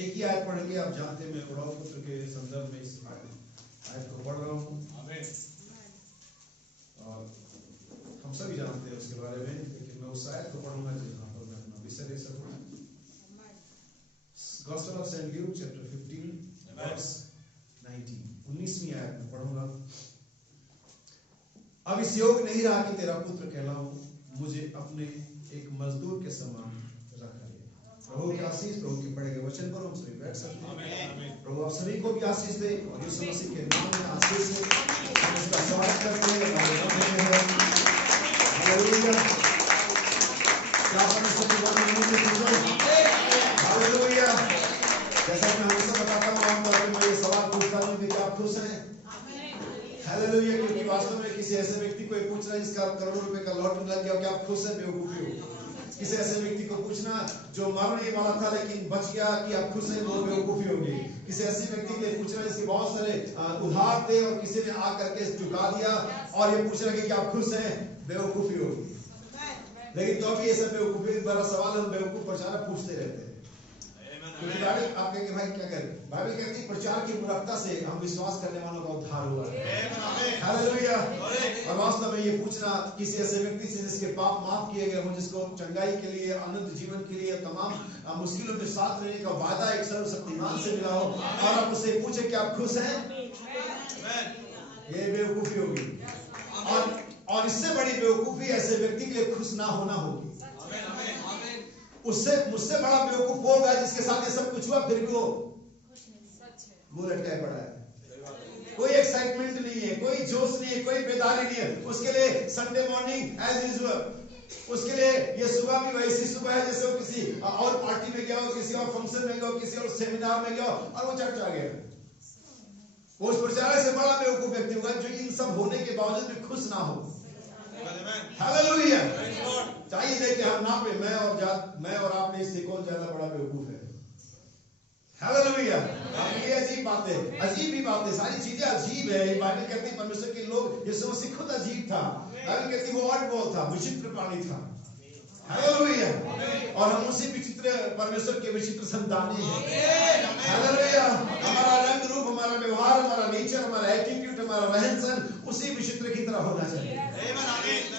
एक ही आयत पढ़ेंगे, आप जानते हैं मैं बुढ़ाऊ पुत्र के संदर्भ में इस आयत को पढ़ रहा हूँ और हम सभी जानते हैं उसके बारे में, लेकिन मैं उस आयत को पढ़ूंगा जहाँ पर मैं अपना विषय दे सकूँ। Gospel of St. Luke chapter 15 verse 19, 19वीं आयत में पढ़ूंगा। अब इस योग नहीं रहा कि तेरा पुत्र कहलाऊं, मुझे अपने एक मजदूर के समान रख ले। प्रभु की आशीष, प्रभु के पढ़े गए वचन पर हम सभी बैठ सकते हैं। प्रभु आप सभी को भी आशीष दे और यीशु मसीह के नाम में आशीष से हम इसका स्वागत करते हैं। हालेलुया। क्या परमेश्वर की बात में खुश हो? हालेलुया। जैसा कि मैं हमेशा बताता हूँ, आमतौर पर मैं ये सवाल पूछता हूँ कि क्या आप खुश हैं? हालेलुया। क्योंकि वास्तव में किसी ऐसे व्यक्ति को पूछना जिसका करोड़ों रुपए का लॉटरी लग गया, क्या आप खुश हैं? बेवकूफी हो। किसी ऐसे व्यक्ति को पूछना जो मरने वाला था लेकिन बच गया कि आप खुश हैं, वो बेवकूफी होगी। किसी ऐसे व्यक्ति के पूछना जिसके बहुत सारे उधार थे और किसी ने आकर के चुका दिया और ये पूछना कि क्या आप खुश हैं, बेवकूफी होगी। लेकिन तो भी ऐसा बेवकूफी बड़ा सवाल हम बेवकूफ प्रचारक पूछते रहते हैं। बाइबल आप कहेंगे भाई क्या करें? बाइबल कहती है प्रचार की मूर्खता से हम विश्वास करने वालों का उद्धार हुआ है। हालेलुया। और वास्तव में ये पूछना किसी ऐसे व्यक्ति से जिसके पाप माफ किए गए हों, जिसको चंगाई के लिए, अनंत जीवन के लिए, तमाम मुश्किलों में साथ रहने का वादा एक सर्वशक्तिमान से मिला हो और आप उससे पूछे कि आप खुश हैं, ये बेवकूफी होगी। और इससे बड़ी बेवकूफी ऐसे व्यक्ति के लिए खुश ना होना होगी। उससे मुझसे बड़ा बेवकूफ होगा जिसके साथ ये सब कुछ हुआ फिर भी वो लटका पड़ा है। कोई एक्साइटमेंट नहीं है, कोई जोश नहीं है, कोई बेदारी नहीं है। उसके लिए संडे मॉर्निंग एज यूजुअल, उसके लिए ये सुबह भी वैसी सुबह है जैसे वो किसी और पार्टी में गया हो, किसी और फंक्शन में गया हो, किसी और सेमिनार में गया हो और वो चर्च आ गया। वो उस प्रचारक से बड़ा बेवकूफ व्यक्ति होगा जो इन सब होने के बावजूद भी खुश ना हो। हालेलुया। चाहिए देखिए हम ना पे मैं और आप में इससे कौन ज्यादा बड़ा बेवकूफ है। हालेलुया। ये अजीब बात है, अजीब भी बात है, सारी चीजें अजीब है। बाइबल कहती है परमेश्वर के लोग, यीशु मसीह खुद अजीब था। बाइबल कहती है वो ऑडबॉल था, विचित्र प्राणी था। हालेलुया। और हम उसी विचित्र परमेश्वर के विचित्र संतान हैं। हालेलुया। हमारा रंग रूप, हमारा व्यवहार, हमारा नेचर, हमारा एटीट्यूड, हमारा रहन सहन उसी विचित्र की तरह होना चाहिए।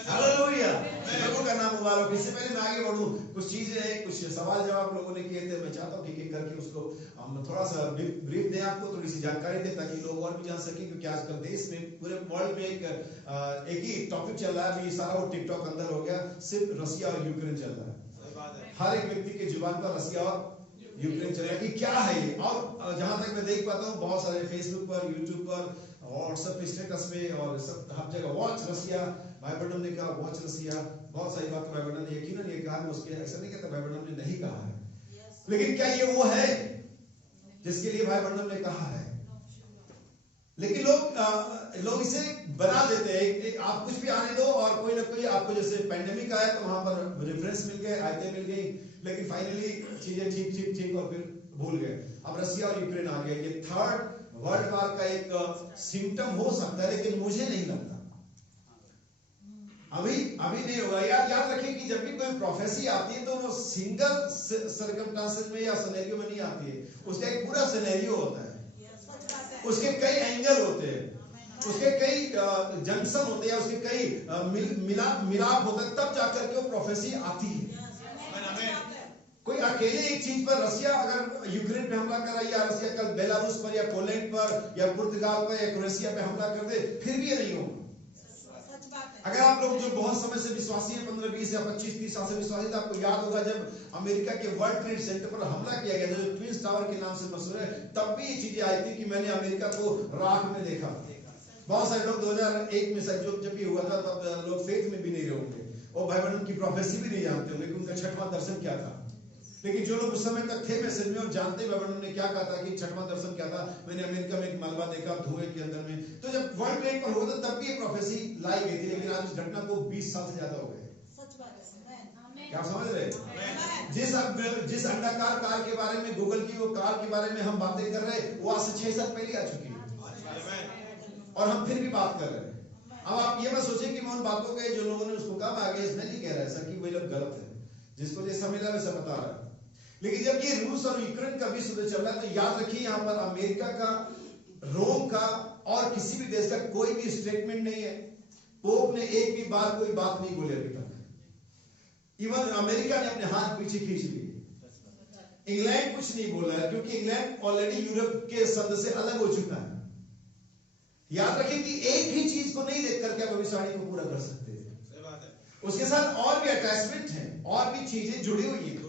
हालेलुया। प्रभु का नाम मुबारक। इससे पहले मैं आगे बढ़ूं, कुछ चीजें, कुछ सवाल जवाब लोगों ने किए थे, मैं चाहता हूं कि करके उसको हम थोड़ा सा ब्रीफ दें, आपको थोड़ी सी जानकारी दें ताकि लोग और भी जान सकें। क्योंकि आजकल देश में, पूरे वर्ल्ड में एक ही टॉपिक चल रहा है। अभी सारा वो टिकटॉक अंदर हो गया, सिर्फ रसिया और यूक्रेन चल रहा है। हर एक व्यक्ति की जुबान पर रसिया और यूक्रेन चल रहा है कि क्या है ये। और जहां तक मैं देख पाता हूँ बहुत सारे फेसबुक पर, यूट्यूब पर, व्हाट्सएप स्टेटस में और सब हर जगह वॉच रसिया, बाइबल ने कहा वॉच रसिया, बहुत सारी बात बाइबल ने यकीनन ये कहा। मैं उसके ऐसा नहीं कहता बाइबल ने नहीं कहा है, लेकिन क्या ये वो है जिसके लिए बाइबल ने कहा है? लेकिन लोग इसे बना देते हैं। आप कुछ भी आने दो और कोई ना कोई आपको, जैसे पैंडेमिक आया तो वहां पर रेफरेंस मिल गए, आयतें मिल गई, लेकिन फाइनली चीजें ठीक और फिर भूल गए। अब रसिया और यूक्रेन आ गया। ये थर्ड वर्ल्ड वार का एक सिम्टम हो सकता है, लेकिन मुझे नहीं लगता अभी नहीं होगा। याद रखिए कि जब भी कोई प्रोफेसी आती है तो वो सिंगल सर्कमस्टेंसेस में या सिनेरियो में नहीं आती है। उसका एक पूरा सिनेरियो होता है, उसके कई एंगल होते हैं, उसके कई जंक्शन होते हैं, उसके कई मिलाप होता है, तब जाकर के वो प्रोफेसी आती है। कोई अकेले एक चीज पर, रसिया अगर यूक्रेन पे हमला कर, या रसिया कल बेलारूस पर या पोलैंड पर या पुर्तगाल पर या क्रोएशिया पे हमला कर दे, फिर भी ये नहीं होगा। अगर आप लोग जो बहुत समय से विश्वासी हैं, 15, 20 या 25, 30 साल से विश्वासी, तो आपको याद होगा जब अमेरिका के वर्ल्ड ट्रेड सेंटर पर हमला किया गया था, जो ट्विंस टावर के नाम से मशहूर है, तब भी ये चीजें आई थी कि मैंने अमेरिका को राख में देखा। बहुत सारे लोग 2001 में जब ये हुआ था, तब लोग फेथ में भी नहीं रहे होंगे और भाई बहन की प्रोफेसी भी नहीं जानते होंगे कि उनका छठवां दर्शन क्या था। लेकिन जो लोग उस समय तक थे मैसेज में और जानते भाई बहनों ने क्या कहा था कि छठवां दर्शन क्या था, मैंने अमेरिका में एक मलबा देखा धुएं के अंदर में। तो जब वर्ल्ड ट्रेड पर हुआ था तब भी ये प्रोफेसी लाई गई थी, लेकिन आज उस घटना को 20 साल से ज्यादा हो गए। क्या समझ रहे? जिस अंडाकार कार के बारे में, गूगल की वो कार के बारे में हम बातें कर रहे, वो आज से 6 साल पहले आ चुकी है और हम फिर भी बात कर रहे हैं। अब आप ये मत सोचें कि मैं उन बातों के जो लोगों ने उसको कहा आगे इसमें नहीं कह रहा ऐसा कि वही लोग गलत है, जिसको जैसा मिला वैसा बता रहा है। लेकिन जब ये रूस और यूक्रेन का विश्व युद्ध चल रहा है, तो याद रखिए यहाँ पर अमेरिका का, रोम का और किसी भी देश का कोई भी स्टेटमेंट नहीं है। पोप ने एक भी बार कोई बात नहीं बोली अभी तक। इवन अमेरिका ने अपने हाथ पीछे खींच लिए। इंग्लैंड कुछ नहीं बोला है क्योंकि इंग्लैंड ऑलरेडी यूरोप के संघ से अलग हो चुका है। याद रखिए कि एक ही चीज को नहीं देख करके आप भविष्यवाणी को पूरा कर सकते हैं। उसके साथ और भी अटैचमेंट है, और भी चीजें जुड़ी हुई है।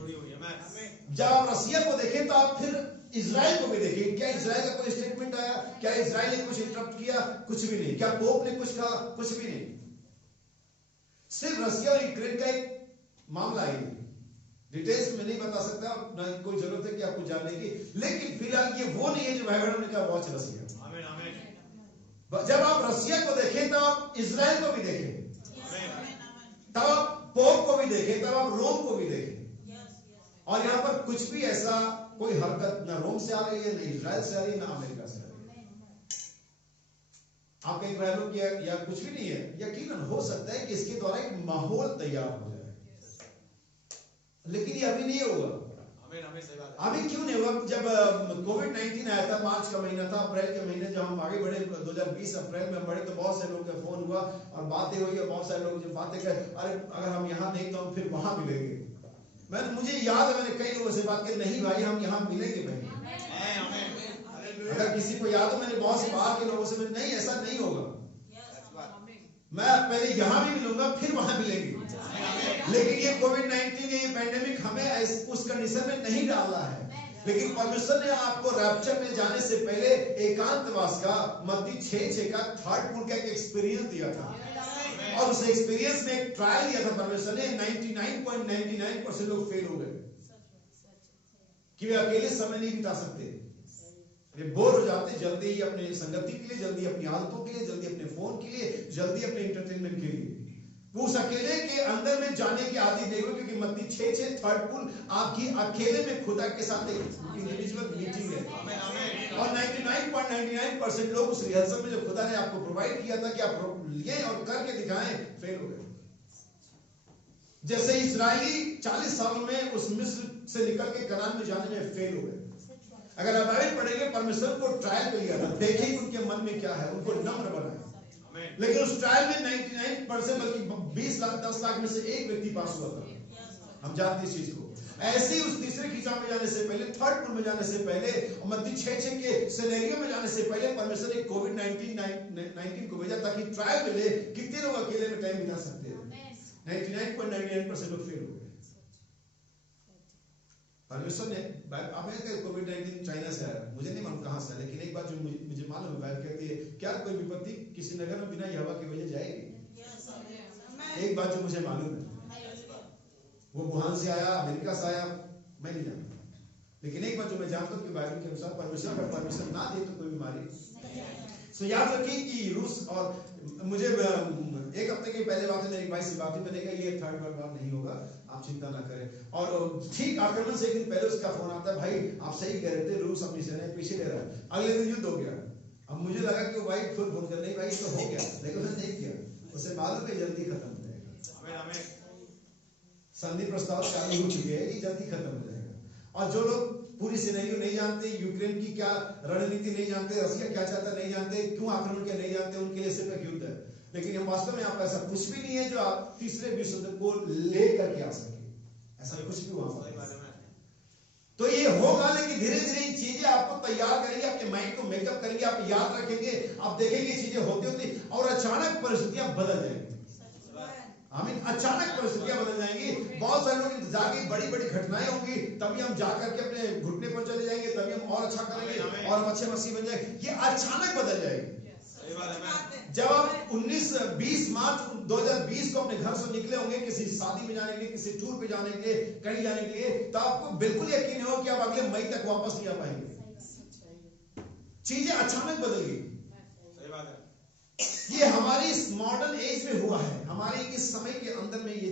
जब आप रसिया को देखें तो आप फिर इजराइल को भी देखें। क्या इजराइल का कोई स्टेटमेंट आया? क्या इजराइल ने कुछ इंटरप्ट किया? कुछ भी नहीं। क्या पोप ने कुछ कहा? कुछ भी नहीं। सिर्फ रसिया और यूक्रेन का एक मामला है। डिटेल्स में नहीं बता सकता, ना कोई जरूरत है कि आपको जानने की, लेकिन फिलहाल ये वो नहीं है जो भाई बहनों ने कहा वॉच रसिया। जब आप रसिया को देखें तब आप इजराइल को भी देखें, तब आप पोप को भी देखें, तब आप रोम को भी देखें। और यहां पर कुछ भी ऐसा कोई हरकत ना रोम से आ रही है, ना इजराइल से आ रही है, ना अमेरिका से आ रही है। आप कहीं वैल्यू किया या कुछ भी नहीं है। यकीनन हो सकता है कि इसके द्वारा एक माहौल तैयार हो जाए, लेकिन ये अभी नहीं होगा। अभी क्यों नहीं हुआ? जब कोविड-19 आया था, मार्च का महीना था, अप्रैल के महीने जब हम आगे बढ़े, 2020 अप्रैल में बढ़े, तो बहुत से लोगों का फोन हुआ और बातें हुई और बहुत सारे लोग जब बातें कर, अरे अगर हम यहाँ नहीं तो हम फिर वहां मिलेंगे। मुझे याद है मैंने कई लोगों से बात की, नहीं भाई हम यहाँ मिलेंगे भाई। अगर किसी को याद हो, मैंने बहुत से बाहर के लोगों से, नहीं ऐसा नहीं होगा, मैं पहले यहाँ भी मिलूंगा फिर वहां मिलेंगे। लेकिन ये कोविड-19 ये पैंडेमिक हमें उस कंडीशन में नहीं डाला है। लेकिन परमेश्वर ने आपको रैप्चर में जाने से पहले एकांतवास का, मत्ती 6:6 का थर्ड पुल का एक एक्सपीरियंस दिया था। और उस एक्सपीरियंस में एक ट्रायल दिया था परमेश्वर ने। 99.99% लोग फेल हो गए कि वे अकेले समय नहीं बिता सकते, वे बोर हो जाते जल्दी ही अपने संगति के लिए, जल्दी अपनी आदतों के लिए, जल्दी अपने फोन के लिए, जल्दी अपने एंटरटेनमेंट के लिए। वो उस अकेले के अंदर में जाने की आदि नहीं हुई, क्योंकि मत्ती 6:6 थर्ड पुल आपकी अकेले में खुदा के साथ एक इंडिविजुअल मीटिंग है। और 99.99% लोग उस रिहर्सल में जो खुदा ने आपको प्रोवाइड किया था कि आप लिए और करके दिखाएं, फेल हो गए। जैसे इजरायली 40 सालों में उस मिस्र से निकल के कनान में जाने में फेल हो गए। अगर आप बाइबल पढ़ेंगे, परमेश्वर को ट्रायल पे लिया था, देखें उनके मन में क्या है, उनको नम्र बनाए। लेकिन उस ट्रायल में 99% बल्कि 20 लाख 10 लाख में से एक व्यक्ति पास हुआ था। हम जानते इस चीज को। ऐसे ही उस तीसरे खिंचाव में जाने से पहले, थर्ड पुल में जाने से पहले, मत्ती 6:6 के सिनेरियो में जाने से पहले परमेश्वर ने कोविड-19 को भेजा ताकि ट्रायल में ले कितने लोग अकेले में टाइम बिता सकते हैं। 99.99% लोग फेल हो गए। परमेश्वर ने, आप कोविड-19 चाइना से आया, मुझे नहीं मालूम कहां से, लेकिन एक बात जो मुझे मालूम है, बाइबल कहती है, क्या कोई विपत्ति किसी नगर में बिना हवा के वजह जाएगी? एक बात जो मुझे मालूम है, वो वुहान से आया, अमेरिका से आया, मैं नहीं जानता। लेकिन एक बात जो मैं जानता हूँ कि बाइबल के अनुसार परमेश्वर का परमिशन ना दे तो कोई बीमारी। सो याद रखिए कि रूस, और मुझे एक हफ्ते के पहले बात है, मेरी भाई से बात ही बनेगा, ये थर्ड वर्ल्ड वॉर नहीं होगा, आप चिंता ना करें। और ठीक आक्रमण से एक दिन पहले उसका फोन आता है, भाई आप सही कह रहे थे, रूस अपनी सेना पीछे ले रहा है। अगले दिन युद्ध हो गया। अब मुझे लगा कि वो भाई खुद फोन कर, नहीं भाई तो हो गया, लेकिन उसने नहीं किया। उसे मालूम है जल्दी खत्म हो जाएगा। संधि प्रस्ताव चालू हो चुके हैं, ये जल्दी खत्म हो जाएगा। और जो लोग पूरी सिनेरियो नहीं जानते, यूक्रेन की क्या रणनीति नहीं जानते, रसिया क्या चाहता नहीं जानते, क्यों आक्रमण किया नहीं जानते, उनके लिए सिर्फ एक युद्ध है। लेकिन हम वास्तव में ऐसा कुछ भी नहीं है जो आप तीसरे विश्व युद्ध को ले करके आ सके, ऐसा कुछ भी वहां पर। तो ये होगा, लेकिन धीरे धीरे चीजें आपको तैयार करेंगे, आपके माइंड को मेकअप करेंगे, आप याद रखेंगे, आप देखेंगे चीजें होती होती और अचानक परिस्थितियां बदल जाएंगी। आमीन। अचानक परिस्थितियां बदल जाएंगी। बहुत सारे लोग इंतजार की बड़ी बड़ी घटनाएं होंगी, तभी हम जाकर के अपने घुटने पर चले जाएंगे, तभी हम और अच्छा करेंगे और हम अच्छे मसीह बन जाएंगे। ये अचानक बदल जाएगी। जब आप 19-20 मार्च 2020 को अपने घर से निकले होंगे किसी शादी में जाने के लिए, किसी टूर पे जाने के लिए, कहीं जाने के लिए, तो आपको बिल्कुल यकीन हो कि आप अगले मई तक वापस नहीं आ पाएंगे। चीजें अचानक बदल गई। ये हमारी इस मॉडर्न एज में हुआ है, हमारे इस समय के अंदर में ये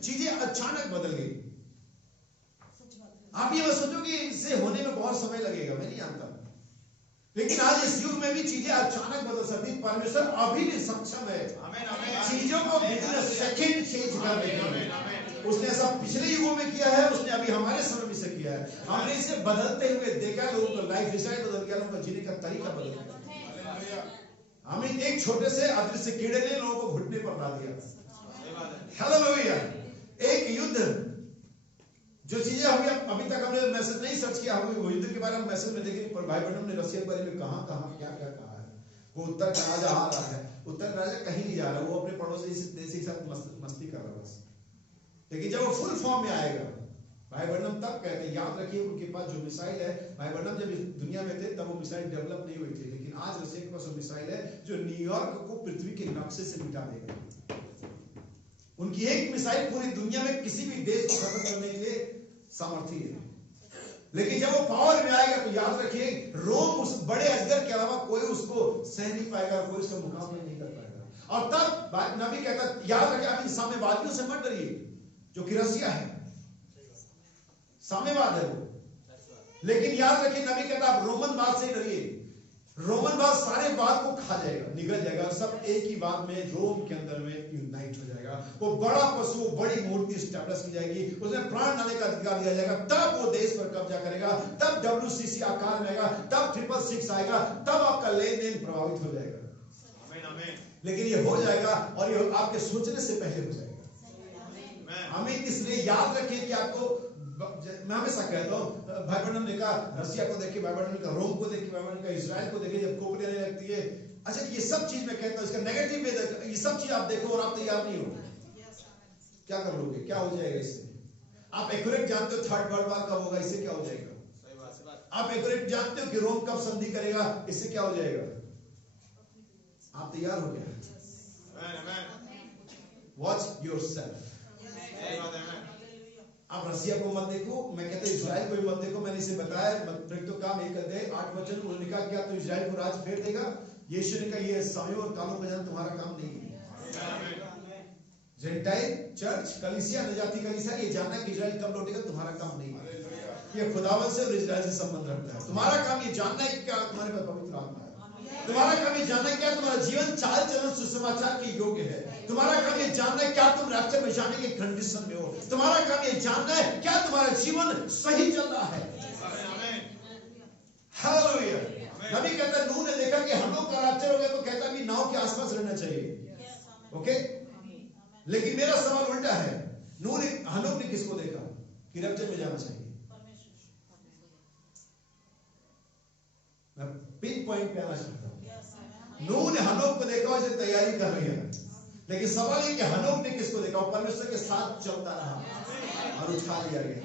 चीजें अचानक बदल गई। आप ये सोचो कि इससे होने में बहुत समय लगेगा, मैं नहीं जानता, लेकिन आज इस युग में भी चीजें अचानक बदल सकती। परमेश्वर अभी भी सक्षम है चीजों को विदिन अ सेकंड चेंज करने के। उसने ऐसा पिछले युगों में किया है, उसने अभी हमारे समय में से किया है। हमने इसे बदलते हुए देखा, लोगों का लाइफ स्टाइल बदल गया, लोगों का जीने का तरीका बदल गया। हमें एक छोटे से अदृश्य कीड़े ने लोगों को घुटने पर ला दिया। हालेलुया। एक युद्ध, जो चीजें अभी तक हमने मैसेज नहीं सर्च किया, हम वो युद्ध के बारे में मैसेज में देखेंगे, पर भाई बहनों ने रशिया के बारे में कहां क्या कहा है। वो उत्तर का राजा आ रहा है, उत्तर का राजा कहीं नहीं जा रहा, वो अपने पड़ोसी देश के साथ मस्ती कर रहा है। लेकिन जब वो फुल फॉर्म में आएगा, भाई बहनों तब कहते हैं, याद रखिए उनके पास जो मिसाइल है, भाई बहनों जब इस दुनिया में थे तब वो मिसाइल डेवलप नहीं हुई थी, लेकिन आज रशिया के पास वो मिसाइल है जो न्यूयॉर्क को पृथ्वी के नक्शे से मिटा देगा। उनकी एक मिसाइल पूरी दुनिया में किसी भी देश को खत्म करने के लिए सामर्थ्य है। लेकिन जब वो पावर में आएगा तो याद रखिए, रोम उस बड़े अजगर के अलावा कोई उसको सह नहीं पाएगा, कोई उसका मुकाबला नहीं कर पाएगा। और तब नबी कहता, याद रखिए आप इन साम्यवादियों से मत डरिए, जो कि रसिया है, साम्यवाद है वो। लेकिन याद रखिए नबी कहता आप रोमनवाद से ही डरिए। रोमनवाद सारे वाद को खा जाएगा, निगल जाएगा, सब एक ही बात में रोम के अंदर में यूनाइट हो जाएगा। वो बड़ा पशु, बड़ी मूर्ति स्टैब्लिश की जाएगी, उसमें प्राण डालने का अधिकार दिया जाएगा, तब वो देश पर कब्जा करेगा, तब WCC आकार में आएगा, तब 666 आएगा, तब आपका लेन देन प्रभावित हो जाएगा। आमीन आमीन। लेकिन ये हो जाएगा और ये आपके सोचने से पहले हो जाएगा। हमें इसलिए याद रखिए कि आपको, मैं हमेशा कहता हूं, भाई बहन ने कहा रसिया को देखिए, भाई बहन ने कहा रोम को देखिए, भाई बहन ने कहा इजराइल को देखिए, जब खोपड़ी आने लगती है। अच्छा, ये सब चीज मैं कहता हूं, इसका नेगेटिव है, ये सब चीज आप देखो और आप तैयार नहीं हो, क्या कर लोगे, क्या हो जाएगा इससे? आप एक्यूरेट जानते हो थर्ड वर्ल्ड वॉर कब होगा, इससे क्या हो जाएगा? आप एक्यूरेट जानते हो कि रोम कब संधि करेगा, इससे क्या हो जाएगा? आप तैयार हो गया? Watch yourself. आप रसिया को मत देखो, मैं कहता हूं इजराइल को भी मत देखो। मैंने इसे बताया, तो काम 1:8 उन्होंने कहा क्या तो इजराइल को राज फेर देगा? यीशु ने कहा ये समय और कालों का जान तुम्हारा काम नहीं है। जेंटाइल चर्च, कलीसिया, नजाती कलीसिया, ये जानना कि इजराइल कब लौटेगा तुम्हारा काम नहीं है। ये खुदावन से और इजराइल से संबंध रखता है। तुम्हारा काम ये जानना है कि क्या तुम्हारे पास पवित्र आत्मा है। तुम्हारा काम ये जानना है क्या तुम्हारा जीवन चाल चलन सुसमाचार के योग्य है। तुम्हारा काम ये जानना है क्या तुम रैप्चर में जाने के कंडीशन में हो। तुम्हारा काम ये जानना है क्या तुम्हारा जीवन सही चल रहा है। हालेलुया। नबी कहता है नूह ने देखा कि हनोक का रैप्चर हो गया तो कहता भी नाव के आसपास रहना चाहिए। ओके, लेकिन मेरा सवाल उल्टा है, नूह ने, हनोक ने किसको देखा कि रैप्चर में जाना चाहिए? मैं पिन पॉइंट पे आना चाहता हूं। नूह ने हनोक को देखा, उसे तैयारी कर रही है, लेकिन सवाल है कि हनोक ने किसको देखा? परमेश्वर के साथ चलता रहा और उठा लिया गया।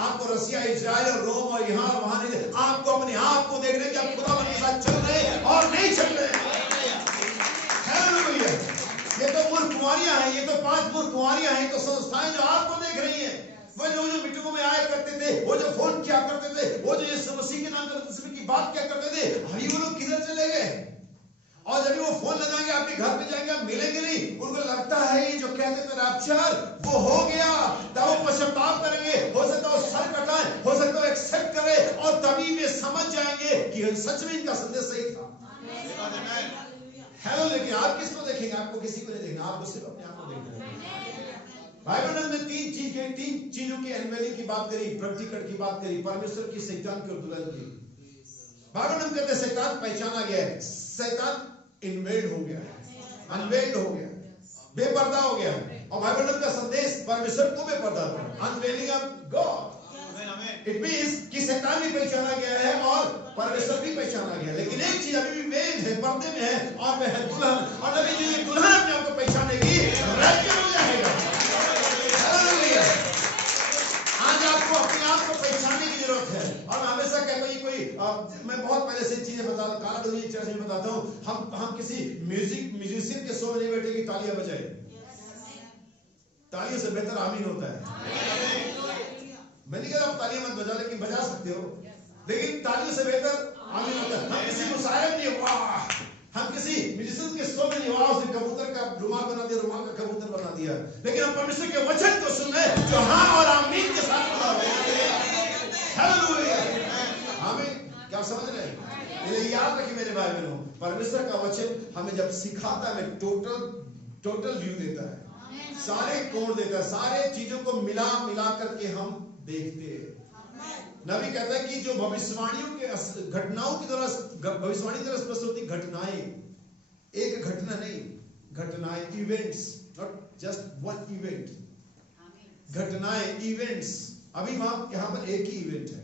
आपको रसिया, इजराइल और रोम और यहाँ वहां नहीं, आपको अपने आप को देखने की आप खुदा के साथ चल रहे और नहीं चल रहे। हालेलुया। ये तो मूर्ख कुंवारियां हैं, ये तो 5 मूर्ख कुंवारियां हैं, तो संस्थाएं जो आपको देख रही हैं, वो जो मीटिंगों में आया करते थे, वो जो फोन किया करते थे, वो जो यीशु मसीह के नाम पर की बात किया करते थे, अभी वो लोग किधर चले गए? और जब वो फोन लगाएंगे आपके घर पे जाएंगे, आप मिलेंगे नहीं, उनको लगता है ये जो कहते थे रैप्चर वो हो गया, तब वो पश्चाताप करेंगे, हो सकता है वो सर कटाएं, हो सकता है एक्सेप्ट करें, और तभी वे समझ जाएंगे कि सच में इनका संदेश सही था। हेलो, लेकिन आप किसको देखेंगे? आपको किसी को नहीं देखना, आपको सिर्फ अपने आप को देखना है। बाइबल ने 3 चीजों की अनवेलिंग की बात करी, प्रकटीकरण की बात करी, परमेश्वर की, शैतान की और दुल्हन की। बाइबल में कहते हैं शैतान पहचाना गया है, शैतान इनवेल्ड हो गया है, अनवेल्ड हो गया, बेपर्दा हो गया। और बाइबल का संदेश परमेश्वर को बेपर्दा था, unveiling of God. It means कि शैतान भी पहचाना गया है और परमेश्वर भी पहचाना गया, लेकिन एक चीज अभी भी वेद है, पर्दे में है, और वह है दुल्हन। और नबी जी दुल्हन अपने आप को पहचानेगी, रैप्चर हो जाएगा। आपको अपने आप को पहचानने की जरूरत है। और मैं हमेशा कहता हूँ मैं बहुत पहले से चीजें बताता हूँ, काला दुनिया चर्च में बताता हूँ, हम किसी म्यूजिशियन के शो में नहीं बैठे कि तालियां बजाए। तालियों से बेहतर आमीन होता है। मैं नहीं कह रहा आप तालियां मत बजा, लेकिन बजा सकते हो, लेकिन तालियों से बेहतर आमीन होता है। हम किसी मुशायरे में वाह, हम किसी म्यूजिशियन के शो में नहीं वाह उसने कबूतर का रुमाल बना दिया, रुमाल का कबूतर बना दिया, लेकिन हम परमेश्वर के वचन को सुने जो हाँ और आमीन के साथ बोला है। हालेलुया, आमीन। क्या आप समझ रहे हैं? ये याद रखिए मेरे भाई बहनों, परमेश्वर का वचन हमें जब सिखाता है, टोटल व्यू देता है, सारे कोण देता है, सारे चीजों को मिला करके हम देखते हैं। नबी कहता है कि जो भविष्यवाणियों के घटनाओं की तरह भविष्यवाणी की तरह स्पष्ट होती घटनाएं, एक घटना नहीं, घटनाएं, events, not just one event, घटनाएं, इवेंट्स। अभी यहाँ पर एक ही इवेंट है,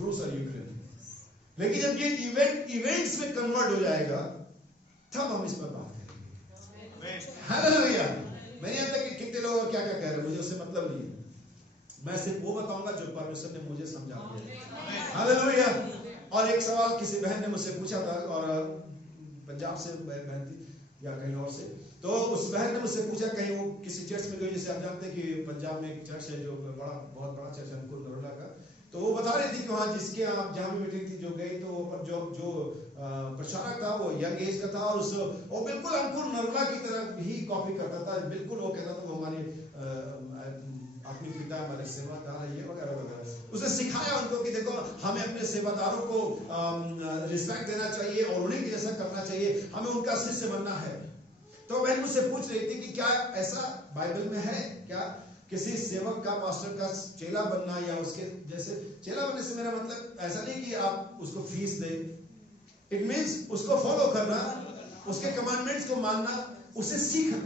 रूस और यूक्रेन, लेकिन जब ये इवेंट्स में कन्वर्ट हो जाएगा तब हम इस पर बात करेंगे। हालेलुया। मैं नहीं जानता कि कितने लोग और क्या क्या कह रहे हैं, मुझे उससे मतलब नहीं है। मैं सिर्फ वो बताऊंगा जो परमेश्वर ने मुझे समझा दिया। हालेलुया। और एक सवाल किसी बहन ने मुझसे पूछा था, और पंजाब से बहन थी या कहीं और से, तो उस बहन ने मुझसे पूछा, कहीं वो किसी चर्च में गई, जैसे आप जानते हैं कि पंजाब में एक चर्च है जो बहुत बड़ा चर्च है अंकुर नरोला का, तो वो बता रही थी कि वहाँ जिसके आप जहाँ भी मीटिंग थी जो गई, तो जो प्रचारक था वो यंग एज का था, और वो बिल्कुल अंकुर नरोला की तरह ही कॉपी करता था, बिल्कुल वो कहता था वो हमारे अपनी पिता हमारे सेवादार है, ये वगैरह वगैरह। उसे सिखाया उनको कि देखो हमें अपने सेवादारों को रिस्पेक्ट देना चाहिए और उन्हीं की जैसा करना चाहिए, हमें उनका शिष्य बनना है। तो बहन मुझसे पूछ रही थी कि क्या ऐसा बाइबल में है क्या किसी सेवक का, पास्टर का चेला बनना, या उसके जैसे चेला बनने से मेरा मतलब ऐसा नहीं कि आप उसको फीस दे, इट मींस उसको फॉलो करना, उसके कमांडमेंट्स को मानना, उसे सीखना।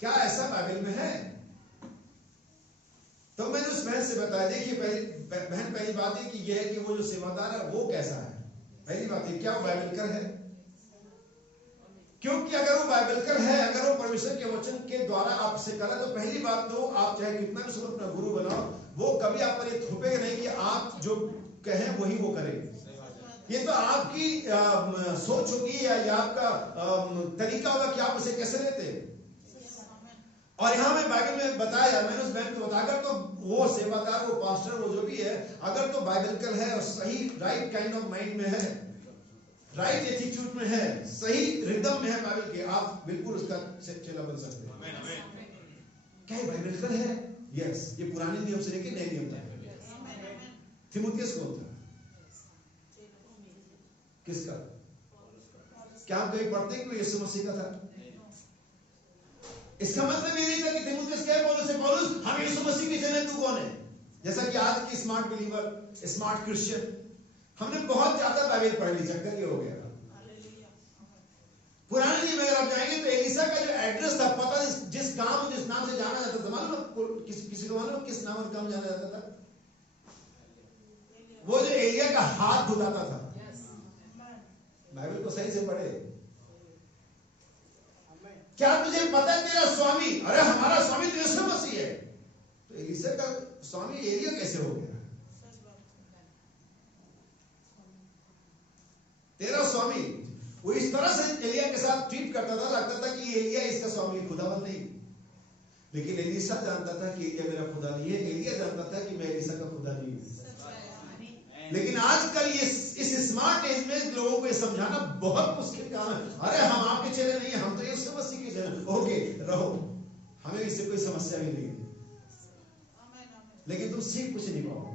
क्या ऐसा बाइबल में है? तो मैंने उस बहन से बताया, देखिए पहली बात है कि यह है कि वो जो सेवादार है वो कैसा है। पहली बात है, क्या वो बाइबलकर है? क्योंकि अगर वो बाइबलकर है, अगर वो परमेश्वर के वचन के द्वारा आपसे करे, तो पहली बात तो आप चाहे कितना भी उसको अपना गुरु बनाओ, वो कभी आप पर ये थोपेगा नहीं कि आप जो कहें वही वो करेंगे। ये तो आपकी सोच होगी या आपका तरीका होगा कि आप उसे कैसे लेते हैं। और यहाँ में बाइबल में बताया, मैंने उस बहन को बताकर, तो वो सेवादार, वो पास्टर, वो जो भी है, अगर तो बाइबलिकल है और सही राइट काइंड ऑफ माइंड में है, राइट एटीट्यूड में है, सही रिदम में है बाइबल के, आप बिल्कुल उसका चेला बन सकते हैं। क्या बाइबलिकल है? यस। ये पुराने नियम से लेकर नए नियम तक। थिमुथियुस कौन था? किसका? क्या आप कहीं पढ़ते हैं कि वो यीशु मसीह का था? इसका मतलब ये नहीं था कि थिमुथियुस कहे पौलुस से, पौलुस हम यीशु मसीह के चेले, तू कौन है? जैसा कि आज की स्मार्ट बिलीवर, स्मार्ट क्रिश्चियन, हमने बहुत ज्यादा बाइबल पढ़ ली, चक्कर ये हो गया। पुराने नियम में अगर आप जाएंगे तो एलिसा का जो एड्रेस था, पता जिस गांव जिस नाम से जाना जाता था, मालूम किसी को मालूम किस नाम से काम जाना जाता था? वो जो एलिया का हाथ धुलाता था। बाइबल को सही से पढ़े। क्या तुझे पता है तेरा स्वामी? अरे हमारा स्वामी तो यीशु मसीह है। तो एलिसा का स्वामी एलिया कैसे हो गया? तेरा स्वामी वो इस तरह से एलिया के साथ ट्रीट करता था, लगता था कि एलिया इसका स्वामी, खुदावन नहीं। लेकिन एलिसा जानता था कि एलिया मेरा खुदा नहीं है, एलिया जानता था कि मैं एलिसा का खुदा नहीं हूं। लेकिन आजकल ये इस स्मार्ट एज में लोगों को ये समझाना बहुत मुश्किल काम है। अरे हम आपके चेले नहीं है, हम तो यीशु मसीह के चेले। ओके रहो, हमें इससे कोई समस्या भी नहीं है, लेकिन तुम सीख कुछ नहीं पाओगे।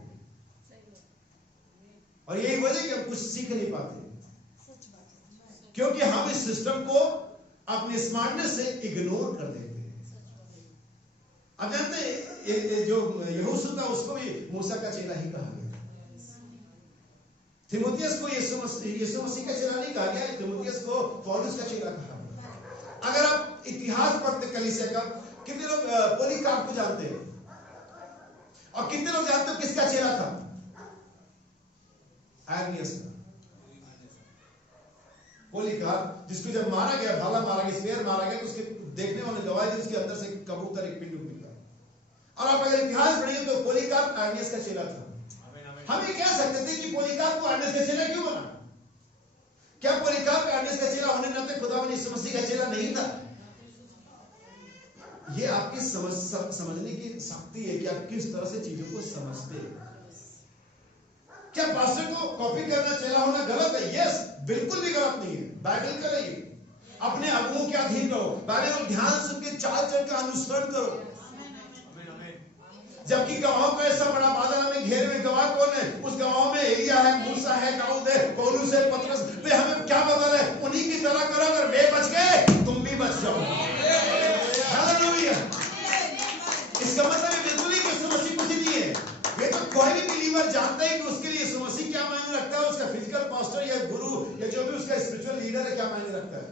और यही वजह कि हम कुछ सीख नहीं पाते, क्योंकि हम इस सिस्टम को अपने स्मार्टनेस से इग्नोर कर देते हैं। अब जानते हैं जो यहोशू था उसको भी मूसा का चेला ही कहा गया। थिमुथियुस को यीशु मसीह का चेला नहीं कहा गया, थिमुथियुस को पौलुस का चेला कहा गया। अगर आप इतिहास पढ़ते कलीसिया का, कितने लोग पॉलीकार्प को जानते हैं? और कितने लोग जानते हो किसका चेला था? एर्मियस का। पॉलीकार्प, जिसको जब मारा गया, भाला मारा गया, स्पेयर मारा गया, तो उसके देखने वाले गवाही दी, उसके अंदर से कबूतर एक पिंड निकला। और आप अगर इतिहास पढ़िए तो पॉलीकार्प पोलीकार्प अर्नियस का चेला था। हम ये कह सकते थे कि पोलीकार्प को अर्नियस का चेला क्यों बना? क्या पोलीकार्प अर्नियस का चेला होने नाते खुदावंद यीशु मसीह का चेला नहीं था? ये आपकी समझने की शक्ति है कि आप किस तरह से चीजों को समझते हैं। क्या पास्टर को कॉपी करना, चेला होना गलत है? यस, बिल्कुल भी गलत नहीं है। बाइबल का नहीं, अपने अगुओं के अधीन रहो, बाइबल ध्यान से उनके चाल चल का अनुसरण करो। जबकि गवाहों का ऐसा बड़ा बादल हमें घेरे में, गवाह कौन है? उस गवाहों में एलिया है, मूसा है, दाऊद है, पौलुस है, पतरस। वे हमें क्या बता रहे हैं? उन्हीं की तरह करो, अगर वे बच गए तुम भी बच जाओ। हालेलुया। इसका मतलब है बिल्कुल ही यीशु मसीह कुछ नहीं है। वे तो कोई भी बिलीवर जानता है कि उसके लिए यीशु मसीह क्या मायने रखता है, उसका फिजिकल पास्टर या गुरु या जो भी उसका स्पिरिचुअल लीडर है क्या मायने रखता है।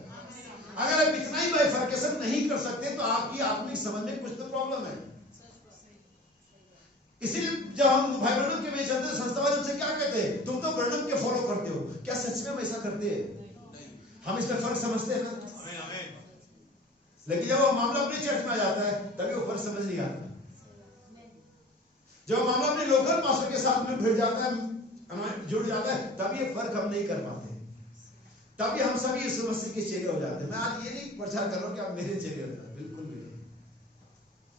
अगर आप इतना ही बाइफर्केशन नहीं कर सकते तो आपकी आत्मिक समझ में कुछ तो प्रॉब्लम है। इसीलिए जब हम भाई ब्रनम के में चलते हैं, संस्थावाद उनसे क्या कहते हैं? तुम तो ब्रनम के फॉलो करते हो। क्या सच में हम ऐसा करते हैं? हम इसमें फर्क समझते हैं ना? लेकिन जब वो मामला अपनी चर्च में आ जाता है तभी वो फर्क समझ नहीं आता। जब मामला अपने लोकल पास्टर के साथ में भिड़ जाता है, जुड़ जाता है, तब ये फर्क हम नहीं कर पाते। तभी हम सभी यीशु मसीह के चेले हो जाते हैं। मैं आज ये नहीं प्रचार कर रहा हूं कि आप मेरे चेले हो जाए, बिल्कुल भी नहीं,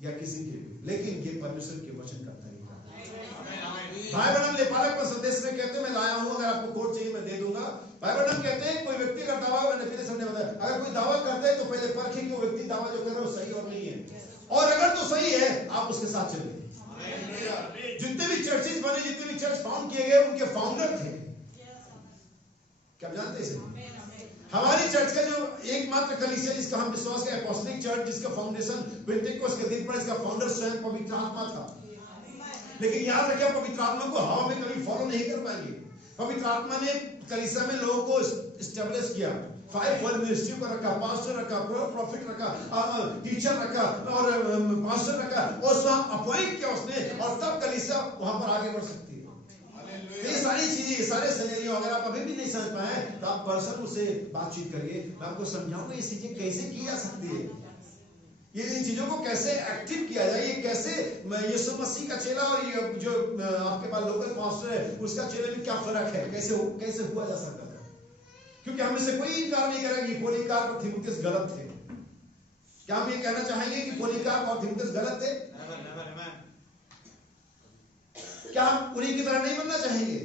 या किसी के भी, लेकिन ये परमेश्वर के वचन का तरीका है। भाई ब्रनम लेपालक पर संदेश में कहते हैं, मैं लाया हूं, अगर आपको कोड चाहिए मैं दे दूंगा। भाई ब्रनम कहते हैं कोई व्यक्ति का दावा, मैंने पहले समझे बताया, अगर कोई दावा करता है तो पहले परखें कि वो व्यक्ति दावा जो कर रहा है वो सही और नहीं है, और अगर तो सही है आप उसके साथ चलिए। जितने भी चर्चेस बने, जितने भी चर्च फाउंड किए गए, उनके फाउंडर थे। क्या आप जानते हैं? हमारी चर्च का जो एकमात्र कलीसिया जिसका हम विश्वास करें, अपोस्टलिक चर्च, जिसका फाउंडेशन पेंटेकोस्ट के दिन पर, इसका फाउंडर स्वयं पवित्र आत्मा था। लेकिन याद रखिए, पवित्र आत्मा को हवा में कभी फॉलो नहीं कर पाएंगे। पवित्र आत्मा ने कलीसिया में लोगों को एस्टेब्लिश किया, 5 फोल्ड मिनिस्ट्री को रखा, पास्टर रखा, प्रॉफिट रखा, टीचर रखा और पास्टर रखा, और उसमें अपॉइंट किया उसने, और तब कलीसिया वहां पर आगे बढ़ सकती है। ये सारी चीजें, सारे सिनेरियो अगर आप अभी भी नहीं समझ पाए तो आप पर्सन उससे बातचीत करिए, मैं आपको समझाऊंगा ये चीजें कैसे की जा सकती है, ये इन चीजों को कैसे एक्टिव किया जाए, ये कैसे यीशु मसीह का चेला और ये जो आपके पास लोकल पास्टर है उसका चेले में क्या फर्क है, कैसे हुआ जा सकता है। क्योंकि हम इससे कोई इनकार नहीं करेंगे कि पोलीकार्प और तीमुथियुस गलत थे। क्या हम ये कहना चाहेंगे कि पोलीकार्प और तीमुथियुस गलत थे? क्या हम उन्हीं की तरह नहीं बनना चाहेंगे?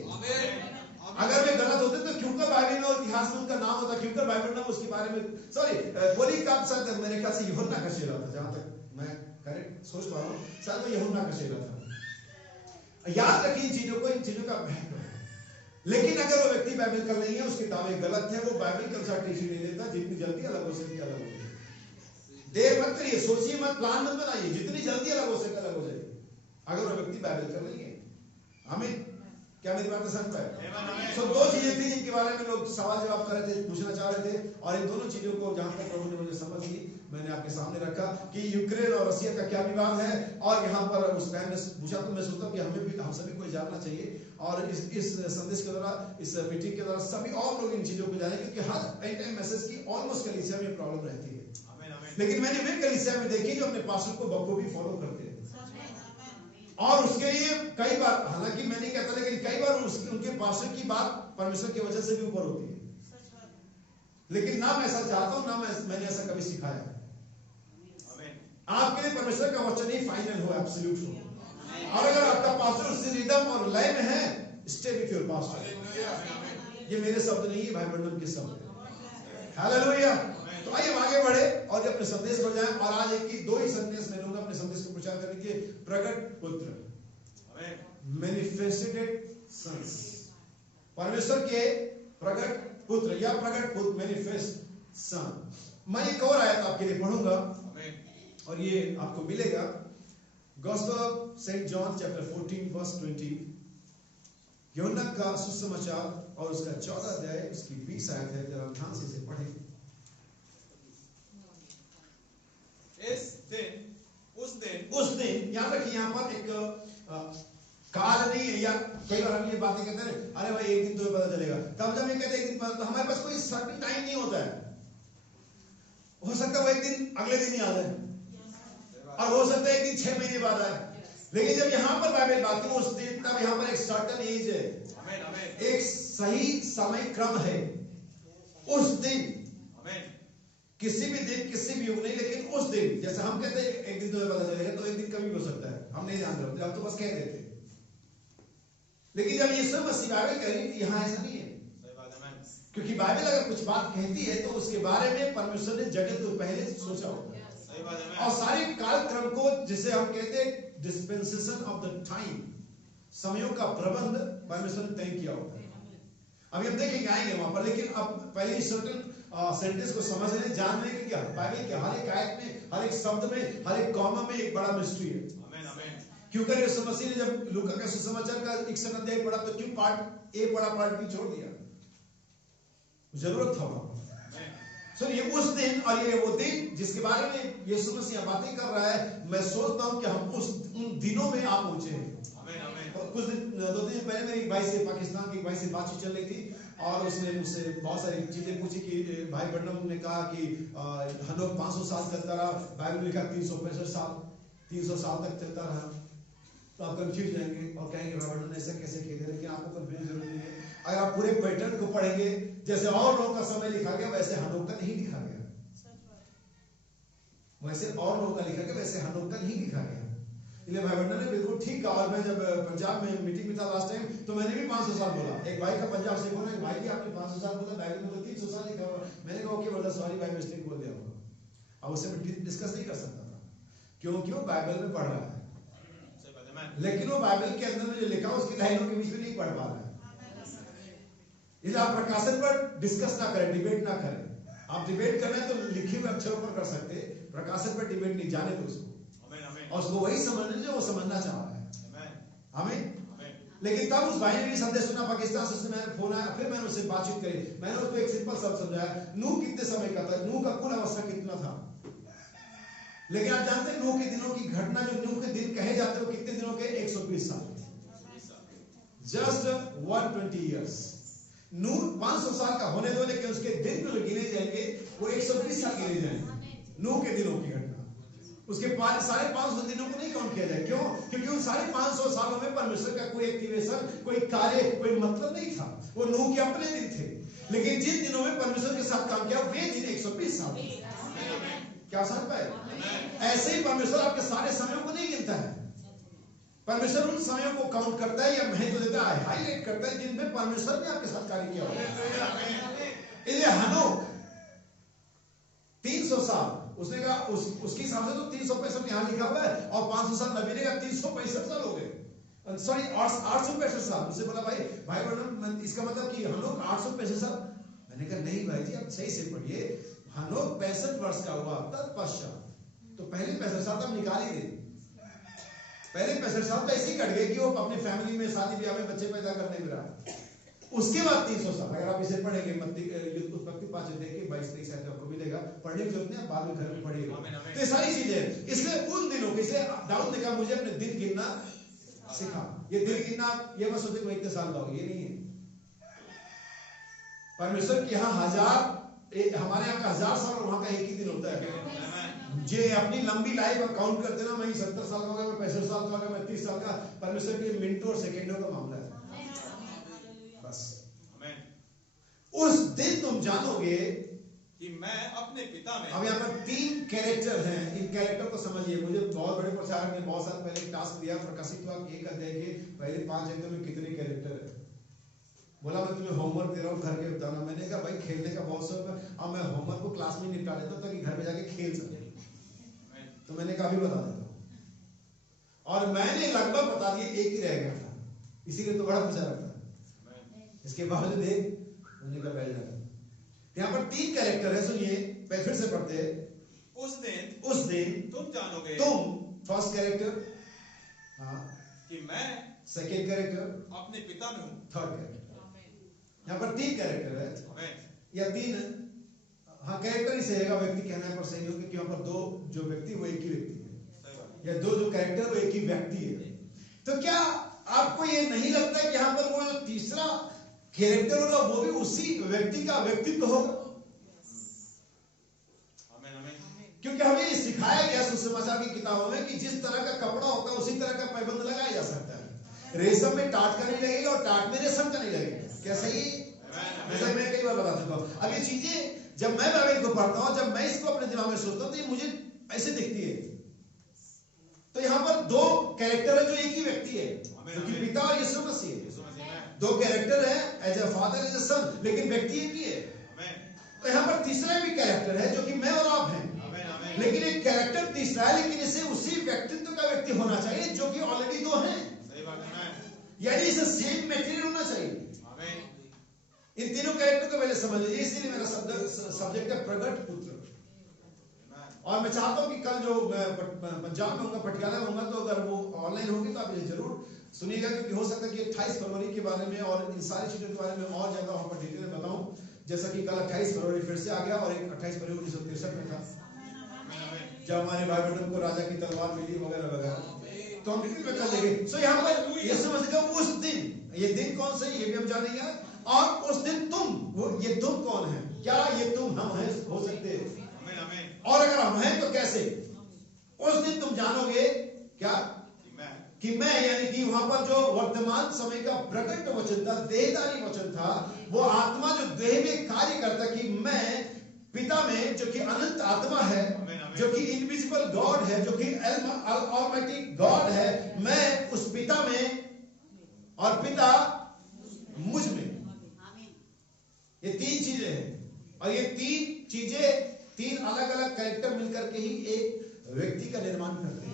अगर वे गलत होते तो क्यों कर बाइबल में और इतिहास में उनका नाम होता, क्यों कर बाइबल में उसके बारे में, सॉरी, पोलीकार्प शायद मेरे ख्याल से यूहन्ना का चेला था, जहां तक मैं करेक्ट सोच पा रहा हूं, शायद वो यूहन्ना का चेला था। याद रखिए इन चीजों का महत्व है। लेकिन अगर वो व्यक्ति बाइबल का नहीं है, उसके दावे गलत है, वो बाइबल के अनुसार टीचिंग नहीं देता, जितनी जल्दी अलग हो सके अलग हो जाए। देर मत करिए, सोचिए मत, प्लान मत बनाइए, जितनी जल्दी अलग हो सके अलग हो जाए, अगर वो व्यक्ति बाइबल का नहीं है। हमें क्या मेरी बात समझ पाए? सो 2 चीजें थी जिनके बारे में लोग सवाल जवाब कर रहे थे, पूछना चाह रहे थे, और इन दोनों चीजों को जहां तक प्रभु ने मुझे समझ दी, मैंने आपके सामने रखा कि यूक्रेन और रशिया का क्या विवाद है, और यहाँ पर उस बहन ने पूछा, तो मैं सोचता हूँ कि हमें भी, हम सभी को जानना चाहिए, और इस संदेश के द्वारा, इस मीटिंग के द्वारा सभी और लोग इन चीजों को जाने, क्योंकि हर एंड टाइम मैसेज की ऑलमोस्ट कलीसिया में प्रॉब्लम रहती है। लेकिन मैंने वे कलीसिया में देखी जो अपने पास्टर को बखूबी फॉलो करते हैं, और उसके लिए कई बार, हालांकि मैं नहीं कहता, लेकिन कई बार उनके पास्टर की बात परमेश्वर की वजह से भी ऊपर होती है। लेकिन ना मैं ऐसा चाहता हूं, ना मैंने ऐसा कभी सिखाया। आपके लिए परमेश्वर का वचन ही फाइनल हो, एब्सोल्यूट हो, और अगर आपका पास्टर उसी रिदम और लय में है, स्टे विथ योर पास्टर। ये मेरे शब्द नहीं है, भाई ब्रनम के शब्द है। हालेलुया। तो आइए हम आगे बढ़े और अपने संदेश पर जाएं, और आज एक ही 2 ही संदेश मैं लूंगा अपने संदेश को प्रचार करने के। प्रकट पुत्र, मैनिफेस्टेड सन्स, परमेश्वर के प्रकट पुत्र या प्रकट पुत्र, मैनिफेस्ट सन। मैं एक और आयत आपके लिए पढ़ूंगा और ये आपको मिलेगा, gospel of Saint John chapter 14 verse 20, यूहन्ना का सुसमाचार और उसका 14 अध्याय उसकी 20 आयत है, जरा ध्यान से इसे पढ़ें। उस दिन याद रखिए, यहाँ पर एक काल नहीं है, या कई बार हम ये बातें कहते हैं, अरे भाई एक दिन तो पता चलेगा, तब जब ये कहते हैं एक दिन पता, तो हमारे पास कोई सर्टेन टाइम नहीं होता है। हो सकता है वो एक दिन अगले दिन ही आ जाए, और हो सकता है एक दिन 6 महीने बाद आए, लेकिन जब यहाँ पर बाइबल बात की उस दिन, तब यहाँ पर एक सर्टन एज है, एक सही समय क्रम है। उस दिन, किसी भी दिन, किसी भी युग नहीं, लेकिन उस दिन, जैसे हम कहते हैं एक दिन तुम्हें पता चलेगा, तो एक दिन कभी हो सकता है, हम नहीं जानते होते, हम तो बस कह देते। लेकिन जब यीशु मसीह बाइबल कह रही, यहाँ ऐसा नहीं है, क्योंकि बाइबल अगर कुछ बात कहती है तो उसके बारे में परमेश्वर ने जगत को पहले सोचा होता है, और सारे कालक्रम को, जिसे हम कहते हैं डिस्पेंसेशन ऑफ द टाइम, समयों का प्रबंध परमेश्वर ने तय किया होता है। अभी हम देखेंगे, आएंगे वहां पर, लेकिन अब पहले सर्टेन सेंटेंस को समझने, जानने की क्या बाइबल के हर एक आयत में, हर एक शब्द में, हर एक कॉमा में एक बड़ा मिस्ट्री है। क्योंकि यीशु मसीह ने जब लूका का सुसमाचार का 61 अध्याय पढ़ा, तो क्यों पार्ट ए पढ़ा, पार्ट बी छोड़ दिया? जरूरत था वहां। सुनिए, उस दिन, और ये वो दिन जिसके बारे में यीशु मसीह बातें कर रहा है, मैं सोचता हूं कि हम उन दिनों में आप पहुंचे हैं। कुछ दिन, 2 दिन पहले मेरी एक भाई से, पाकिस्तान की एक भाई से बातचीत चल रही थी, और उसने मुझसे बहुत सारी चीजें पूछी कि भाई बर्नम ने कहा कि हम लोग 500 साल चलता रहा, बाइबल में लिखा 365 साल, 300 साल तक चलता रहा, तो आप कंफ्यूज जाएंगे और कहेंगे बर्नम ने ऐसा कैसे किया। लेकिन आपको कंफ्यूज जरूर नहीं है। अगर आप पूरे पैटर्न को पढ़ेंगे, जैसे और लोगों का समय लिखा गया, वैसे हनोक का नहीं लिखा गया, वैसे और लोगों का लिखा गया, वैसे हनोक का नहीं लिखा गया। इसलिए भाई बंडा ने बिल्कुल ठीक कहा। और मैं जब पंजाब में मीटिंग में था लास्ट टाइम, तो मैंने भी 500 साल बोला। एक भाई का पंजाब से बोला, भाई जी आपने 500 साल बोला, बाइबल में 300 साल लिखा हुआ। मैंने कहा ओके ब्रदर, सॉरी भाई, मिस्टेक बोल दिया होगा। अब उससे मैं डिस्कस नहीं कर सकता था, क्योंकि वो बाइबल में पढ़ रहा है, लेकिन वो बाइबल के अंदर में जो लिखा उसकी लाइनों के बीच में नहीं पढ़ पा रहा है। इसलिए आप प्रकाशन पर डिस्कस ना करें, डिबेट ना करें। आप डिबेट करना है तो लिखे हुए अक्षरों पर कर सकते, प्रकाशन पर डिबेट नहीं, जाने दो उसको, और उसको वही समझने जो वो समझना चाह रहा है। हमें लेकिन तब उस भाई ने भी संदेश सुना पाकिस्तान से, मैंने फोन आया, फिर मैंने उससे बातचीत करी। मैंने उसको एक सिंपल शब्द समझाया, नूह कितने समय का था, नूह का कुल अवस्था कितना था। लेकिन आप जानते हैं नूह के दिनों की घटना, जो नूह के दिन कहे जाते हैं, वो कितने दिनों के? 120 साल, जस्ट 120 ईयर्स। नूह 500 साल का होने दो, लेकिन उसके दिन जो गिने जाएंगे वो 120 साल गिने जाएंगे। नूह के दिनों की घटना, उसके 550 दिनों को नहीं काउंट किया जाए। क्यों? क्योंकि उन 550 सालों में परमेश्वर का कोई एक्टिवेशन, कोई कार्य, कोई मतलब नहीं था। वो नूह के अपने दिन थे, लेकिन जिन दिनों में परमेश्वर के साथ काम किया वे दिन 120 साल। क्या समझ पाए? ऐसे ही परमेश्वर आपके सारे समयों को नहीं गिनता है। परमेश्वर उन समयों को काउंट करता है या महत्व देता है, हाईलाइट करता है, जिनमें परमेश्वर ने आपके साथ कार्य किया होगा। इसलिए हनोक 300 साल, उसने कहा उसके हिसाब से तो 365 यहां लिखा हुआ है, और 500 साल नबी ने कहा 365 साल हो गए, सॉरी 865 साल। उससे बोला भाई बर्नम, इसका मतलब कि हम लोग 865 साल। मैंने कहा नहीं भाई जी, आप सही से पढ़िए। हनोक 65 वर्ष का हुआ तत्पश्चात, तो पहले 65 साल तो हम निकाल ही दे। पहले 65 साल तो ऐसे ही कट गए कि वो अपनी फैमिली में, शादी ब्याह में, बच्चे पैदा करने में रहा। उसके बाद 300 साल, अगर आप इसे पढ़ेंगे उत्पत्ति 5 अध्याय के 22-23 आपको मिलेगा, पढ़ने की जरूरत नहीं, बाद में घर में पढ़िएगा। तो ये सारी चीजें, इसलिए उन दिनों के, इसे दाऊद ने कहा मुझे अपने दिन गिनना सिखा। ये दिन गिनना, ये मत सोचे मैं इतने साल का हूं, ये नहीं है। परमेश्वर के यहाँ हमारे यहाँ का 1000 साल और वहां का एक ही दिन होता है। जे अपनी लंबी लाइफ काउंट करते ना, मैं 70 साल का होगा, मैं 65 साल का होगा, मैं 30 साल का। परमेश्वर के मिनटों और सेकेंडों का मामला है बस। उस दिन तुम जानोगे कि मैं अपने पिता में। अब यहाँ पर 3 कैरेक्टर हैं, इन कैरेक्टर को समझिए। मुझे बहुत बड़े प्रचारक ने बहुत साल पहले टास्क दिया, प्रकाशित हुआ 1 अध्याय के पहले 5 अध्याय में कितने कैरेक्टर है। बोला मैं तुम्हें होमवर्क दे रहा हूँ, घर के बताना। मैंने कहा भाई खेलने का बहुत शौक है, अब मैं होमवर्क को क्लास में निपटा देता हूँ ताकि घर में जाके खेल सके। तो मैंने कहा भी बता देता हूँ, और मैंने लगभग बता दिए, एक ही रह गया था, इसीलिए तो बड़ा प्रचारक था। इसके बावजूद मैंने कहा बैठ जाता। यहाँ पर 3 कैरेक्टर है, सुनिए, फिर से पढ़ते हैं। उस दिन तुम जानोगे, तुम फर्स्ट कैरेक्टर, हाँ, कि मैं सेकेंड कैरेक्टर अपने पिता में हूँ, थर्ड कैरेक्टर। यहाँ पर 3 कैरेक्टर है या 3, हाँ कैरेक्टर ही सही है, व्यक्ति कहना है पर सही होगा, क्योंकि यहाँ पर 2 जो व्यक्ति वो एक ही व्यक्ति है, या 2 जो कैरेक्टर वो एक ही व्यक्ति है। तो क्या आपको ये नहीं लगता है कि यहाँ पर वो जो तीसरा कैरेक्टर होगा वो भी उसी व्यक्ति का व्यक्तित्व होगा? क्योंकि क्योंकि हमें सिखाया गया सुसमाचार की किताबों में कि जिस तरह का कपड़ा होता है उसी तरह का पैबंद लगाया जा सकता है। रेशम में टाट का नहीं लगेगा और टाट में रेशम का नहीं लगेगा। क्या सही? जैसा मैं कई बार बता चुका हूं। अब ये चीजें जब मैं बाइबल को पढ़ता हूं, जब मैं इसको अपने दिमाग में सोचता हूं, तो ये मुझे ऐसे दिखती है। तो यहाँ पर दो कैरेक्टर है जो एक ही व्यक्ति है, जो कि पिता और यीशु मसीह है। दो कैरेक्टर है, as a father as a son, लेकिन व्यक्ति एक ही है। तो यहाँ पर तीसरा भी कैरेक्टर है जो कि मैं और आप हैं, लेकिन एक कैरेक्टर तीसरा है, लेकिन इसे उसी व्यक्तित्व का व्यक्ति होना चाहिए जो कि ऑलरेडी दो है। यानी इसे सेम मटेरियल होना चाहिए। इन तीनों कैरेक्टर को पहले समझ लीजिए। इसीलिए मेरा सब्जेक्ट है प्रगट पुत्र। और मैं चाहता हूं कि कल जो मैं पंजाब में होगा, पटियाला में होगा, तो अगर वो ऑनलाइन होगी तो आप ये जरूर सुनिएगा, क्योंकि हो सकता है कि 28 फरवरी के बारे में और इन सारी चीजों के बारे में और ज्यादा वहां पर डिटेल में बताऊं। जैसा कि कल 28 फरवरी फिर से आ गया और एक 28 फरवरी 1963 में था, जब हमारे भाई बहनों को राजा की तलवार मिली वगैरह वगैरह। तो हम डिटेल में कर लेंगे। सो यहाँ पर ये समझ उस दिन, ये दिन कौन सा है ये भी हम जानेंगे। और उस दिन तुम, वो ये तुम कौन है? क्या ये तुम हम हैं? हो सकते हैं। और अगर हम हैं तो कैसे? उस दिन तुम जानोगे क्या कि मैं, यानी कि वहां पर जो वर्तमान समय का प्रकट वचन था, देहधारी वचन था, वो आत्मा जो देह में कार्य करता कि मैं पिता में, जो कि अनंत आत्मा है, जो कि इनविजिबल गॉड है, जो कि ऑलमाइटी गॉड है, मैं उस पिता में और पिता मुझ में। ये तीन चीजें हैं, और ये तीन चीजें, तीन अलग अलग कैरेक्टर मिलकर के ही एक व्यक्ति का निर्माण करते हैं।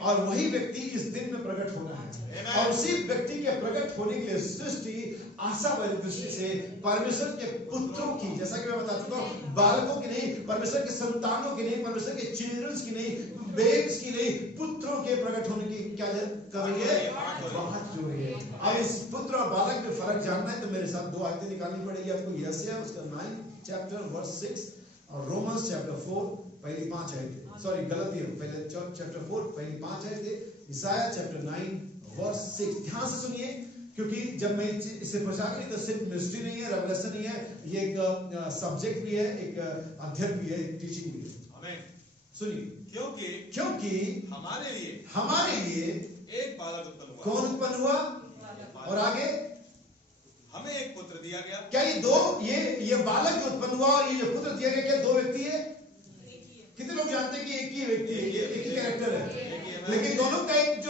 और वही व्यक्ति इस दिन में प्रकट होना है। और उसी व्यक्ति के प्रकट होने के लिए सृष्टि आशावादी दृष्टि से परमेश्वर के पुत्रों की, जैसा कि मैं बता चुका हूं, बालकों की नहीं, परमेश्वर के संतानों की नहीं, परमेश्वर के चिल्ड्रंस की नहीं, बेब्स की नहीं, पुत्रों के प्रकट होने की क्या कर रही है? बात जो है। अब इस पुत्र और बालक में फर्क जानना है तो मेरे साथ दो आयतें निकालनी पड़ेगी आपको। यशायाह उसका 9 चैप्टर वर्स 6 और रोमन्स चैप्टर 4 पहली 5 आयतें। सॉरी, गलती है, पहले चैप्टर 4 पहली 5 आयतें, यशायाह चैप्टर 9 वर्स 6। ध्यान से सुनिए, क्योंकि जब मैं इसे प्रचार करी तो सिर्फ मिस्ट्री नहीं है, रेवलेशन नहीं है, ये एक सब्जेक्ट भी है, एक अध्ययन भी है, एक टीचिंग भी है। सुनिए, क्योंकि हमारे लिए एक बालक उत्पन्न हुआ। कौन उत्पन्न हुआ? और आगे हमें एक पुत्र दिया गया। क्या ये दो, ये बालक जो उत्पन्न हुआ और ये जो पुत्र दिया गया, क्या दो व्यक्ति है? कितने लोग जानते हैं कि एक ही व्यक्ति है, एक ही कैरेक्टर है, लेकिन दोनों का एक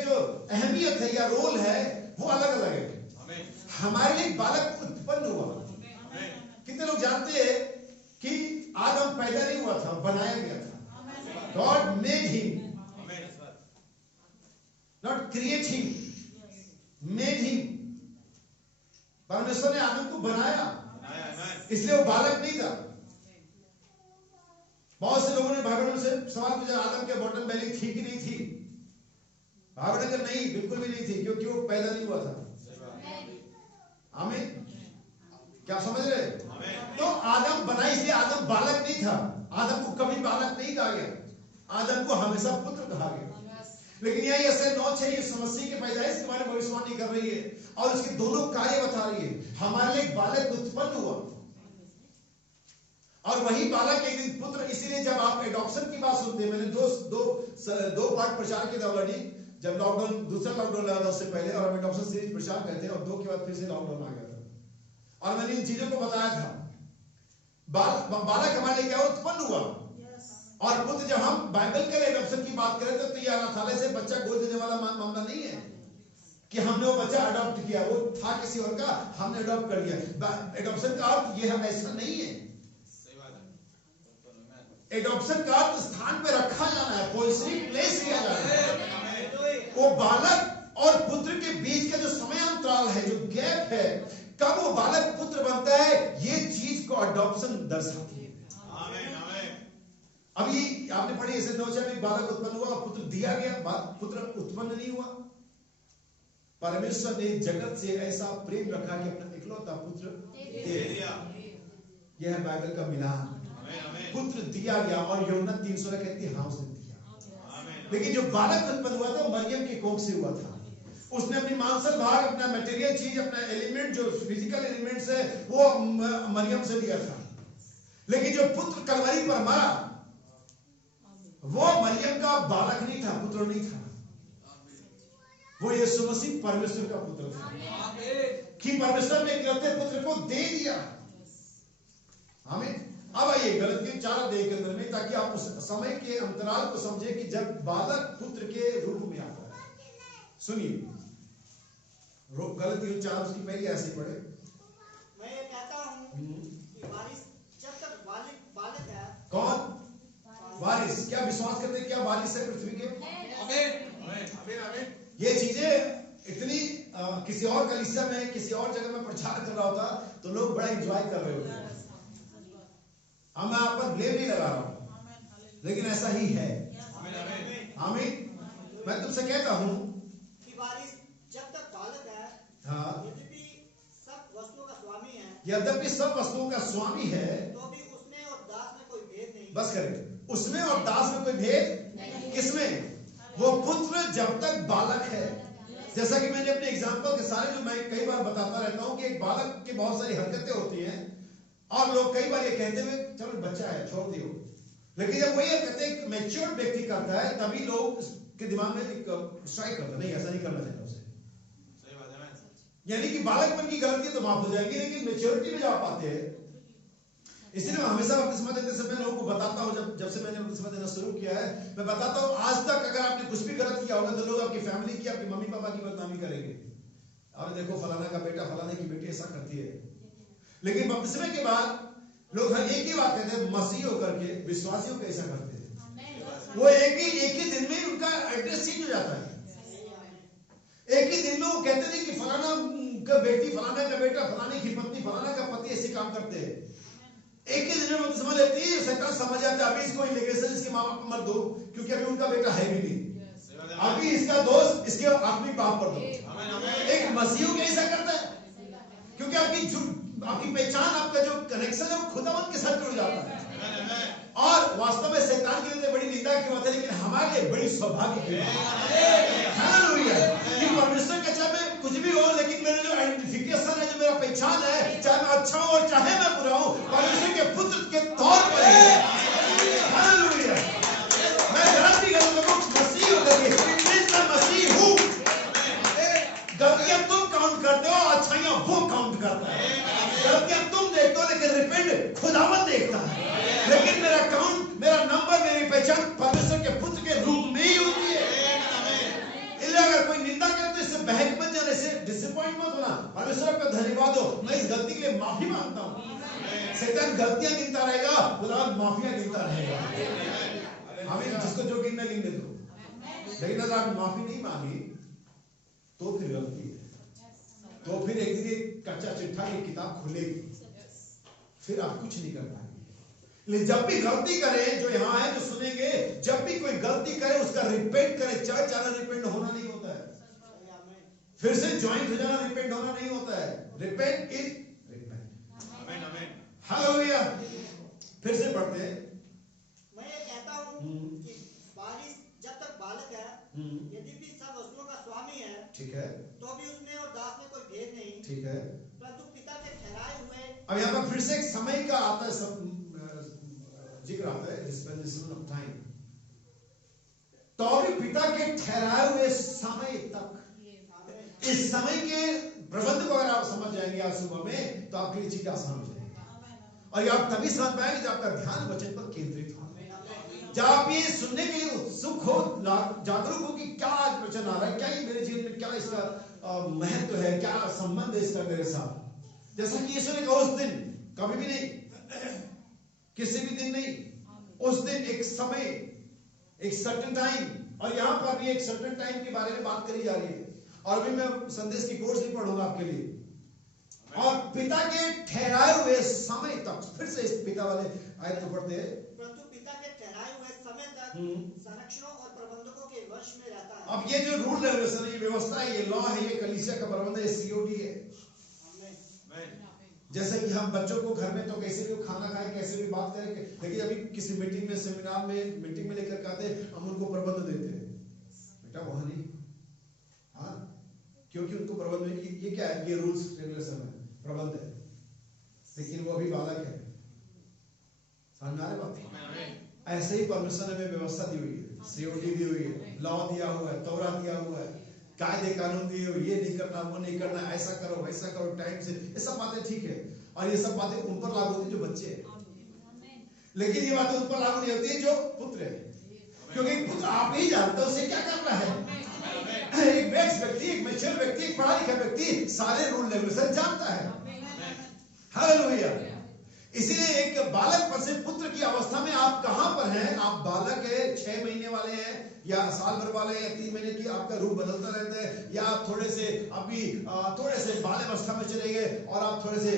जो अहमियत है या रोल है वो अलग अलग है। हमारे लिए बालक उत्पन्न हुआ। कितने लोग जानते हैं कि आदम पैदा नहीं हुआ था, बनाया गया था। God made him, not create him, made him. परमेश्वर ने आदम को बनाया, इसलिए वो बालक नहीं था। बहुत से लोगों ने भागवत से सवाल पूछा, आदम के बॉटम बेली थी कि नहीं थी? भागवत कर नहीं, बिल्कुल भी नहीं थी, क्योंकि वो पैदा नहीं हुआ था। आमीन, क्या समझ रहे? तो आदम बना, इसलिए आदम बालक नहीं था। आदम को कभी बालक नहीं कहा गया, आदम को हमेशा पुत्र कहा गया। लेकिन यही ऐसे 9:6 ये समस्या के पैदाइश के बारे में भविष्यवाणी कर रही है और उसके दोनों कार्य बता रही है। हमारे लिए एक बालक उत्पन्न हुआ और वही बालक एक दिन पुत्र। इसीलिए जब आप एडॉप्शन की बात सुनते हैं, मैंने दो पार्ट प्रचार किया था ऑलरेडी, जब लॉकडाउन, दूसरा लॉकडाउन लगा था उससे पहले, और हम एडॉप्शन सीरीज प्रचार करते हैं, और 2 के बाद फिर से लॉकडाउन आ गया था। और मैंने इन चीजों को बताया था। बालक हमारे लिए क्या उत्पन्न हुआ, और पुत्र। जब हम बाइबल के एडॉप्शन की बात करें तो ये अल्लाह ताला से बच्चा गोद देने वाला मामला नहीं है कि हमने वो बच्चा अडॉप्ट किया, वो था किसी और का, हमने अडॉप्ट कर लिया। एडॉप्शन का अर्थ ये ऐसा नहीं है। एडॉप्शन का अर्थ स्थान पे रखा जाना है, पोजीशन प्लेस किया जाना है। वो बालक और पुत्र के बीच का जो समय अंतराल है, जो गैप है, कब वो बालक पुत्र बनता है, ये चीज को अडॉप्शन दर्शाती है। अभी आपने पढ़ी ऐसे 9:6 में बालक उत्पन्न हुआ और पुत्र दिया गया। पुत्र उत्पन्न नहीं हुआ। परमेश्वर ने जगत से ऐसा प्रेम रखा कि अपना इकलौता पुत्र दे दिया। यह है बाइबल का मिलान। पुत्र दिया गया, और यूहन्ना 3:16 कहती है, हाँ उसने दिया। लेकिन जो बालक उत्पन्न हुआ था मरियम के कोख से हुआ था। उसने अपनी मांसल भाग, अपना मटेरियल चीज, अपना एलिमेंट, जो फिजिकल एलिमेंट्स है, वो मरियम से दिया था। लेकिन जो पुत्र कलवरी पर मरा वो मरियम का बालक नहीं था, पुत्र नहीं था, वो यीशु मसीह परमेश्वर का पुत्र था कि परमेश्वर ने इकलौते पुत्र को दे दिया। आमीन। अब आइए गलतियों 4 के अंदर में, ताकि आप उस समय के अंतराल को समझे कि जब बालक पुत्र के रूप में आता है। सुनिए गलतियों 4 उसकी पहली ऐसे पढ़े, मैं ये कहता हूँ कि वारिस जब तक बालक है। कौन वारिस? क्या विश्वास करते क्या वारिस है पृथ्वी के? ये चीजें इतनी किसी और कलीसिया में किसी और जगह में प्रचार कर रहा होता तो लोग बड़ा एंजॉय कर रहे होते। मैं आप पर ब्लेम नहीं लगा रहा हूं, लेकिन ऐसा ही है। आमीन। मैं तुमसे कहता हूं कि वारिस जब तक बालक है, हाँ, यद्यपि सब वस्तुओं का स्वामी है, यद्यपि सब वस्तुओं का स्वामी है, तो भी उसमें और दास में कोई भेद नहीं। बस करें, उसमें और दास में कोई भेद किसमें? वो पुत्र जब तक बालक है। जैसा कि मैंने अपने एग्जाम्पल के सारे जो मैं कई बार बताता रहता हूं कि एक बालक की बहुत सारी हरकतें होती हैं और लोग कई बार ये कहते हुए चलो बच्चा है छोड़ दियो, लेकिन जब वही हरकतें मैच्योर व्यक्ति करता है तभी लोग के दिमाग में एक स्ट्राइक करता है, नहीं ऐसा नहीं करना चाहिए उसे। सही बात है। यानी कि बालकपन की गलती तो माफ हो जाएगी, लेकिन मैच्योरिटी में जा पाते हैं। इसलिए मैं हमेशा बपतिस्मा देते समय लोगों को बताता हूं, जब से मैंने बपतिस्मा देना शुरू किया है, मैं बताता हूं आज तक अगर आपने कुछ भी गलत किया होगा तो लोग आपकी फैमिली की, आपकी मम्मी पापा की बदनामी करेंगे। और देखो फलाना का बेटा फलाने की बेटी ऐसा करती है। लेकिन बपतिस्मे के बाद लोग हर एक ही बात कहते हैं, मसीह होकर के विश्वासियों को ऐसा करते हैं। वो एक ही दिन में उनका एड्रेस चेंज हो जाता है। एक ही दिन में वो कहते थे कि फलाना का बेटी, फलाना का बेटा, फलाने की पत्नी, फलाना का पति ऐसे काम करते हैं। एक ही दिन में बपतिस्मा लेती है, सरकार समझ जाता है अभी इसको इलीगेशन इसके माँ बाप मत दो क्योंकि अभी उनका बेटा है भी नहीं, अभी इसका दोस्त इसके आत्मिक बाप पर दो। एक मसीह कैसा करता है? क्योंकि आपकी पहचान, आपका जो कनेक्शन है वो खुदावंत के साथ जुड़ जाता है। और वास्तव में शैतान के लिए बड़ी निंदा की बात है, लेकिन हमारे लिए बड़ी सौभाग्य की बात है। हालेलुया। कि परमेश्वर के चाहे मैं कुछ भी हो, लेकिन मेरा जो आइडेंटिफिकेशन है, जो मेरा पहचान है, चाहे मैं अच्छा हूं और चाहे मैं बुरा हूं, परमेश्वर के पुत्र के तौर पर है। हालेलुया। मैं गलती करूंगा तो मसीह होकर के मसीह हूं। गलतियां तुम काउंट करते हो, अच्छाइयां वो काउंट करता है। गलतियां तुम देखते हो लेकिन रिपेंट खुदावंत देखता है। लेकिन मेरा काउंट, मेरा नंबर, मेरी पहचान परमेश्वर के पुत्र के रूप में ही होती है। इसलिए अगर कोई निंदा करे तो इससे बहक मत जाने से डिसअपॉइंट मत होना। परमेश्वर का धन्यवाद हो, मैं इस गलती के लिए माफी मांगता हूं। शैतान गलतियां गिनता रहेगा, खुदावंत माफियां गिनता रहेगा। हमें जिसको जो गिनना गिनने दो, लेकिन अगर आप माफी नहीं मांगी तो फिर गलती है। तो फिर एक दिन कच्चा चिट्ठा की किताब खुलेगी, फिर आप कुछ नहीं कर पाएंगे। जब भी गलती करें, जो यहाँ है जो सुनेंगे, जब भी कोई गलती करे उसका रिपेंट करे। चर्च आना रिपेंट होना नहीं होता है, फिर से ज्वाइंट हो जाना रिपेंट होना नहीं होता है। Repent is repent. हालेलुया। फिर से पढ़ते हैं। मैं ये कहता हूँ कि वारिस जब तक बालक है, यद्यपि सब वस्तुओं का स्वामी है, ठीक है, तो भी उसमें और दास में कोई भेद नहीं। ठीक है। परंतु पिता के ठहराए हुए। अब यहाँ पर फिर से एक समय का आता है, सब जिक्र आता है, डिस्पेंसेशन ऑफ टाइम। तो भी पिता के ठहराए हुए समय तक, इस समय के प्रबंध को अगर आप समझ जाएंगे आज सुबह में, तो आपके लिए चीजें आसान हो जाएंगी। और ये आप तभी समझ पाएंगे जब आपका ध्यान वचन पर केंद्रित हो, जब आप ये सुनने के लिए उत्सुक हो, जागरूक हो कि क्या आज वचन आ रहा है, क्या ये मेरे जीवन में क्या इसका महत्व है, क्या संबंध है इसका मेरे साथ। जैसा कि यीशु ने कहा उस दिन, कभी भी नहीं, किसी भी दिन नहीं, उस दिन एक समय, एक सर्टेन टाइम। और यहां पर भी एक सर्टेन टाइम के बारे में बात करी जा रही है। और भी मैं संदेश की कोर्स नहीं पढ़ूंगा आपके लिए। और पिता के ठहराए हुए समय तक, फिर से इस पिता वाले आयत को पढ़ते हैं। परंतु पिता के ठहराए हुए समय तक संरक्षणों और प्रबंधकों के वश में रहता है। अब ये जो रूल रेगुलेशन है, ये व्यवस्था है, ये लॉ है, ये कलीसिया का प्रबंध है, ये सीओडी है। जैसे कि हम बच्चों को घर में तो कैसे भी खाना खाए, कैसे भी बात करें, लेकिन अभी किसी मीटिंग में, सेमिनार में, मीटिंग में लेकर आते हैं, हम उनको प्रबंध देते हैं, बेटा वहां नहीं, हाँ, क्योंकि उनको प्रबंध में ये क्या है, ये रूल्स रेगुलेशन है, प्रबंध है, लेकिन वो अभी बालक है। समझ में आ रही बात? आमीन। ऐसे ही परमेश्वर ने हमें व्यवस्था दी हुई है, सीओडी दी हुई है, लॉ दिया हुआ है, तौरा दिया हुआ है, कायदे कानून दिए हुए, ये नहीं करना, वो नहीं करना, ऐसा करो वैसा करो टाइम से, ये सब बातें ठीक है और ये सब बातें उन पर लागू होती है जो बच्चे हैं, लेकिन ये बातें उन पर लागू नहीं होती है जो पुत्र है, क्योंकि पुत्र आप ही जानते हो उसे क्या करना है। एक वैक्स व्यक्ति, एक मैच्योर व्यक्ति, एक पढ़ा लिखा व्यक्ति सारे रूल रेगुलेशन जानता है। हालेलुया। इसीलिए एक बालक पर से पुत्र की अवस्था में आप कहां पर हैं? आप बालक है, 6 महीने वाले हैं या साल भर वाले हैं या 3 महीने की, आपका रूप बदलता रहता है, या आप थोड़े से अभी थोड़े से बाल्यावस्था में चले गए और आप थोड़े से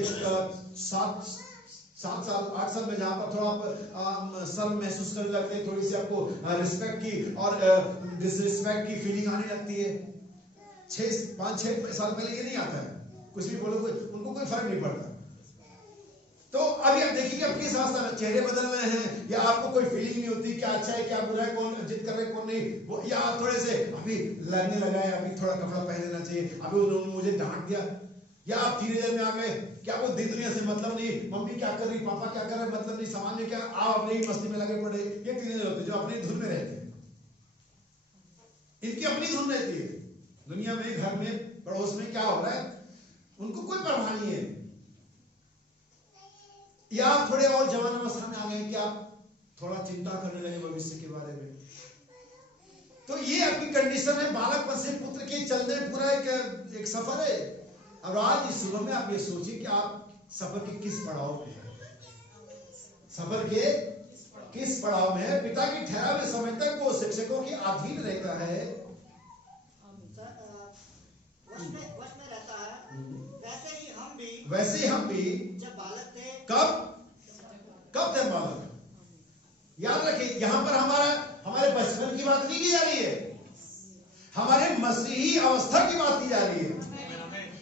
7 साल 8 साल में जहां पर थोड़ा आप शर्म महसूस करने लगते हैं, थोड़ी सी आपको रिस्पेक्ट की और डिसरिस्पेक्ट की फीलिंग आने लगती है। 5-6 साल पहले ये नहीं आता है, कुछ भी बोलो उनको कोई फर्क नहीं पड़ता। तो अभी आप देखिए कि आप किस अवस्था में, चेहरे बदल रहे हैं या आपको कोई फीलिंग नहीं होती क्या अच्छा है क्या बुरा है, कौन जिद कर रहे कौन नहीं, वो या आप थोड़े से अभी लगने लगा है अभी थोड़ा कपड़ा पहन लेना चाहिए, अभी उन्होंने मुझे डांट दिया, या आप टीनेजर में आ गए, क्या वो दिन दुनिया से मतलब नहीं, मम्मी क्या कर रही, पापा क्या कर रहे, मतलब नहीं, समाज में क्या, आप अपनी ही मस्ती में लगे पड़े। ये टीनेजर होते जो अपनी धुन में रहते हैं, इनकी अपनी धुन रहती है, दुनिया में घर में पड़ोस में क्या हो रहा है उनको कोई परवाह नहीं है। या आप थोड़े और जवान अवस्था में आ गए कि आप थोड़ा चिंता करने लगे भविष्य के बारे में, तो ये आपकी कंडीशन है। बालक से पुत्र के चलने पूरा एक सफर है। अब आज इस सुबह में आप ये सोचिए कि आप सफर के किस पड़ाव में हैं, सफर के किस पड़ाव में है। पिता की ठहरा हुए समय तक वो शिक्षकों के अधीन रहता है, वश में रहता है। वैसे ही हम भी जब बालक थे, कब थे बालक? याद रखिए यहां पर हमारे बचपन की बात नहीं की जा रही है, हमारे मसीही अवस्था की बात की जा रही है।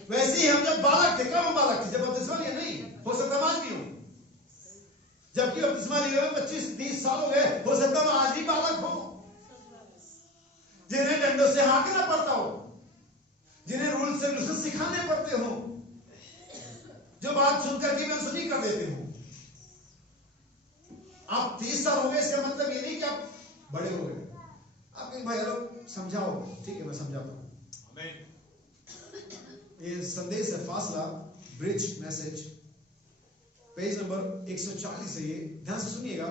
वैसे ही हम जब बालक थे, कब हम बालक थे? जब बपतिस्मा लिया नहीं, हो सकता आज भी हो, जबकि बपतिस्मा लिए 25-30 साल हो गए, हो सकता है आज भी बालक हो, जिन्हें डंडों से हाँकना पड़ता हो, जिन्हें रूल से सिखाने पड़ते हो, जो बात सुनकर के मैं सुनी कर देते हो। आप 30 साल हो गए, इसका मतलब ये नहीं कि आप बड़े हो गए। आप कहें भाई हेलो समझाओ, ठीक है मैं समझाता हूं। ये संदेश है फासला ब्रिज मैसेज, पेज नंबर 140 है। ये ध्यान से सुनिएगा,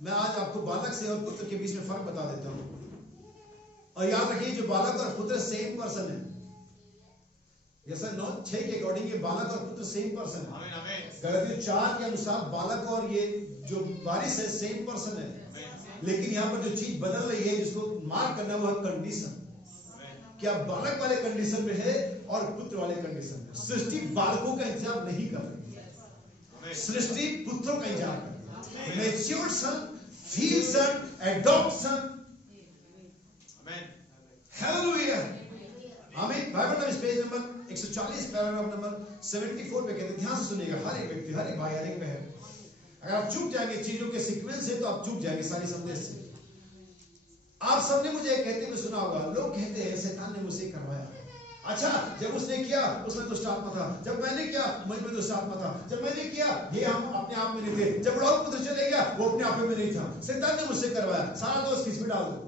मैं आज आपको बालक से और पुत्र के बीच में फर्क बता देता हूं। और याद रखिए जो बालक और पुत्र सेम पर्सन है, जैसा 9:6 के अकॉर्डिंग ये बालक और पुत्र सेम पर्सन है। गलातियों 4 के अनुसार बालक और ये जो वारिस है सेम पर्सन है, लेकिन यहाँ पर जो चीज बदल रही है जिसको मार्क करना वो है कंडीशन। क्या बालक वाले कंडीशन में है और पुत्र वाले कंडीशन में। सृष्टि बालकों का इंतजार नहीं कर रही, सृष्टि पुत्रों का इंतजार कर रही है। मैच्योर्ड सन, फील्ड सन, एडॉप्ट सन। हालेलुया, आमीन। बाइबल में पेज नंबर 140 पैराग्राफ नंबर 74 पे कहते, ध्यान से सुनिएगा हर एक व्यक्ति, हर एक भाई, हर एक बहन। अगर आप चूक जाएंगे चीजों के सीक्वेंस से तो आप चूक जाएंगे सारी संदेश से। आप सबने मुझे कहते हुए सुना होगा, लोग कहते हैं शैतान ने मुझे करवाया। अच्छा, जब उसने किया उसमें दुष्ट आत्मा था, जब मैंने किया मुझ में दुष्ट आत्मा था, जब मैंने किया ये हम अपने आप में नहीं थे, जब बुढ़ाऊ पुत्र चले गया वो अपने आप में नहीं था, शैतान ने मुझसे करवाया। सारा दोष किस पे डाल दो?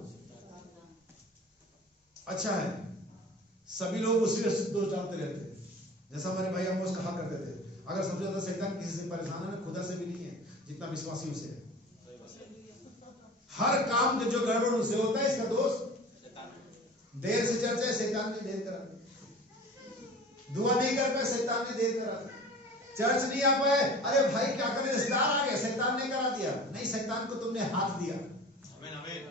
अच्छा है, सभी लोग उसी दोष डालते रहते हैं। जैसा हमारे भाई आमोस कहा करते थे, अगर सबसे ज्यादा शैतान किसी से परेशान है खुदा से भी नहीं है जितना विश्वासियों से है। हर काम जो गड़बड़ उससे होता है, इसका दोष देर से चर्चा है, शैतान ने देर करा। दुआ नहीं कर पाए, शैतान ने देर करा। चर्च नहीं आ पाए, अरे भाई क्या करें, रिश्तेदार आ गए, शैतान ने करा दिया। नहीं, शैतान को तुमने हाथ दिया। आमीन आमीन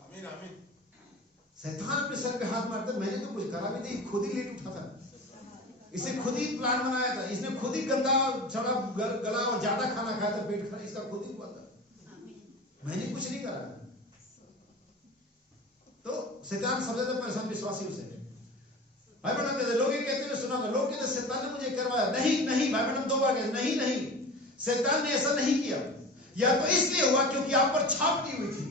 आमीन आमीन। शैतान अपने सर पे हाथ मारता, मैंने तो कुछ करा भी नहीं, खुद ही लेट उठा था। इसे खुद ही प्लान बनाया था, इसने खुद ही गंदा सड़ा गला और ज्यादा खाना खाया था, पेट खराब इसका खुद ही हुआ था, मैंने कुछ नहीं करा। तो शैतान सबसे ज्यादा परेशान विश्वासियों से। भाई बहन लोग ये कहते हुए सुना था, लोग कहते शैतान ने मुझे करवाया। नहीं नहीं भाई बहन, 2 बार कहते नहीं नहीं, शैतान ने ऐसा नहीं किया। या तो इसलिए हुआ क्योंकि आप पर छाप की हुई थी।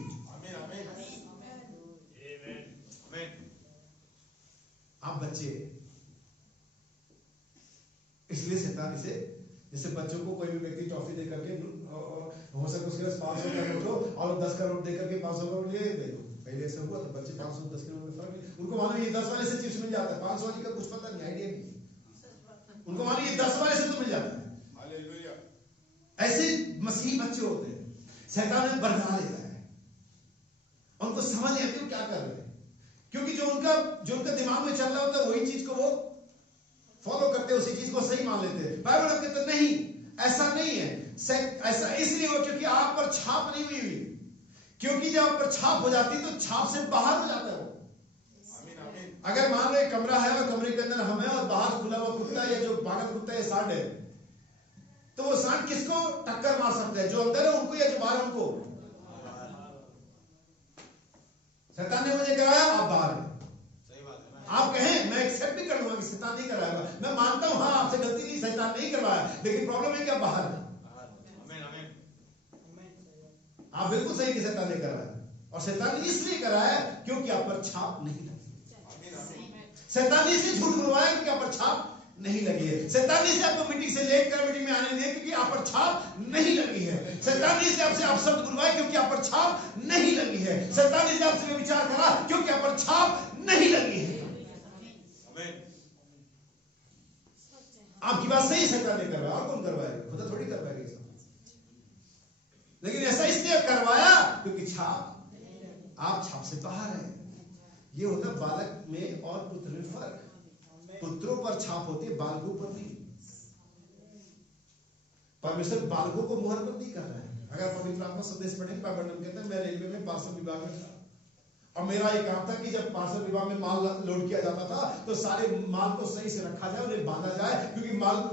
आप बच्चे, इसलिए शैतान इसे, जैसे बच्चों को कोई भी व्यक्ति टॉफी दे करके हो सकता उसके पास 500 का नोट हो और 10 का नोट देकर के 500 का नोट ले दे दो। पहले ऐसा हुआ तो बच्चे 500 10 के नोट में फर्क नहीं, उनको मालूम ये 10 वाले से चिप्स मिल जाता है, 500 वाले का कुछ पता नहीं, आइडिया नहीं, उनको मालूम ये 10 वाले से तो मिल जाता है। हालेलुया। ऐसे मसीह बच्चे होते हैं, शैतान में बरगला लेता है, उनको समझ नहीं आती वो क्या कर रहे हैं, क्योंकि जो उनका दिमाग में चल रहा होता है वही चीज को वो फॉलो करते हैं, उसी चीज को सही मान लेते हैं। बाइबल कहते नहीं, ऐसा नहीं है। ऐसा इसलिए हो क्योंकि आप पर छाप नहीं हुई, क्योंकि जब आप पर छाप हो जाती है तो छाप से बाहर हो जाता है वो। अगर मान लो एक कमरा है और कमरे के अंदर हम है और बाहर खुला हुआ कुत्ता या जो पागल कुत्ता है सांड है, तो वो सांड किसको टक्कर मार सकता है, जो अंदर है उनको या जो बाहर उनको? शैतान ने मुझे कराया, आप बाहर है। आप कहें मैं एक्सेप्ट भी कर लूंगा कि शैतान नहीं कराया, मैं मानता हूं हाँ आपसे गलती नहीं, शैतान नहीं करवाया, लेकिन प्रॉब्लम है कि आप बाहर है। आप बिल्कुल सही कि शैतान ने कराया, और शैतान ने इसलिए कराया क्योंकि आप पर छाप नहीं लगी। शैतान ने इसलिए झूठ बुलवाया क्योंकि आप पर छाप नहीं लगी है। शैतान ने इसे आपको मीटिंग से लेट कर मीटिंग में आने दिया क्योंकि आप पर छाप नहीं लगी है। शैतान ने इसे आपसे अपशब्द बुलवाया क्योंकि आप पर छाप नहीं लगी है। शैतान ने इसे आपसे विचार करा क्योंकि आप पर छाप नहीं लगी है। आपकी बात सही, शैतान ने करवाया, और कौन करवाएगा? खुदा थोड़ी करवाएगा ये सब, लेकिन ऐसा इसलिए करवाया क्योंकि छाप, आप छाप से बाहर है। ये होता बालक में और पुत्र में फर्क। पुत्रों पर छाप होती है, बालकों पर नहीं। परमेश्वर बालकों को मुहरबत नहीं कर रहा है। अगर पवित्र आत्मा संदेश पढ़ेंगे, वर्णन कहता है मैं रेलवे में पार्सल विभाग में था और मेरा एक काम था कि जब पार्सल विभाग में माल लोड किया जाता था तो सारे माल को सही से रखा जाए, उन्हें बांधा जाए, क्योंकि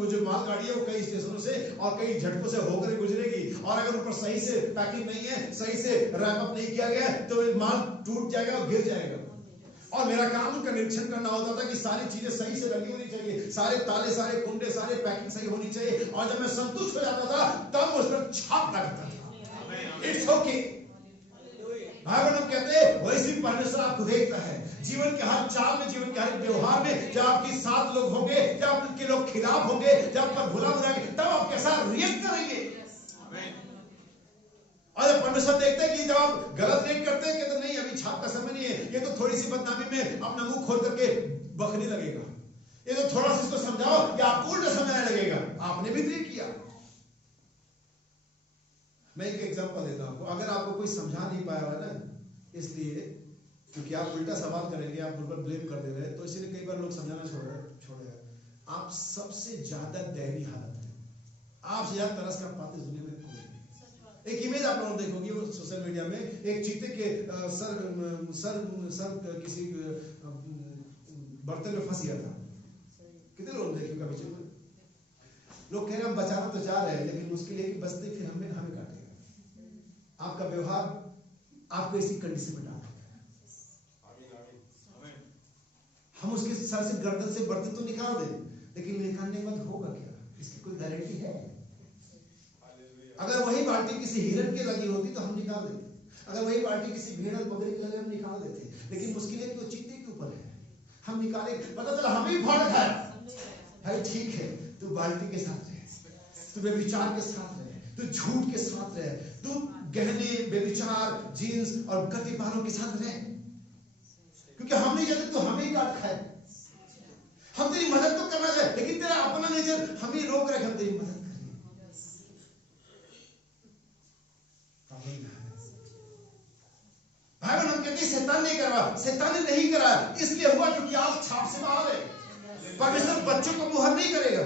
जो माल गाड़ी है वो कई स्टेशनों से और कई झटकों से होकर गुजरेगी, और अगर ऊपर सही से पैकिंग नहीं है, सही से रैप अप नहीं किया गया तो माल टूट जाएगा और गिर जाएगा। और मेरा काम उनका निरीक्षण करना होता था कि सारी चीजें सही से लगी होनी चाहिए, सारे ताले, सारे कुंडे, सारे पैकिंग सही होनी चाहिए, और जब मैं संतुष्ट हो जाता था तब उस पर छाप लगता था। It's okay. भाई बहनों कहते हैं वैसे भी परमेश्वर आपको देखता है जीवन के हर चाल में, जीवन के हर व्यवहार में। जब आपके साथ लोग होंगे, जब आपके लोग खिलाफ होंगे, जब आप पर भुला बुलाएंगे, तब आप कैसा रिएक्ट करेंगे। और परमेश्वर देखते हैं कि जब आप गलत रिएक्ट करते हैं, कहते नहीं अभी छाप का समय नहीं है, ये तो थोड़ी सी बदनामी में अपना मुंह खोल करके बकने लगेगा, ये तो थोड़ा सा इसको समझाओ या आपको उल्टा समझाने लगेगा, आपने भी नहीं किया। मैं एक एग्जांपल देता हूं, अगर आपको कोई समझा नहीं पाया है ना, इसलिए क्योंकि आप उल्टा सवाल करेंगे, आप उन पर ब्लेम कर दे रहे हैं, तो इसलिए कई बार लोग समझाना छोड़े। आप सबसे ज्यादा दयनीय हालत में, आपसे ज्यादा तरस का पाते दुनिया में कोई नहीं। एक इमेज आप लोग देखोगे वो सोशल मीडिया में, एक चीते के सर किसी बर्तन में फंस गया था। कितने लोग देखे कभी चीते? लोग कह रहे हम बचाना तो जा रहे हैं, लेकिन मुश्किल है कि बचते फिर हमें काटेगा। आपका व्यवहार आपको इसी कंडीशन में डाल देगा। हम उसके सर से, गर्दन से बर्तन तो निकाल दें, लेकिन निकालने के बाद होगा क्या, इसकी कोई गारंटी है? अगर वही बाल्टी किसी हिरण के लगी होती तो हम निकाल देते, अगर वही बाल्टी किसी भेड़ और बकरी के लगे हम निकाल देते, लेकिन मुश्किल है कि वो चीते के ऊपर है, हम निकाले, पता चला हम ही फाड़ खाए। भाई ठीक है, तू बाल्टी के साथ रहे, तू बेविचार के साथ रहे, तू झूठ के साथ रहे, तू गहने, बेविचार, जीन्स और गति बालों के साथ रहे, क्योंकि हम नहीं चाहते तो हम ही काट खाए। हम तेरी मदद तो करना चाहे, लेकिन तेरा अपना नेचर हम ही रोक रहे, हम तेरी मदद करें। भाई बहन हम कहते हैं शैतान नहीं करवा, शैतान ने नहीं करा, इसलिए हुआ क्योंकि आप छाप से बाहर है। परमेश्वर बच्चों को मुहर नहीं करेगा।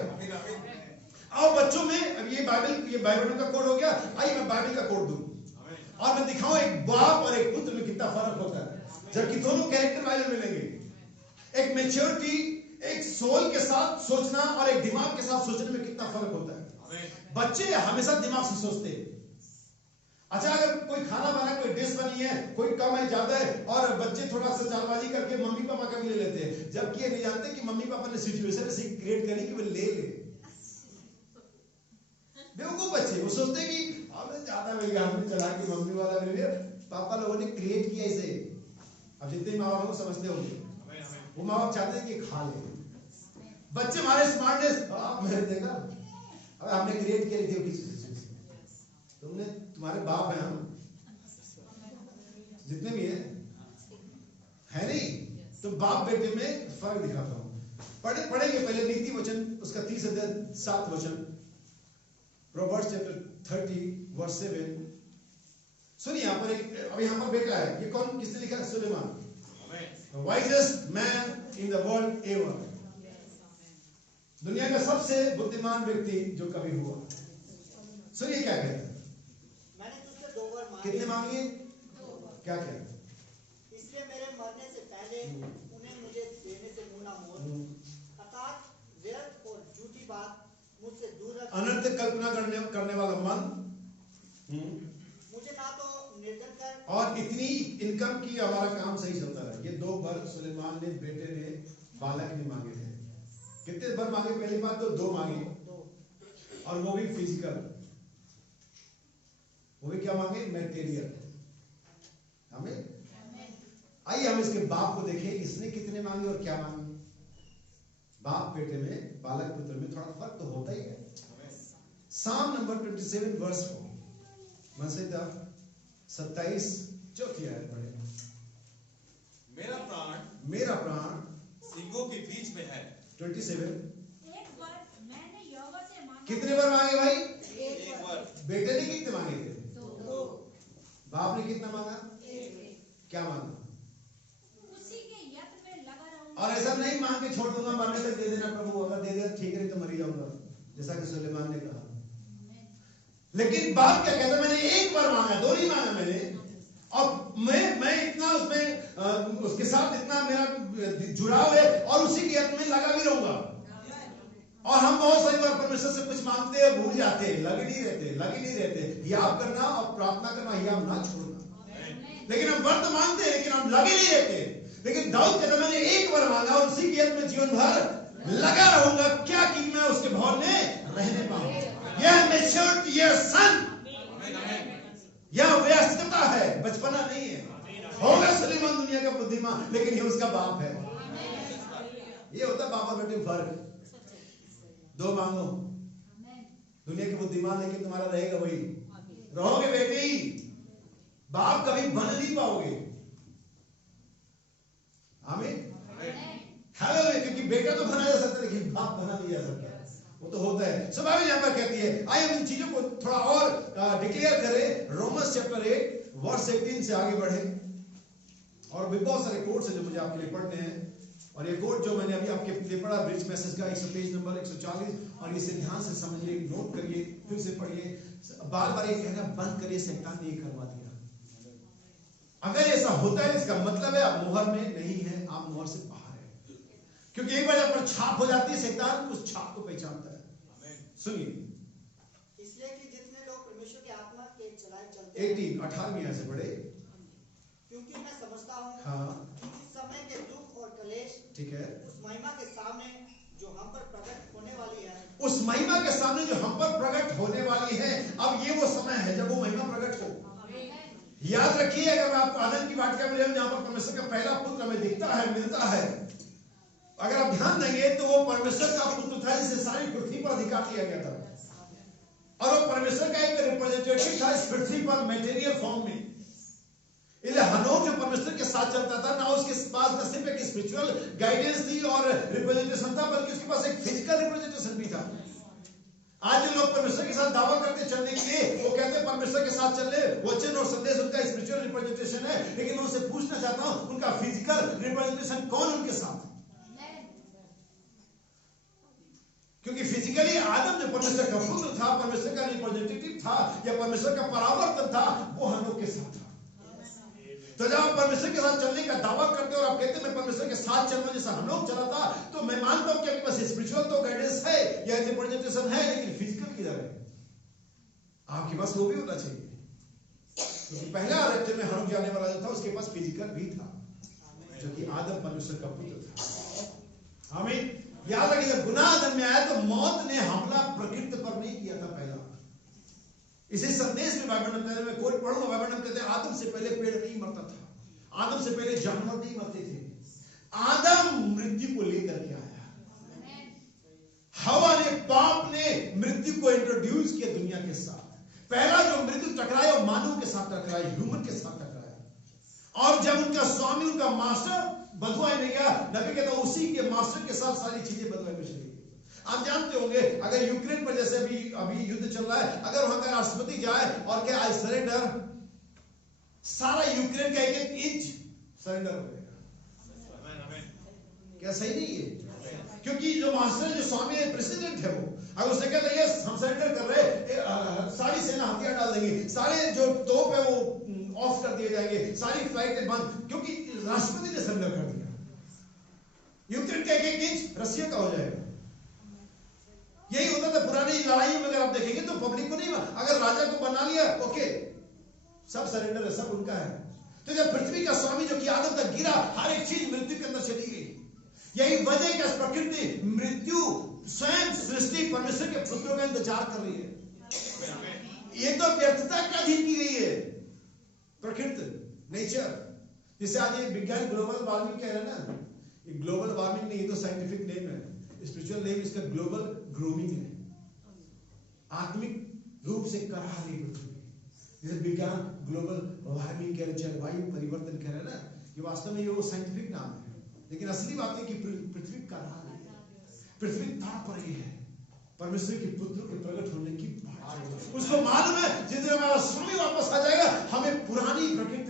आओ बच्चों में, अब ये बाइबल का कोड हो गया, आइए मैं बाइबल का कोड दूं और मैं दिखाऊं एक बाप और एक पुत्र में कितना फर्क होता है, जबकि दोनों कैरेक्टर बाइबल मिलेंगे। एक मैच्योरिटी, एक सोल के साथ सोचना और एक दिमाग के साथ सोचने में कितना फर्क होता है। बच्चे हमेशा दिमाग से सोचते हैं। अच्छा अगर कोई खाना बना, कोई डिश बनी है, कोई कम है ज्यादा है, और बच्चे थोड़ा सा चालबाजी करके मम्मी पापा का भी ले लेते हैं, जबकि ये नहीं जानते कि मम्मी पापा ने सिचुएशन ऐसी क्रिएट करी कि वो ले ले। बेवकूफ बच्चे, वो सोचते कि हमें ज्यादा मिल गया, हमने चला के मम्मी वाला मिल गया, पापा लोगों ने क्रिएट किया इसे। अब जितने माँ बाप को समझते होंगे, वो माँ बाप चाहते हैं कि खा ले। बच्चे हमारे स्मार्टनेस मैंने देखा, अब हमने क्रिएट किया तुम्हारे बाप हैं हम, जितने भी हैं, है नहीं? तो बाप बेटे में फर्क दिखाता हूं। पढ़ेंगे पहले नीति वचन, उसका 30 अध्याय 7 वचन, प्रोवर्ब्स चैप्टर 30 वर्स 7। सुनिए यहाँ पर अब यहाँ पर बेटा है, ये कौन, किसने लिखा? सुलेमान, wisest man in the world ever, दुनिया का सबसे बुद्धिमान व्यक्ति जो कभी हुआ। सुनिए क्या कहता है, मैंने तुझसे 2 वर मांगे। कितने मांगे? क्या क्या? इसलिए मेरे मरने से पहले उन्हें मुझे देने से मुंह ना मोड़, अर्थात व्यर्थ और झूठी बात मुझसे दूर रख, अनर्थ कल्पना करने वाला मन, मुझे ना तो निर्धन कर, और इतनी इनकम की हमारा काम सही चलता रहा। ये 2 वर सुलेमान ने, बेटे ने, बालक ने मांगे थे। कितने वर मांगे? पहली बात तो 2 मांगे, और वो भी फिजिकल, वो भी क्या मांगे? मैटेरियल। हमें आइए हम इसके बाप को देखें, इसने कितने मांगे और क्या मांगे। बाप बेटे में, बालक पुत्र में थोड़ा फर्क तो होता ही है। साम नंबर 27 वर्स 4, 27 चौथी आयत पढ़े। मेरा प्राण सिंगों के बीच में है। 27 एक बार मैंने यहोवा से मांगा। कितने बार मांगे भाई? एक बार। बेटे ने कितने मांगे थे? 2। बाप ने कितना मांगा? 1। क्या मांगा? उसी के यत्न में लगा रहूंगा। और ऐसा नहीं मांग के छोड़ दूंगा, मरने तक दे देना प्रभु, अगर दे देगा ठीक है, तो मर जाऊंगा, जैसा कि सुलेमान ने कहा। लेकिन बाप क्या कहता? मैंने 1 बार मांगा, 2 नहीं मांगा मैंने, और मैं इतना उसमें उसके साथ इतना मेरा जुड़ाव है, और उसी के यत्न में लगा भी रहूंगा। और हम बहुत सारी बार परमेश्वर से कुछ मांगते हैं, भूल जाते हैं, लगे नहीं रहते। याद करना और प्रार्थना करना, याद ना छोड़ना। लेकिन हम व्रत मांगते हैं, लेकिन हम लगे नहीं रहते। लेकिन दाऊद कहता मैंने 1 बार मांगा और उसी के यत्न में जीवन भर लगा रहूंगा, क्या कि मैं उसके भवन में रहने पाऊं। यह मैच्योरिटी, यह सन, यह व्यस्तता है, बचपना नहीं है। होगा सुलेमान दुनिया का बुद्धिमान, लेकिन ये उसका बाप है। ये होता बाप और बेटे में फर्क। 2 मांगो, दुनिया के बुद्धिमान, लेकिन तुम्हारा रहेगा वही, रहोगे बेटी, बाप कभी बन नहीं पाओगे। आमीन। हालेलुया। क्योंकि बेटा तो बना जा सकता है, लेकिन बाप बना नहीं जा सकता, वो तो होता है। सो बाइबल यहाँ पर कहती है, आइए हम इन चीजों को थोड़ा और डिक्लेयर करें। रोमन्स चैप्टर 8 वर्स 18 से आगे बढ़े, और भी बहुत सारे कोट्स हैं जो मुझे आपके लिए पढ़ने हैं। और ये कोट जो मैंने अभी आपके लिए पढ़ा, ब्रिज मैसेज का, पेज नंबर 140, और इसे ध्यान से समझिए, नोट करिए, फिर से पढ़िए, बार बार ये कहना बंद करिए, शैतान ने ये करवा दिया। अगर ऐसा होता है, इसका मतलब है आप मोहर में नहीं है, आप मोहर से बाहर है। क्योंकि एक बार जब पर छाप हो जाती है, शैतान उस छाप को पहचानता है। सुनिए, इसलिए कि जितने लोग परमेश्वर की आत्मा के चलाए चलते 18 यहाँ से पढ़े। क्योंकि मैं समझता हूँ हाँ, कि इस समय के दुख और कलेश ठीक है, उस महिमा के सामने जो हम पर प्रकट होने वाली है, उस महिमा के सामने जो हम पर प्रकट होने वाली है। अब ये वो समय है जब वो महिमा प्रकट हो। याद रखिए, अगर मैं आपको आनंद की वाटिका में ले जहां पर परमेश्वर का पहला पुत्र हमें दिखता है, मिलता है, अगर आप ध्यान देंगे तो वो परमेश्वर का पुत्र था जिसे सारी पृथ्वी पर अधिकार दिया गया था, और वो परमेश्वर का एक रिप्रेजेंटेटिव था इस पृथ्वी पर मटेरियल फॉर्म में। इसलिए हनोक जो परमेश्वर के साथ चलता था ना, उसके पास न सिर्फ एक स्पिरिचुअल गाइडेंस थी और रिप्रेजेंटेशन था, बल्कि उसके पास एक फिजिकल रिप्रेजेंटेशन भी था। आज जो लोग परमेश्वर के साथ दावा करते चलने के लिए, वो कहते हैं परमेश्वर के साथ चलने, वचन और संदेश उनका स्पिरिचुअल रिप्रेजेंटेशन है। लेकिन मैं उनसे पूछना चाहता हूं, उनका फिजिकल रिप्रेजेंटेशन कौन उनके साथ? क्योंकि फिजिकली आदम जो परमेश्वर का पुत्र था, परमेश्वर का रिप्रेजेंटेटिव था, या परमेश्वर का परावर्तन था, वो हनोक के साथ था। तो जब आप परमेश्वर के साथ चलने का दावा करते हो और आप कहते हैं मैं परमेश्वर के साथ चलूंगा जैसा हनोक चला था, तो मैं मानता हूं कि आपके पास स्पिरिचुअल तो गाइडेंस है या रिप्रेजेंटेशन है, लेकिन फिजिकल किधर है? आपके पास वो भी होना चाहिए। क्योंकि पहला आराध्य में हनोक जाने वाला जो था, उसके पास फिजिकल भी था, जो कि आदम परमेश्वर का पुत्र था। आमीन। याद रखिए, जब गुनाह आदम में आया तो मौत ने हमला प्रकृति पर नहीं किया था पहला। इसी संदेश में बाइबल में कोई पढ़ूंगा, बाइबल में कहते हैं आदम से पहले पेड़ नहीं मरता था, आदम से पहले जानवर नहीं मरते थे। आदम मृत्यु को लेकर के आया, हवा ने, पाप ने मृत्यु को इंट्रोड्यूस किया दुनिया के साथ। पहला जो साथ टकराए, ह्यूमन के साथ टकराया। और जब उनका स्वामी, उनका मास्टर बदुआई में गया, नबी कहता है उसी के मास्टर के साथ सारी चीजें बदुआई में चली गई। आप जानते होंगे अगर यूक्रेन पर जैसे अभी युद्ध चल रहा है, अगर वहां का राष्ट्रपति जाए और क्या आई सरेंडर, सारा यूक्रेन का एक एक इंच सरेंडर हो जाएगा। क्या सही नहीं है? क्योंकि जो मास्टर, जो स्वामी है, प्रेसिडेंट है, वो अगर उसने कहता है यस हम सरेंडर कर रहे, सारी सेना हथियार डाल देंगे, सारे जो तोप है वो ऑफ कर दिए जाएंगे, सारी फ्लाइटें बंद, क्योंकि राष्ट्रपति ने सरेंडर कर दिया। यूक्रेन का एक एक इंच रशिया का हो जाएगा। यही होता था पुरानी लड़ाइयों में। अगर आप देखेंगे तो पब्लिक को नहीं, अगर राजा को बना लिया ओके सब सरेंडर है, सब उनका है। तो जब पृथ्वी का स्वामी जो कि आदम तक गिरा, हर एक चीज मृत्यु के अंदर चली गई। यही वजह कि प्रकृति मृत्यु स्वयं सृष्टि परमेश्वर के पुत्रों का इंतजार कर रही है। ये तो व्यर्थता का अधीन की गई है प्रकृति, नेचर, जिसे आज ये विज्ञान ग्लोबल वार्मिंग कह रहे हैं ना। ये ग्लोबल वार्मिंग नहीं, ये तो साइंटिफिक नेम है, स्पिरिचुअल नेम इसका ग्लोबल ग्रूमिंग है। आत्मिक रूप से करा रही पृथ्वी, जैसे विज्ञान ग्लोबल वार्मिंग कह रहे, जलवायु परिवर्तन कह रहे हैं ना, ये वास्तव में ये वो साइंटिफिक नाम है। लेकिन असली बात है कि पृथ्वी करा रही है, पृथ्वी तड़प रही है परमेश्वर के पुत्र के प्रकट होने की बात। उसको मालूम है जिस दिन हमारा स्वामी वापस आ जाएगा, हमें पुरानी प्रकृति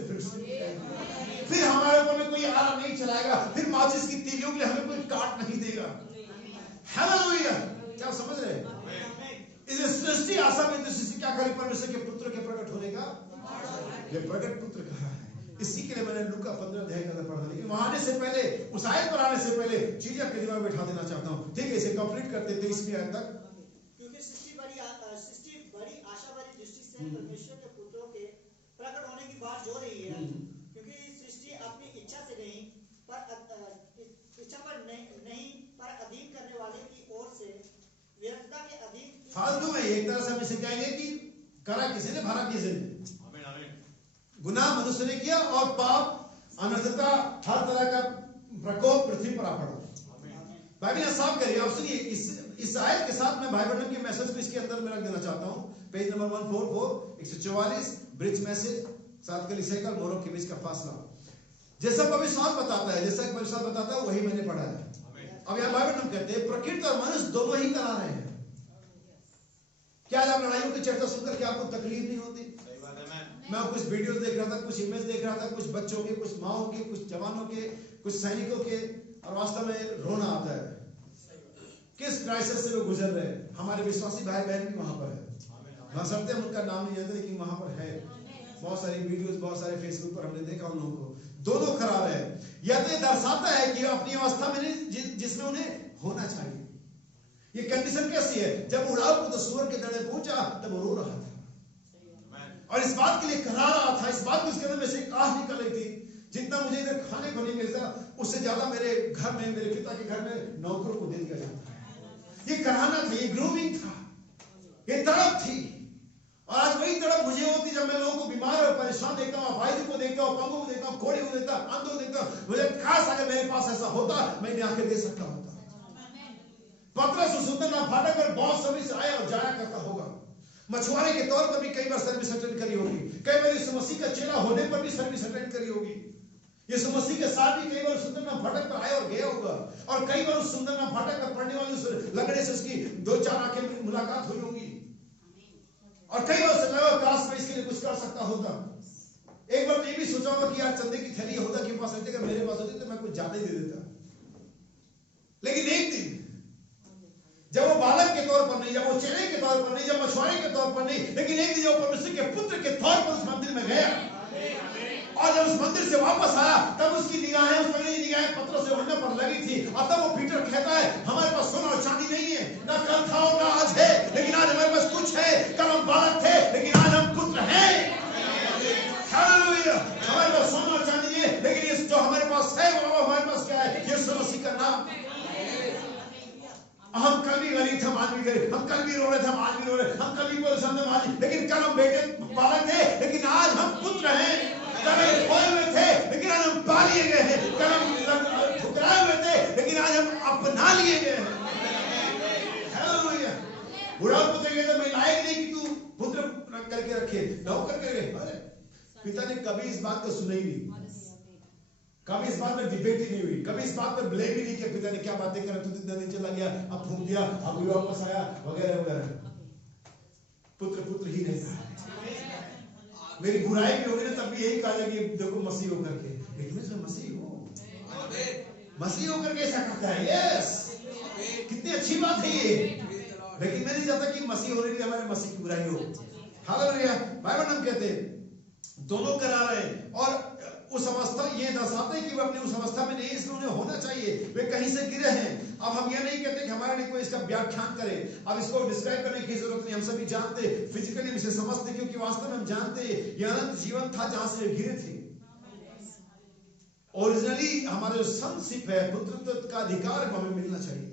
फिर हमारे ऊपर में कोई आरा नहीं चलाएगा, फिर माचिस की तीलियों के लिए हमें कोई काट नहीं देगा। हालेलुया! क्या समझ रहे हैं? इस सृष्टि आशा में दृष्टि क्या करें? परमेश्वर के पुत्र के प्रकट होने का, ये प्रकट पुत्र कहा है। इसी के लिए मैंने लूका 15 अध्याय का पढ़ा, लेकिन वहां आने से पहले, उस आयत पर आने से पहले चीजें आपके दिमाग में बैठा देना चाहता हूं। ठीक है, इसे कंप्लीट करते 23वीं आयत तक। क्योंकि सृष्टि बड़ी आशा भरी दृष्टि से परमेश्वर के पुत्रों के प्रकट होने की बात जो रही है, क्योंकि सृष्टि अपनी इच्छा से नहीं पर अधीन करने वाले की ओर से व्यर्थता के अधीन। फालतू में एक तरह से हम इसे कहेंगे कि करा किसी ने, भरा किसी ने। गुनाह मनुष्य ने किया और पाप, अनर्थता, हर तरह का प्रकोप पृथ्वी पर आ पड़ा। बाइबल ने साफ करी। आप सुनिए, इस आयत के साथ मैं भाई बहनों के मैसेज को इसके अंदर में रख देना चाहता हूं। पेज नंबर 144, 144, ब्रिज मैसेज, 7 कलीसिया का मोरों के बीच का फासला। जैसा पवित्र शास्त्र बताता है, जैसा पवित्र शास्त्र बताता है, वही मैंने पढ़ा है। अब यहाँ बाइबल हम कहते हैं प्रकृति और मनुष्य दोनों ही करा रहे हैं। क्या आप लड़ाइयों की चर्चा सुनकर क्या आपको तकलीफ नहीं होती? मैं कुछ वीडियोस देख रहा था, कुछ इमेज देख रहा था, कुछ बच्चों के, कुछ माओ के, कुछ जवानों के, कुछ सैनिकों के, और वास्तव में रोना आता है। किस क्राइसिस से वो गुजर रहे हैं। हमारे विश्वासी भाई बहन भी वहां पर है, बशर्ते हम उनका नाम नहीं जानते, लेकिन वहां पर है। बहुत सारी वीडियोस, बहुत सारे फेसबुक पर हमने देखा उन लोगों को। दोनों खरा रहे। यह तो दर्शाता है कि अपनी अवस्था में नहीं जिसमें उन्हें होना चाहिए। ये कंडीशन कैसी है? जब उड़ाव पुत्र सूअर के दड़े पहुंचा तब वो रो रहा था और इस बात के लिए करा रहा था, इस बात की उसके अंदर में से आह निकल रही थी, जितना मुझे इधर खाने को नहीं मिलता उससे ज्यादा मेरे घर में, मेरे पिता के घर में नौकरों को दे दिया जाता है। ये कराना था, ये ग्रूमिंग था, ये तड़प थी। और आज वही तड़प मुझे होती जब मैं लोगों को बीमार और परेशान देखता हूँ, भाई को देखता हूँ, पंगों को देखता हूँ, घोड़े को देखता हूँ, अंधों को देखता हूँ। मुझे काश अगर मेरे पास ऐसा होता, मैं इन्हें आके दे सकता होता। पतरस सुंदर नाम फाटक पर बहुत समय से आया और जाया करता होगा। मछुआरे के तौर पर भी कई बार सर्विस अटेंड करी होगी। कई बार यीशु मसीह का चेला होने पर भी सर्विस अटेंड करी होगी। यीशु मसीह के साथ भी कई बार सुंदर नाम फाटक पर आया और गया होगा। और कई बार उस सुंदर नाम फाटक पर पढ़ने वाले उस लगड़े से उसकी 2-4 आंखें मुलाकात हुई होगी। और कई बार उसने लगा काश मैं इसके लिए कुछ कर सकता होता। एक बार ये भी सोचा होगा कि यार चंदे की थैली होता के पास रहती, अगर मेरे पास होती तो मैं कुछ ज्यादा ही दे देता। लेकिन एक दिन जब वो बालक के तौर पर नहीं, जब वो चेले के तौर पर नहीं, जब मछुआरे के तौर पर नहीं, लेकिन एक दिन जब परमेश्वर के पुत्र के तौर पर उस मंदिर में गया और जब उस मंदिर से वापस आया, तब उसकी निगाहें, उस पर निगाहें पत्थरों से उड़ने पर लगी थी। और तब वो पीटर कहता है, हमारे पास सोना और चांदी नहीं है, ना कल था और ना आज है, लेकिन आज हमारे पास कुछ है। कल हम बालक थे, लेकिन आज हम पुत्र हैं। हालेलुया! हमारे पास सोना और चांदी नहीं है, लेकिन ये जो हमारे पास है वो हमारे पास क्या है? यीशु मसीह का नाम। हम कल भी गरीब थे, आज भी गरीब। हम कल भी रो रहे थे, आज भी रो रहे। हम कल भी परेशान थे, आज, लेकिन कल हम बेटे बालक थे, लेकिन आज हम पुत्र हैं। कल हम खोए हुए थे, लेकिन आज हम पा लिए गए हैं। कल हम ठुकराए हुए थे, लेकिन आज हम अपना लिए गए हैं। हालेलुया! बुढ़ा पुत्र कहता मैं लायक नहीं कि तू पुत्र करके रखे, नौकर करके। पिता ने कभी इस बात को सुना ही नहीं, कभी इस बात में डिबेट ही नहीं हुई, कभी इस बात पर ब्लेम ही नहीं किया पिता ने क्या बातें करा, तू इतना नीचे चला गया, अब फूंक दिया, अब भी वापस आया, वगैरह वगैरह। पुत्र पुत्र ही रहता है। मेरी बुराई भी होगी ना तब भी यही कहा जाएगी देखो मसीह होकर के, लेकिन मैं मसीह हूँ, मसीह होकर के ऐसा करता है। यस, कितनी अच्छी बात है ये। लेकिन मैं नहीं चाहता कि मसीह होने के लिए हमारे मसीह की बुराई हो। हालेलुया। बाइबल हम कहते हैं दोनों करा रहे हैं, और उस अवस्था ये दर्शाते हैं कि वे अपनी उस अवस्था में नहीं, इसलिए उन्हें होना चाहिए, वे कहीं से गिरे हैं। अब हम ये नहीं कहते कि हमारे लिए कोई इसका व्याख्यान करे, अब इसको डिस्क्राइब करने की जरूरत नहीं, हम सभी जानते, फिजिकली इसे समझते, क्योंकि वास्तव में हम जानते ये अनंत जीवन था जहां से गिरे थे। ओरिजिनली हमारा जो सनशिप है, पुत्रत्व का अधिकार हमें मिलना चाहिए।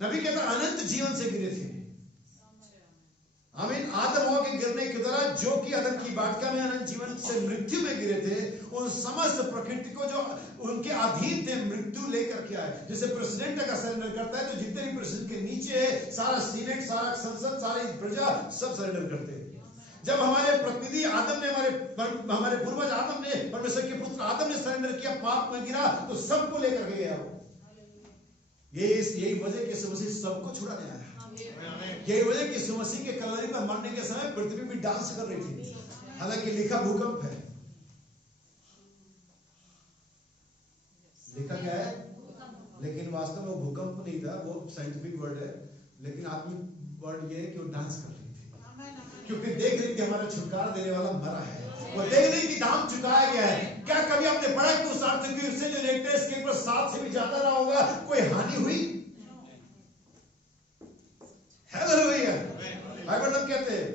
नबी कहता अनंत जीवन से गिरे थे। आमीन। आदम हवा के गिरने के द्वारा जो कि अदन की वाटिका में अनंत जीवन से मृत्यु में गिरे थे, उन समस्त प्रकृति को जो उनके अधीन थे मृत्यु लेकर के आए। जैसे प्रेसिडेंट अगर सरेंडर करता है तो जितने भी प्रेसिडेंट के नीचे है सारा सीनेट, सारा संसद, सारी प्रजा सब सरेंडर करते हैं। जब हमारे प्रतिनिधि आदम ने, हमारे पूर्वज आदम ने, परमेश्वर के पुत्र आदम ने सरेंडर किया, पाप में गिरा, तो सबको लेकर के गया वो। यही वजह कि यीशु मसीह सबको छुड़ाने आया। यही वजह कि यीशु मसीह के कलवरी पर मरने के समय पृथ्वी भी डांस कर रही थी, हालांकि लिखा भूकंप है। लिखा क्या है? लेकिन वास्तव में वो भूकंप नहीं था, वो साइंटिफिक वर्ड है, लेकिन आत्मिक वर्ड ये है कि वो डांस कर रही थी, क्योंकि देख रही थी हमारा छुटकारा देने वाला मरा है। वो देख रही थी दाम चुकाया गया है। क्या कभी आपने पढ़ा कि उस आर्थिक से जो लेटेस्ट के ऊपर 7 से भी ज्यादा रहा होगा, कोई हानि हुई? हालेलुया। बाइबल में कहते हैं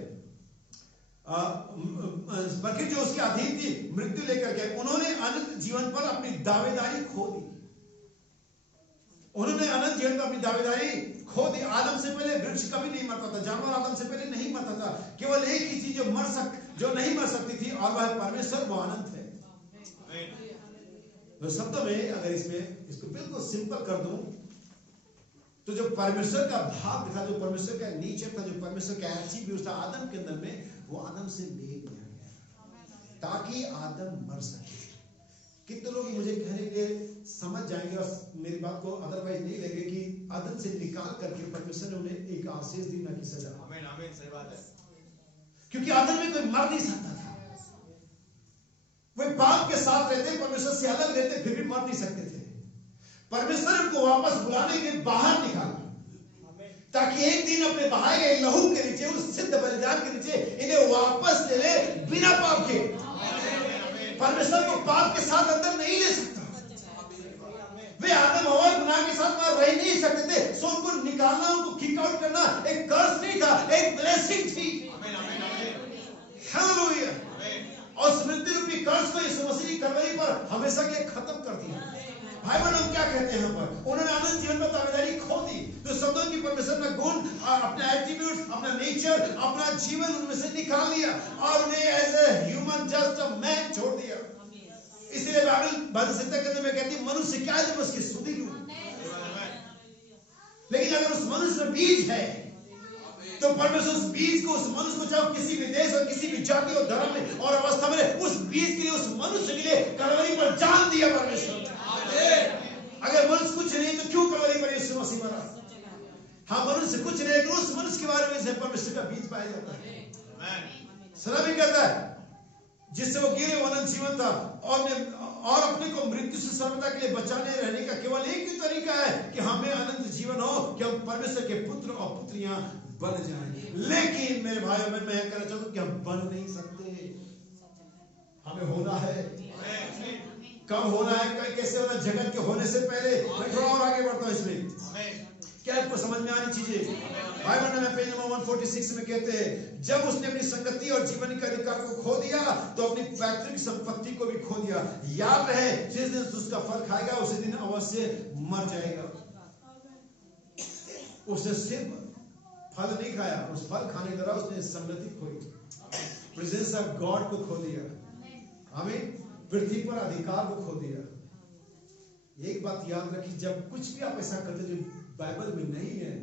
प्रकृति जो उसके अधीन थी मृत्यु लेकर के, उन्होंने अनंत जीवन पर अपनी दावेदारी खो दी। उन्होंने अनंत जीवन पर अपनी दावेदारी खो दी। आदम से पहले वृक्ष कभी नहीं मरता था, जानवर आदम से पहले नहीं मरता था। केवल एक ही चीज जो नहीं मर सकती थी, और वह परमेश्वर, वो अनंत है। तो शब्दों में अगर इसको बिल्कुल सिंपल कर दूं तो जो परमेश्वर का भाव था, जो परमेश्वर का नेचर था, जो परमेश्वर का एट्रिब्यूट था आदम के अंदर में, वो आदम से ले लिया गया ताकि आदम मर सके। कितने लोग मुझे कहने के समझ जाएंगे और मेरी बात को अदरवाइज नहीं लेंगे कि आदम से निकाल करके परमेश्वर ने उन्हें एक आशीष दी, ना कि सजा। आमीन, आमीन, सही बात है। क्योंकि आदम में कोई मर नहीं सकता था, वे पाप के साथ रहते, परमेश्वर से अलग रहते, फिर भी मर नहीं सकते थे। परमेश्वर उनको वापस बुलाने के बाहर निकाला ताकि एक दिन अपने बहाए गए लहू के नीचे, उस सिद्ध बलिदान के नीचे इन्हें वापस ले ले बिना पाप के। परमेश्वर को पाप के साथ अंदर नहीं ले सकता। वे आदम हवा गुनाह के साथ वहां रह नहीं सकते थे, सो उनको निकालना, उनको किक आउट करना एक कर्स नहीं था, एक ब्लेसिंग थी। हालेलुया। और स्मृति रूपी कर्स को यीशु मसीह की कलवरी पर हमेशा के लिए खत्म कर दिया। भाई बहन हम क्या कहते हैं यहाँ पर? उन्होंने अनंत जीवन में दावेदारी खो दी। तो शब्दों की परमेश्वर ने गुण, अपने एट्रीब्यूट्स, अपना नेचर, अपना जीवन उनमें से निकाल लिया और उन्हें as a human, just a man छोड़ दिया। इसलिए बाइबल संहिता के अंदर में कहती है मनुष्य क्या है जब उसकी सुधि लूं। लेकिन अगर उस मनुष्य में बीज है तो परमेश्वर उस बीज को, उस मनुष्य को, चाहे किसी भी देश और किसी भी जाति और धर्म में और अवस्था में, उस बीज के लिए, उस मनुष्य के लिए कलवरी पर जान दिया परमेश्वर। अगर मनुष्य कुछ नहीं तो क्यों कलवरी पर यीशु मसीह मरा? हाँ, मनुष्य कुछ नहीं, उस मनुष्य के बारे में से परमेश्वर का बीज पाया जाता है। सना भी कहता है जिससे वो गिरे वो अनंत जीवन था और अपने को मृत्यु से सर्वदा के लिए बचाने रहने का केवल एक ही तरीका है कि हमें अनंत जीवन हो, कि हम परमेश्वर के पुत्र और पुत्रियां बन जाएं। लेकिन मेरे भाइयों में मैं कहना चाहता हूं कि हम बन नहीं सकते, हमें होना है। कब होना है, कैसे होना? जगत के होने से पहले। मैं थोड़ा और आगे बढ़ता हूं इसमें, क्या आपको समझ में आनी चीजें? बाइबल में पेज नंबर 146 में कहते हैं जब उसने अपनी संगति और जीवन के अधिकार को खो दिया तो अपनी पैतृक संपत्ति को भी खो दिया। याद रहे जिस दिन उसका फल खाएगा उसी दिन अवश्य मर जाएगा। उसने सिर्फ फल नहीं खाया, उस फल खाने द्वारा उसने संगति खोई, प्रेजेंस ऑफ गॉड को खो दिया। हमें पृथ्वी पर अधिकार को खो दिया। एक बात याद रखिए, जब कुछ भी आप ऐसा करते जो बाइबल में नहीं है,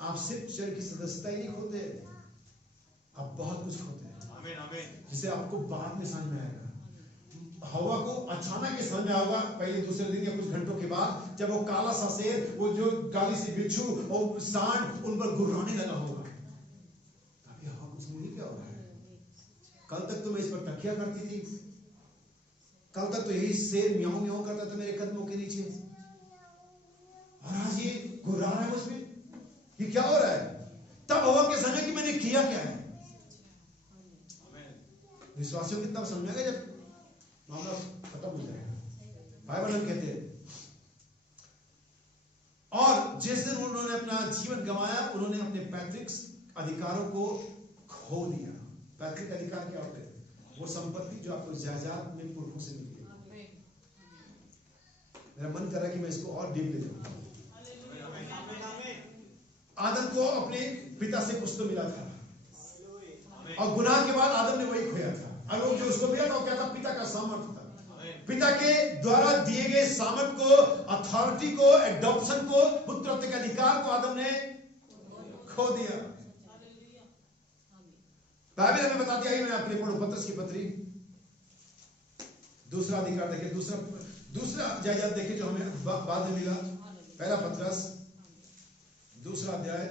आप सिर्फ चर्च की सदस्यता ही नहीं खोते, आप बहुत कुछ खोते हैं। जिसे आपको बाद में समझ में आएगा। हवा को अचानक ही समझ में आएगा पहले दूसरे दिन या कुछ घंटों के बाद, जब वो काला सा शेर, वो जो काली सी बिच्छू और सांड उन पर गुर्राने लगा होगा। अभी हवा कुछ नहीं, क्या हो रहा है? कल तक तो मैं इस पर तकिया करती थी, कल तक तो यही शेर म्याऊं म्याऊं करता था मेरे कदमों के नीचे, और आज ये गुर्रा रहा है उसमें। ये क्या हो रहा है? तब हवा के समय कि मैंने किया क्या है। विश्वासियों की तब समझेगा जब मामला खत्म हो जाएगा। बाइबल में कहते हैं, और जिस दिन उन्होंने अपना जीवन गंवाया, उन्होंने अपने पैतृक अधिकारों को खो दिया। पैतृक अधिकार क्या होते हैं? वो संपत्ति जो आपको जायदाद में पुरखों से मिली है। मेरा मन कर रहा है कि मैं इसको और डीप ले जाऊं। आदम को अपने पिता से कुछ तो मिला था, और गुनाह के बाद आदम ने वही खोया था। और वो जो उसको मिला था वो क्या था? पिता का सामर्थ था। पिता के द्वारा दिए गए सामर्थ को, अथॉरिटी को, एडॉप्शन को, पुत्रत्व के अधिकार को आदम ने खो दिया। बाइबल हमें बताती है, मैं अपने पढ़ो पत्रस की पत्री, दूसरा अधिकार देखिए, दूसरा जायदाद देखिए जो हमें बाद में मिला। पहला पत्रस दूसरा अध्याय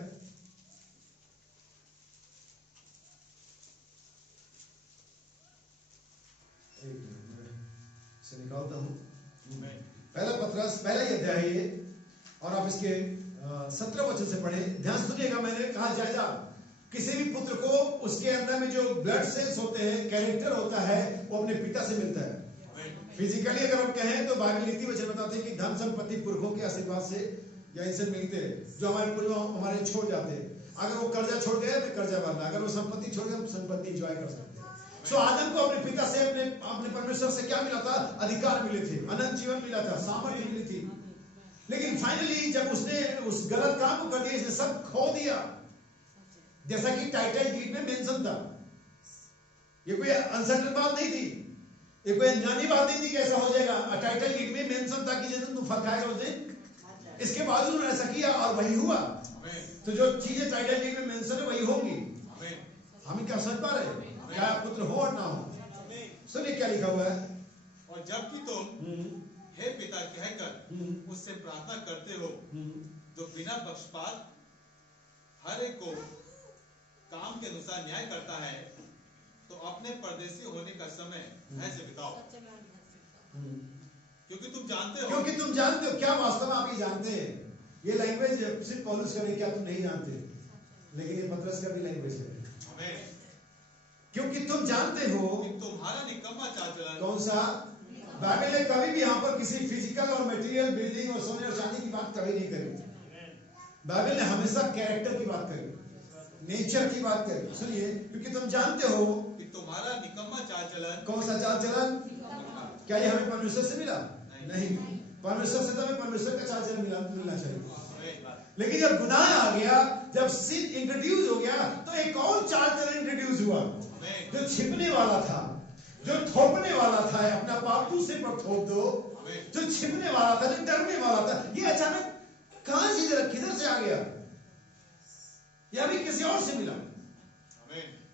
से निकालता हूं। पहला पत्रस पहला ही अध्याय है, और आप इसके 17 वचन से पढ़े, ध्यान सुनिएगा। मैंने कहा जायदाद, किसी भी पुत्र को उसके अंदर में जो ब्लड सेल्स होते हैं, कैरेक्टर होता है, वो अपने पिता से मिलता है। फिजिकली अगर हम कहें तो बाइबल नीति वचन बताते हैं कि धन संपत्ति पुरखों के आशीर्वाद से या इनसे मिलते हैं, जो हमारे पूर्व हमारे छोड़ जाते हैं। अगर वो कर्जा छोड़ गए तो कर्जा भरना, अगर वो संपत्ति छोड़ गए हम संपत्ति एंजॉय कर सकते हैं। सो आदम को अपने पिता से, अपने परमेश्वर से क्या मिला था? अधिकार मिले थे, अनंत जीवन मिला था, सामर्थ्य मिली थी। लेकिन फाइनली जब उसने उस गलत काम को कर दिया, इसने सब खो दिया। जैसा कि टाइटल डीड में मेंशन था, ये कोई अनसर्टेन बात नहीं थी, ये कोई अनजानी बात नहीं थी कि ऐसा हो जाएगा। टाइटल डीड में मेंशन था कि जिस दिन तू फल खाएगा उस दिन, इसके बावजूद उन्होंने ऐसा किया और वही हुआ। तो जो चीजें टाइटल डीड में मेंशन है वही होंगी। हम क्या समझ पा रहे हैं? क्या पुत्र हो और ना हो। सुनिए क्या लिखा हुआ है, और जबकि तुम हे पिता कहकर उससे प्रार्थना करते हो, जो बिना पक्षपात हर एक को काम के अनुसार न्याय करता है, तो अपने परदेशी होने का समय ऐसे बिताओ, क्योंकि तुम जानते हो। क्या वास्तव में आप ये जानते हैं? ये लैंग्वेज सिर्फ पौलुस का नहीं, क्या तुम नहीं जानते? लेकिन ये पतरस का भी लैंग्वेज है। क्योंकि तुम जानते हो कि तुम्हारा निकम्मा चाल चलन कौन सा। बाइबल ने कभी भी यहाँ पर किसी फिजिकल और मटेरियल बिल्डिंग और सोने और चांदी की बात कभी नहीं करी। बाइबल ने हमेशा कैरेक्टर की बात करी, नेचर की बात करी। सुनिए, क्योंकि तुम जानते हो कि तुम्हारा निकम्मा चाल चलन। कौन सा चाल चलन? क्या ये हमें परमेश्वर से मिला? नहीं, परमेश्वर से तो हमें परमेश्वर का चाल चलन मिलना चाहिए। लेकिन जब गुनाह आ गया, जब सिन इंट्रोड्यूस हो गया, तो एक और चाल चलन इंट्रोड्यूस हुआ, जो छिपने वाला था, जो थोपने वाला था। अपना पाप दूसरे पर थोप दो, जो छिपने वाला था, जो डरने वाला था, ये अचानक कहां से किधर से आ गया? या भी किसी और से मिला।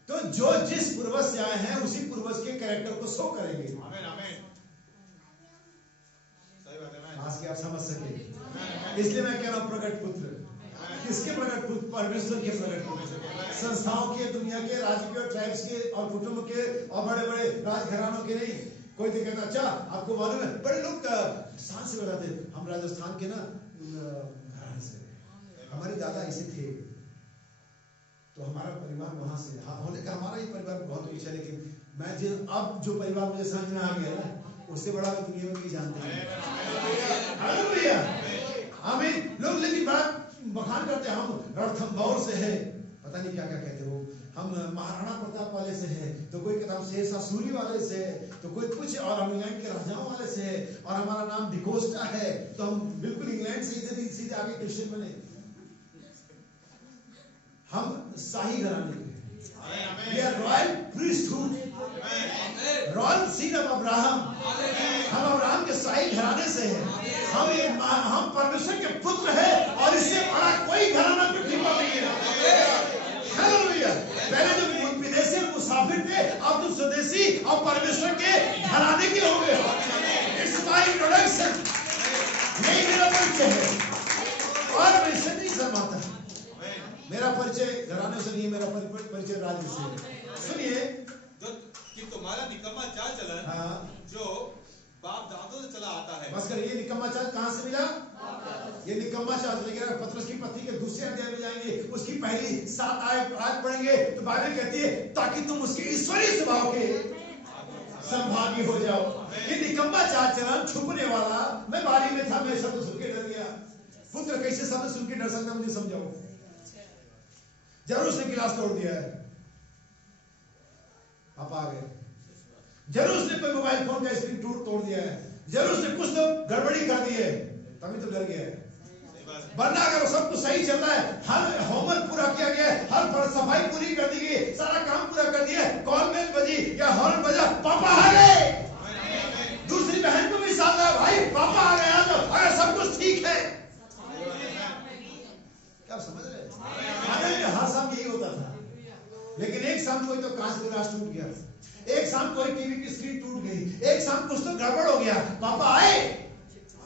तो जो जिस पूर्वज से आए हैं उसी पूर्वज के कैरेक्टर को शो करेंगे। आज की आप समझ सके, इसलिए मैं कह रहा हूं प्रकट पुत्र। किसके प्रकट पुत्र? परमेश्वर के प्रकट पुत्र। संस्थाओं के, दुनिया के, राज्य के और ट्राइब्स के और कुटुंब के और बड़े बड़े राजघरानों के नहीं। कोई तो कहता, अच्छा आपको मालूम है, बड़े लोग सांस से बताते, हम राजस्थान के ना घराने से, हमारे दादा ऐसे थे, तो हमारा परिवार वहां से। हाँ, होने का हमारा ही परिवार बहुत पीछे, लेकिन मैं अब जो परिवार मुझे समझ में आ गया ना, उससे बड़ा दुनिया में नहीं जानते हैं। हालेलुया, आमीन। लोग लेकिन बात बखान करते हैं, हम रणथंभौर से है, पता नहीं क्या क्या कहते हो, हम महाराणा प्रताप वाले से है, तो कोई कहता हम शेरशाह सूरी वाले से है, तो कोई कुछ, और हम इंग्लैंड के राजाओं वाले से है, और हमारा नाम डिकोस्टा है, तो हम बिल्कुल इंग्लैंड से इधर सीधे आगे क्रिश्चियन बने। हम शाही घराने के, we are royal priesthood, royal seed of Abraham. हम अब्राहम के शाही घराने से हैं। हम परमेश्वर के पुत्र हैं, और इससे बड़ा कोई घराना पृथ्वी पर नहीं है। हालेलुया। पहले जो विदेशी मुसाफिर थे, स्वदेशी और परमेश्वर के घराने के हो गए। इट्स माय इंट्रोडक्शन, यही मेरा परिचय है और मैं इससे नहीं शर्माता। मेरा परिचय घराने से नहीं, मेरा परिचय राज्य से है। सुनिए कि तुम्हारा निकम्मा चाल चलन जो बाप दादों से चला आता है। बस कर, ये निकम्मा चाल कहां से मिला? ये निकम्मा चाल लेकिन अगर पतरस की पत्री के दूसरे अध्याय में जाएंगे, उसकी पहली 7 आयत पढ़ेंगे तो बाइबल कहती है ताकि तुम उसके ईश्वरीय स्वभाव के संभागी हो जाओ। ये निकम्मा चाल चलन छुपने वाला, मैं बारी में था, मैं शब्द सुन के डर गया। पुत्र कैसे शब्द सुन के डर सकता, मुझे समझाओ। जरूर उसने गिलास तोड़ दिया है, आप आ गए। जरूर उसने कोई मोबाइल फोन का स्क्रीन तोड़ दिया है, जरूर उसने कुछ तो गड़बड़ी कर दी है, तभी तो डर गया है। वरना अगर सब कुछ सही चल रहा है, हर होमवर्क पूरा किया गया है, हर सफाई पूरी कर दी गई, सारा काम पूरा कर दिया, कॉल मेल बजी या हॉर्न बजा, पापा आ गए। दूसरी बहन को भी साथ आया, भाई पापा आ गए, तो अगर सब कुछ ठीक है। क्या समझ रहे? हर शाम यही होता था, लेकिन एक शाम कोई तो कांच गिलास टूट गया, एक शाम कोई टीवी की स्क्रीन टूट गई, एक शाम कुछ तो गड़बड़ हो गया, पापा आए,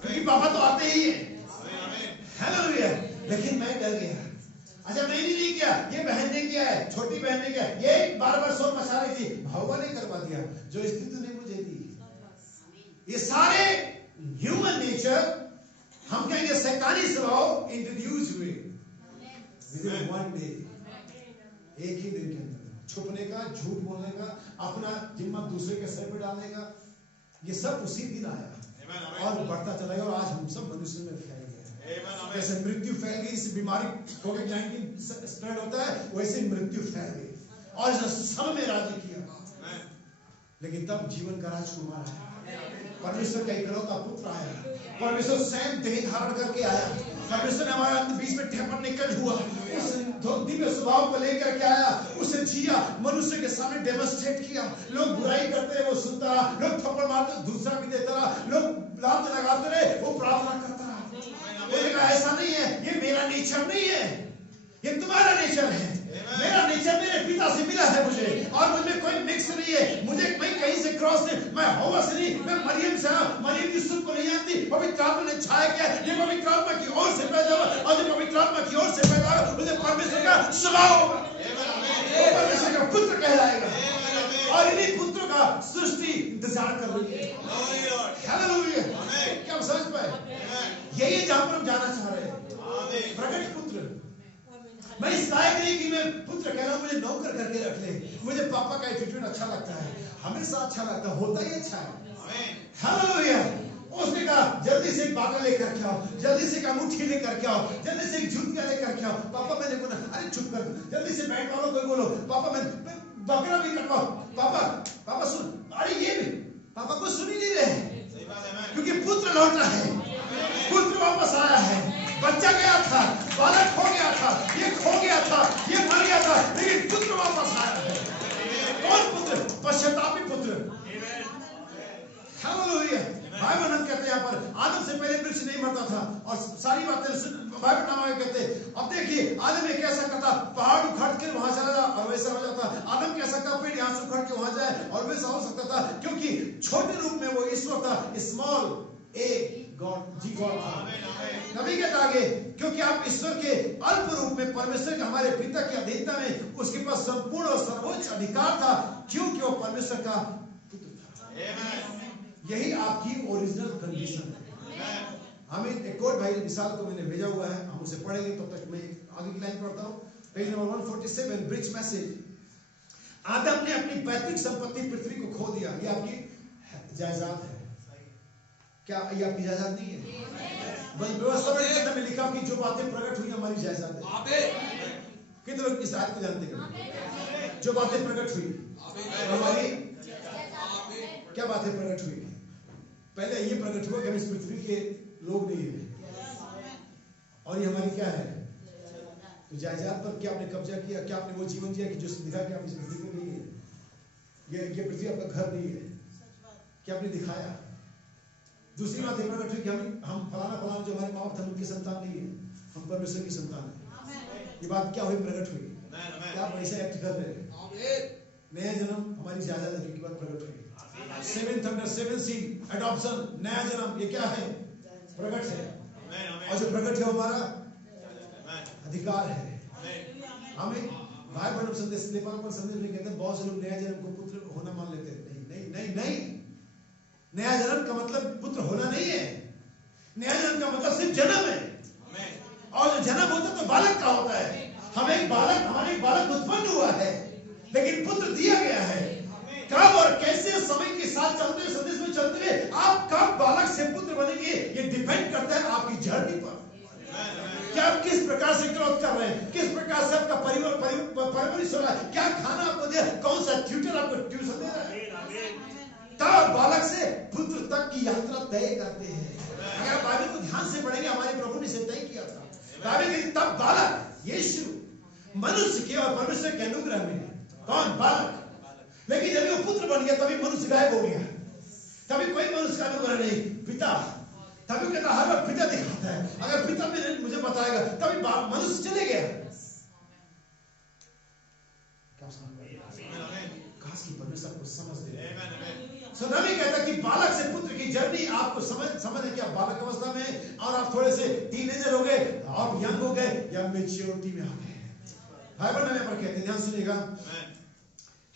क्योंकि पापा तो आते ही है। हालेलुया। लेकिन मैं डर गया। अच्छा, मैंने नहीं किया, ये बहन ने किया है, छोटी बहन ने किया, ये बार-बार शोर मचा रही थी, भावा ने करवा दिया, जो स्थिति तूने मुझे दी। ये सारे ह्यूमन नेचर, हम कहेंगे शैतानी स्वभाव इंट्रोड्यूस हुए वन डे, एक ही दिन के अंदर। छुपने का, झूठ बोलने का, अपना जिम्मा दूसरे के सर पे डालने का, ये सब उसी दिन आया और बढ़ता चला गया। और आज हम सब मनुष्य में फैल गए। जैसे मृत्यु फैल गई, इस बीमारी कोविड-19 स्प्रेड होता है, वैसे मृत्यु फैल गई और इस सब में राज्य किया। लेकिन तब जीवन का राजकुमार आया, परमेश्वर का इकलौता पुत्र आया, परमेश्वर स्वयं देह धारण करके आया, परमेश्वर ने हमारे बीच में ठेपन निकल हुआ, उस दिव्य स्वभाव को लेकर के आया, उसे जिया, मनुष्य के सामने डेमोन्स्ट्रेट किया। लोग बुराई करते रहे, वो सुनता रहा, लोग थप्पड़ मारते दूसरा भी देता रहा, लोग लात लगाते रहे, वो प्रार्थना करता रहा। ऐसा नहीं है, ये मेरा नेचर नहीं है, ये तुम्हारा नेचर है। मेरा नेचर मेरे पिता से मिला है मुझे, और मुझे कोई मिक्स नहीं है। मुझे मैं कहीं से क्रॉस नहीं, मैं हवा से नहीं, मैं मरियम से आया। मरियम यूसुफ को नहीं जानती, पवित्र आत्मा ने छाया किया, ये पवित्र आत्मा की ओर से पैदा हुआ, और ये पवित्र आत्मा की ओर से पैदा हुआ, मुझे परमेश्वर का स्वभाव होगा, वो परमेश्वर का पुत्र कहलाएगा। और इन्हीं पुत्रों का सृष्टि इंतजार कर रही है। हालेलुया। क्या समझ पाए? यही जहां पर हम जाना चाह रहे हैं। प्रकट पुत्र, मैं इस लायक नहीं कि मैं पुत्र कह रहा हूं, मुझे नौकर करके रख ले, मुझे पापा का एटीट्यूड अच्छा लगता है, हमेशा अच्छा लगता है, होता ही अच्छा है। हालेलुया। उसने कहा जल्दी से एक बागा लेकर के आओ, जल्दी से एक अंगूठी लेकर के आओ, जल्दी से एक जूता लेकर के आओ। पापा मैंने बोला, अरे चुप कर, जल्दी से बैठ वालों कोई बोलो, पापा मैं बकरा भी कटवाओ, पापा सुन, अरे ये भी पापा को सुन ही नहीं रहे, क्योंकि पुत्र लौट रहा है, पुत्र वापस आया है। बच्चा गया था, बालक खो गया था, ये खो गया था, ये मर गया था, लेकिन पुत्र वापस आया है। कौन पुत्र? पश्चातापी पुत्र। हालेलुया। बाइबल हम कहते हैं यहाँ पर आदम से पहले वृक्ष नहीं मरता था, और सारी बातें बाइबल नाम कहते हैं। अब देखिए आदम एक कैसा करता, पहाड़ उखड़ के वहां चला जा और वैसा हो जाता। आदम कह सकता पेड़ यहाँ से उखड़ के वहां जाए और वैसा हो सकता था, क्योंकि छोटे रूप में वो ईश्वर था, small a god, ji God था। नबी कहता आगे, क्योंकि आप ईश्वर के अल्प रूप में परमेश्वर के हमारे पिता की अधीनता में उसके पास संपूर्ण और सर्वोच्च अधिकार था, क्योंकि वो परमेश्वर का पुत्र था। यही आपकी ओरिजिनल कंडीशन है। हमें एक और भाई विशाल को मैंने भेजा हुआ है, हम उसे पढ़ेंगे, तब तक मैं आगे की लाइन पढ़ता हूँ। Page number 147, bridge message. Adam ने अपनी पैतृक संपत्ति पृथ्वी को खो दिया। ये आपकी जायदाद है। क्या ये आपकी जायदाद नहीं है? व्यवस्था में लिखा कि जो बातें प्रकट हुई हमारी जायदाद है। कितने लोग इस आयत को जानते हैं? जो बातें प्रकट हुई हमारी, क्या बातें प्रकट हुई? पहले ये प्रकट हुआ कि हम इस पृथ्वी के लोग नहीं है, और ये हमारी क्या है? तो जायदाद पर क्या आपने कब्जा किया? क्या आपने वो जीवन जिया कि जो दिखा कि आप इस पृथ्वी में नहीं है? ये पृथ्वी आपका घर नहीं है? क्या आपने दिखाया? दूसरी बात ये प्रकट हुई कि हम फलाना जो हमारे माँ बाप थे उनकी संतान नहीं है, हम परमेश्वर की संतान है। ये बात क्या हुई? प्रकट हुई। क्या आप ऐसा एक्ट कर रहे हैं? नया जन्म हमारी ज्यादा की बात प्रकट हुई। 7 थंडर 7 सील एडॉप्शन, नया जन्म, ये क्या है? प्रकट है। और जो प्रकट है हमारा अधिकार है। हमें भाई बहनों संदेश पर संदेश में कहते हैं बहुत से लोग नया जन्म को पुत्र होना मान लेते हैं। नहीं नहीं नहीं, नया जन्म का मतलब पुत्र होना नहीं है। नया जन्म का मतलब सिर्फ जन्म है। और जो जन्म होता है तो बालक का होता है। हमारे एक बालक उत्पन्न हुआ है, लेकिन पुत्र दिया गया है। कब और कैसे समय के साथ चलते हुए संदेश में चलते हुए आप कब बालक से पुत्र बनेंगे, ये डिपेंड करता है आपकी जर्नी पर। क्या आप किस प्रकार से ग्रोथ कर रहे हैं, किस प्रकार से आपका परवरिश हो रहा है, क्या खाना आपको दिया, कौन सा ट्यूटर आपको ट्यूशन दे रहा है। तब बालक से पुत्र तक की यात्रा तय करते हैं। अगर आप बाइबल को ध्यान से पढ़ेंगे, हमारे प्रभु ने इसे तय किया था। बाइबल कहती तब बालक यीशु मनुष्य के और परमेश्वर के अनुग्रह में, कौन? बालक। लेकिन जब वो पुत्र बन गया तभी मनुष्य गायब हो गया। तभी कोई मनुष्य का अनुग्रह नहीं, पिता। तभी कहता हर वक्त पिता दिखाता है। अगर पिता मुझे बताएगा तभी मनुष्य चले गया। क्या समझ में? काश की परमेश्वर को समझ दे। सो नबी कहता कि बालक से पुत्र की जर्नी आपको समझ है कि आप बालक अवस्था में और आप थोड़े से टीनेजर हो गए, आप यंग हो गए या मैच्योरिटी में आ गए। भाई बहन पर कहते हैं, ध्यान सुनिएगा।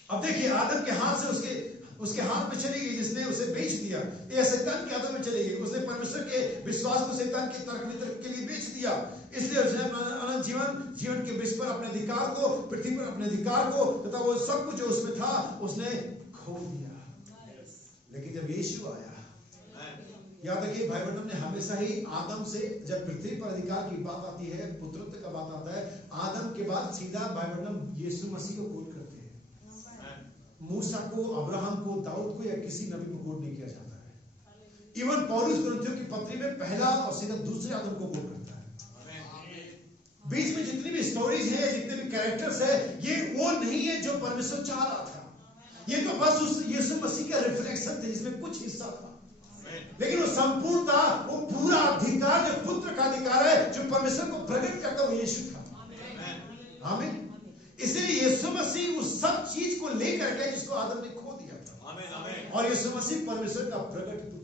अब देखिए, आदम के हाथ से उसके हाथ में चली गई, जिसने उसे बेच दिया। ये शैतान के हाथों में चली गई। उसने परमेश्वर के विश्वास को शैतान के तर्क वितर्क के लिए बेच दिया। इसलिए उसने अनंत जीवन के विश्व पर अपने अधिकार को, पृथ्वी पर अपने अधिकार को तथा वो सब कुछ जो उसमें था उसने खो दिया। लेकिन जब यीशु आया, याद रखिए भाई बहनों ने हमेशा ही आदम से, जब पृथ्वी पर अधिकार की बात आती है, पुत्रत्व का बात आता है, आदम के बाद सीधा भाई बहनों यीशु मसीह को कोट करते हैं। मूसा को, अब्राहम को, दाऊद को या किसी नबी को कोट नहीं किया जाता है। इवन पौलुस कुरिन्थियों की पत्री में पहला और सीधा दूसरे आदम को कोट करता है। बीच में जितनी भी स्टोरीज है, जितने भी कैरेक्टर्स है, ये वो नहीं है जो परमेश्वर चाह रहा था। ये तो बस उस यीशु मसीह का रिफ्लेक्शन थे, जिसमें कुछ हिस्सा था। लेकिन वो संपूर्णता, वो पूरा अधिकार जो पुत्र का अधिकार है, जो परमेश्वर को प्रकट करता, वो यीशु था। आमीन। इसलिए यीशु मसीह उस सब चीज को लेकर के जिसको आदम ने खो दिया था। और यीशु मसीह परमेश्वर का प्रकट पुत्र।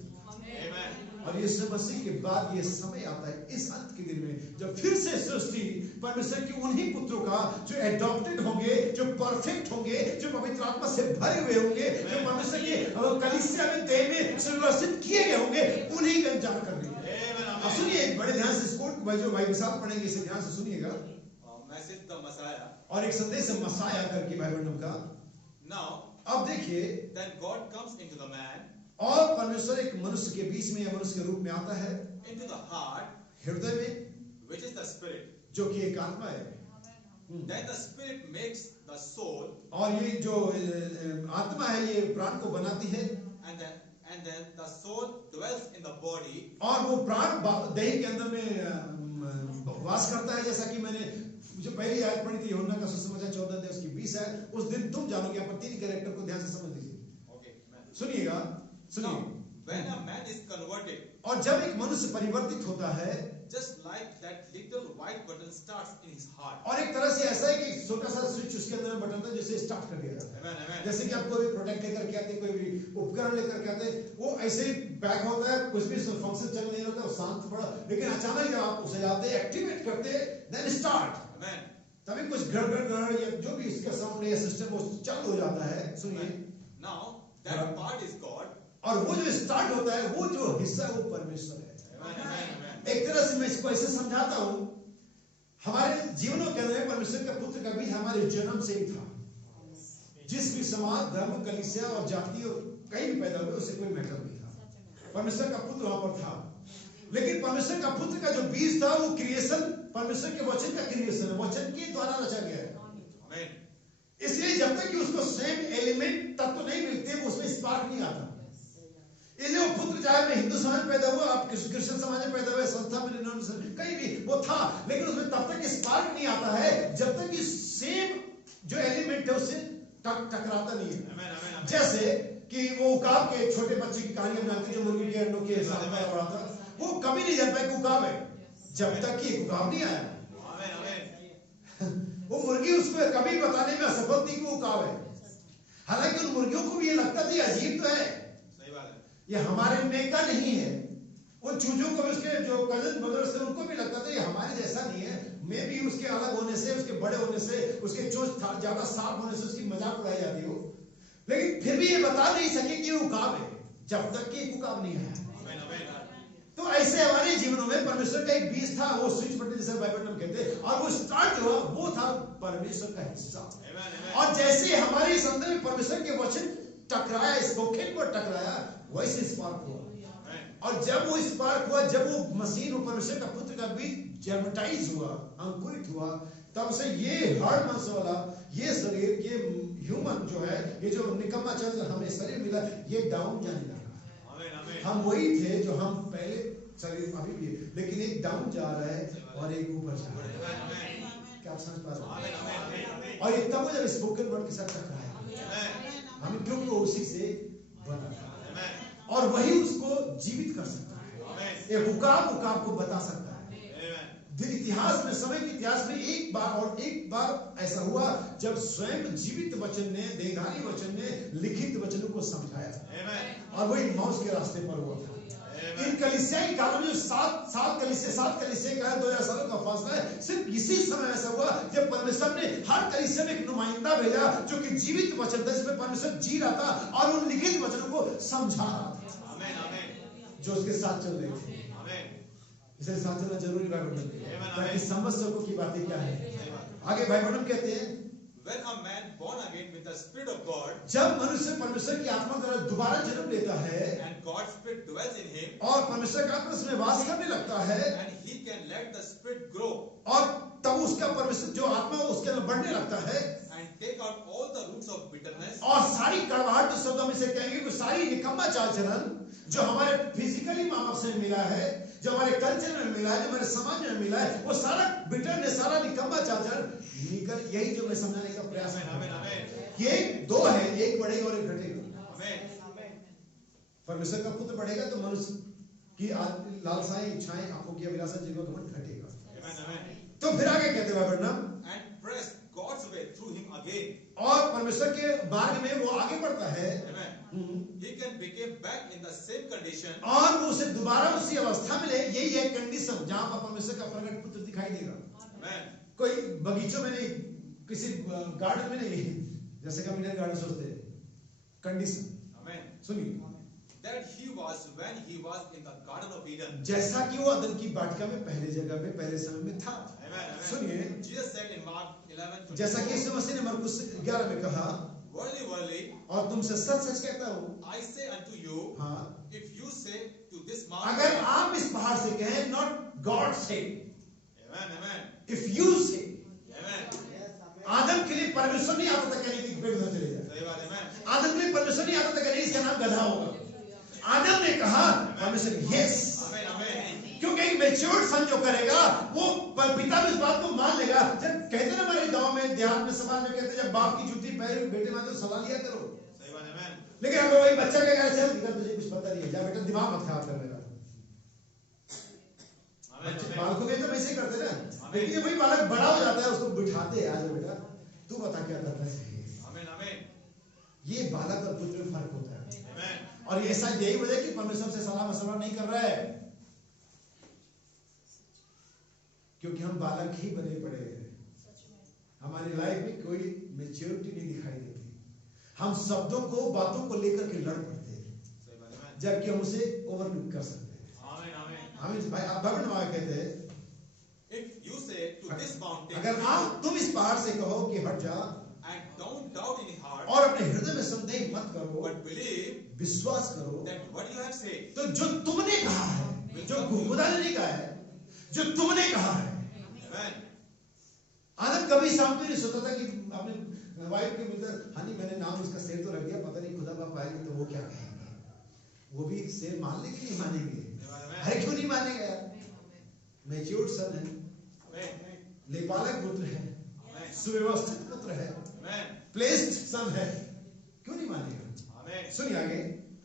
और यीशु मसीह के बाद ये समय आता है इस अंत के दिन में, जब फिर से सृष्टि परमेश्वर के उन्हीं पुत्रों का जो एडॉप्टेड होंगे, जो परफेक्ट होंगे, जो पवित्र आत्मा से भरे हुए होंगे, जो परमेश्वर के कलीसिया में देह में सुव्यवस्थित किए गए होंगे, उन्हीं का इंतजार कर रही है। अब सुनिए बड़े ध्यान से, इसको जो भाई साहब पढ़ेंगे इसे ध्यान से सुनिएगा। मैसेज द मसाया, और एक संदेश है मसाया करके भाई बहनों का। नाउ अब देखिए, then God comes into the man, और परमेश्वर एक मनुष्य के बीच में या मनुष्य के रूप में आता है, into the heart, हृदय में, which is the spirit, जो कि एक आत्मा है। then the spirit makes the soul, और ये जो आत्मा है ये प्राण को बनाती है, and then the soul dwells in the body, और वो प्राण देह के अंदर में वास करता है। जैसा कि मैंने जो पहली आयत पढ़ी थी यूहन्ना का सुसमाचार 14:20 है, उस दिन तुम जानोगे। यहाँ पर 3 कैरेक्टर को ध्यान से समझ लीजिए। सुनिएगा, सुनिए। when a man is converted, और जब एक मनुष्य परिवर्तित होता है, just like that little white button starts in his heart, और एक तरह से ऐसा है कि छोटा सा स्विच उसके अंदर बटन था जिसे स्टार्ट कर दिया जाता है। जैसे कि आप कोई भी प्रोडक्ट लेकर के आते, कोई भी उपकरण लेकर के आते, वो ऐसे ही पैक होता है, कुछ भी फंक्शन चल नहीं होता, वो शांत पड़ा, लेकिन अचानक जब आप उसे जाते, एक्टिवेट करते, देन स्टार्ट, तभी कुछ गड़बड़ या जो भी इसका साउंड या सिस्टम वो चालू हो जाता है। सुनिए, now that part is God, और वो जो स्टार्ट होता है, वो जो हिस्सा है वो परमेश्वर है। एक तरह से मैं इसको ऐसे समझाता हूं, हमारे जीवनों के अंदर परमेश्वर का पुत्र का बीज हमारे जन्म से ही था। जिस भी समाज, धर्म, कलीसिया और जाति और कहीं भी पैदा हुए, उससे कोई मैटर नहीं था। परमेश्वर का पुत्र वहां पर था। लेकिन परमेश्वर का पुत्र का जो बीज था वो क्रिएशन, परमेश्वर के वचन का क्रिएशन है, वचन के द्वारा रचा गया है। इसलिए जब तक कि उसको सेम एलिमेंट तत्व नहीं मिलते, उसमें स्पार्क नहीं आता। इसलिए वो पुत्र, चाहे मैं हिंदू समाज में पैदा हुआ, आप क्रिश्चियन समाज में पैदा हुए, संस्था में, कहीं भी वो था, लेकिन उसमें तब तक स्पार्क नहीं आता है जब तक कि सेम जो एलिमेंट है उससे टकराता नहीं है। जैसे कि वो उकाब के छोटे बच्चे की कहानी बनाते, जो मुर्गी के अंडों के साथ में रहा था, वो कभी नहीं जान पाए कि उकाब है, जब तक कि उकाब नहीं आया। वो मुर्गी उसको कभी बताने में असफल थी कि वो उकाब है। हालांकि उन मुर्गियों को भी ये लगता था ये अजीब तो है, सही बात है, ये हमारे में का नहीं है। उन चूजों को भी उसके जो कजन ब्रदर्स थे उनको भी लगता था ये हमारे जैसा नहीं है। मे भी उसके अलग होने से, उसके बड़े होने से, उसके चोंच ज्यादा शार्प होने से उसकी मजाक उड़ाई जाती हो, लेकिन फिर भी ये बता नहीं सके कि वो उकाब है जब तक कि उकाब नहीं आया। तो ऐसे हमारे जीवनों में परमेश्वर का एक बीज था, वो स्विच बटन जैसे बाइबल में कहते हैं, और वो स्टार्ट हुआ, वो था परमेश्वर का हिस्सा। और जैसे हमारे इस अंदर में परमेश्वर के वचन टकराया, इस कोखेल पर टकराया, वैसे स्पार्क हुआ। और जब वो स्पार्क हुआ, जब वो मसीह और परमेश्वर का पुत्र का बीज जर्मटाइज हुआ, अंकुरित हुआ, तब से ये हर मांस वाला ये शरीर, ये ह्यूमन जो है, ये जो निकम्मा चल हमें शरीर मिला, ये डाउन जाने लगा। हम वही थे जो हम पहले शरीर अभी भी, लेकिन एक डाउन जा रहा है और एक ऊपर जा रहा है। क्या आप समझ पा रहे हैं? और ये तब जब स्पोकन वर्ड के साथ टकराया, हम क्योंकि वो उसी से बना था और वही उसको जीवित कर सकता है, एक उकाब को बता सकता है। इतिहास में, समय के इतिहास में एक बार ऐसा हुआ जब स्वयं जीवित वचन ने, देहधारी वचन ने लिखित वचनों को समझाया, और वही मौत के रास्ते पर हुआ था। इन कलीसियाई कालों में 7 कलीसिया का 2000 सालों का फासला है, सिर्फ इसी समय ऐसा हुआ जब परमेश्वर ने हर कलीसिया में एक नुमाइंदा भेजा जो कि जीवित वचन था, जिसमें परमेश्वर जी रहा था और उन लिखित वचनों को समझा रहा था जो उसके साथ चल रहे थे। इसलिए साथ चलना जरूरी है ताकि समझ सको की बातें क्या है। आगे भाई बहन कहते हैं, When a man born again with the Spirit of God, जब मनुष्य परमेश्वर की आत्मा द्वारा दोबारा जन्म लेता है and God's Spirit dwells in him, और परमेश्वर का आत्मा उसमें वास करने लगता है, and he can let the Spirit grow, और तब उसका परमेश्वर जो आत्मा उसके अंदर बढ़ने लगता है, and take out all the roots of bitterness, और सारी कड़वाहट, जो शब्दों में से कहेंगे कि सारी निकम्मा चाल चलन जो हमारे फिजिकली माँ बाप से मिला है, जो हमारे कल्चर में मिला है, जो हमारे समाज में मिला है, वो सारा बिटरनेस, सारा निकम्मा चाल चलन निकल, यही जो मैं समझाने का प्रयास है। ये 2 है, एक बढ़ेगा और एक घटेगा। परमेश्वर का पुत्र बढ़ेगा तो मनुष्य की लालसाएं, इच्छाएं, आंखों की अभिलाषा, जीवन का घमंड घटेगा। तो फिर आगे कहते हैं वर्णन, and press God's way through him again, और परमेश्वर के मार्ग में वो आगे बढ़ता है। he can become back in the same condition, और वो उसे दोबारा उसी अवस्था में ले, यही है कंडीशन जहां पर परमेश्वर का प्रकट पुत्र दिखाई देगा। कोई बगीचों में नहीं, किसी गार्डन में नहीं, जैसे कि ईडन गार्डन सोचते हैं, कंडीशन सुनिए, that he was when he was in the Garden of Eden, जैसा कि वो अदन की वाटिका में पहले जगह में, पहले समय में था। सुनिए, Jesus said in Mark 11, जैसा कि यीशु मसीह ने मरकुस 11 में कहा, verily, verily, और तुमसे सच सच कहता हूँ, I say unto you, if you say to this mountain, अगर आप इस पहाड़ से कहें, not God say, if you say, आदम के लिए परमेश्वर नहीं आता था कहने की पेड़ में चले जाए, आदम के लिए परमेश्वर नहीं आता था कहने इसका नाम गधा होगा। आदम ने कहा परमेश्वर यस, क्योंकि एक मैच्योर्ड सन जो करेगा वो पिता भी इस बात को मान लेगा। जब कहते ना हमारे गांव में, देहात में, समाज में कहते जब बाप की जूती पैर बेटे मांगे तो सलाह लिया करो, लेकिन अगर वही बच्चा कहेगा चल तुझे कुछ पता नहीं है, जा बेटा दिमाग मत खराब कर मेरा। बालकों में तो वैसे करते ना, लेकिन वही बालक बड़ा हो जाता है उसको बिठाते हैं, आज बेटा तू बता क्या करता है। ये बालक और पुत्र में फर्क होता है, और ये शायद यही वजह कि परमेश्वर से सलाह मशवरा नहीं कर रहा है, क्योंकि हम बालक ही बने पड़े हैं। हमारी लाइफ में कोई मैच्योरिटी नहीं दिखाई देती, हम शब्दों को, बातों को लेकर के लड़ पड़ते हैं, जबकि हम उसे ओवरलुक कर सकते हैं। हमें भाई आप कहते हैं, if you say to this mountain, अगर आप तुम इस पहाड़ से कहो कि हट जा, and don't doubt in your heart, और अपने हृदय में संदेह मत करो, but believe, विश्वास करो, that what you have said, तो जो तुमने कहा है, जो खुदा ने नहीं कहा है, जो तुमने कहा है। आदम कभी शाम को नहीं सोचा था कि अपने वाइफ के मिलकर, हनी मैंने नाम इसका शेर तो रख दिया, पता नहीं खुदा बाप आएंगे तो वो क्या कहेंगे, वो भी शेर मान लेंगे नहीं मानेंगे, अरे क्यों नहीं मानेगा यार, मैच्योर्ड सन है, लेपालक पुत्र है, सुव्यवस्थित पुत्र है, प्लेस्ड सन है, क्यों नहीं मानेगा। सुनिए आगे,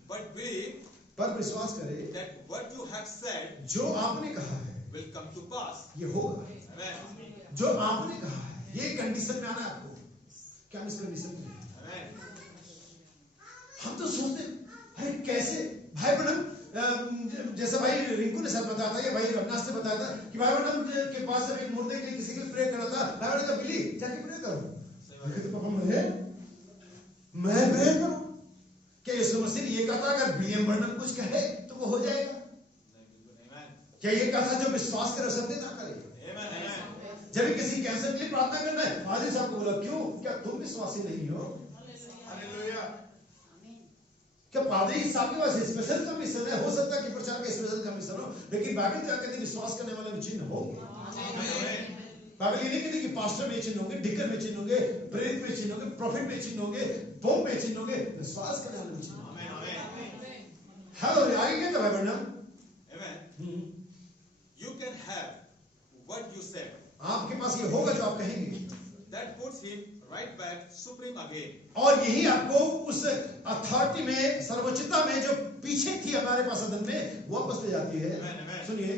but believe, पर विश्वास करे that what you have said, जो आपने कहा है will come to pass, ये होगा। जो आपने कहा है, ये कंडीशन में आना है आपको, क्या इस कंडीशन में, हम तो सोचते अरे कैसे भाई ब्रह्मन, जैसे भाई रिंकू ने सर बताया था या भाई रघुनाथ ने बताया था कि भाई ब्रह्मन के पास जब एक मुर्दे के किसी के प्रे करा था, भाई ब्रह्मन ने कहा बिली जाके प्रे करो। तो पापा मैं प्रे करूं? क्या यीशु मसीह ये कहा था अगर विलियम बर्नम कुछ कहे तो वो हो जाएगा? क्या ये कहा जो विश्वास करे सत्य ना करे? जब किसी कैंसर के लिए प्रार्थना करना है, पादरी साहब को बोला क्यों, क्या तुम विश्वासी नहीं हो? क्या पादरी साहब के पास स्पेशल कमीशन है? हो सकता है कि प्रचार का स्पेशल कमीशन हो, लेकिन बाइबल क्या कहती है विश्वास करने वाले में चिन्ह हो। बाइबल ये नहीं कहती कि पास्टर में चिन्ह होंगे, डिकन में चिन्ह होंगे, प्रेरित में चिन्ह होंगे, प्रॉफिट में चिन्ह होंगे, पोप में चिन्ह होंगे, विश्वास करने वाले में चिन्ह। हेलो आगे क्या था भाई ब्रह्मन? You can have what you said. आपके पास ये होगा जो आप कहेंगे। That puts him right back supreme again. और यही आपको उस अथॉरिटी में, सर्वोच्चता में जो पीछे थी हमारे पास अदन में, वापस ले जाती है। सुनिए,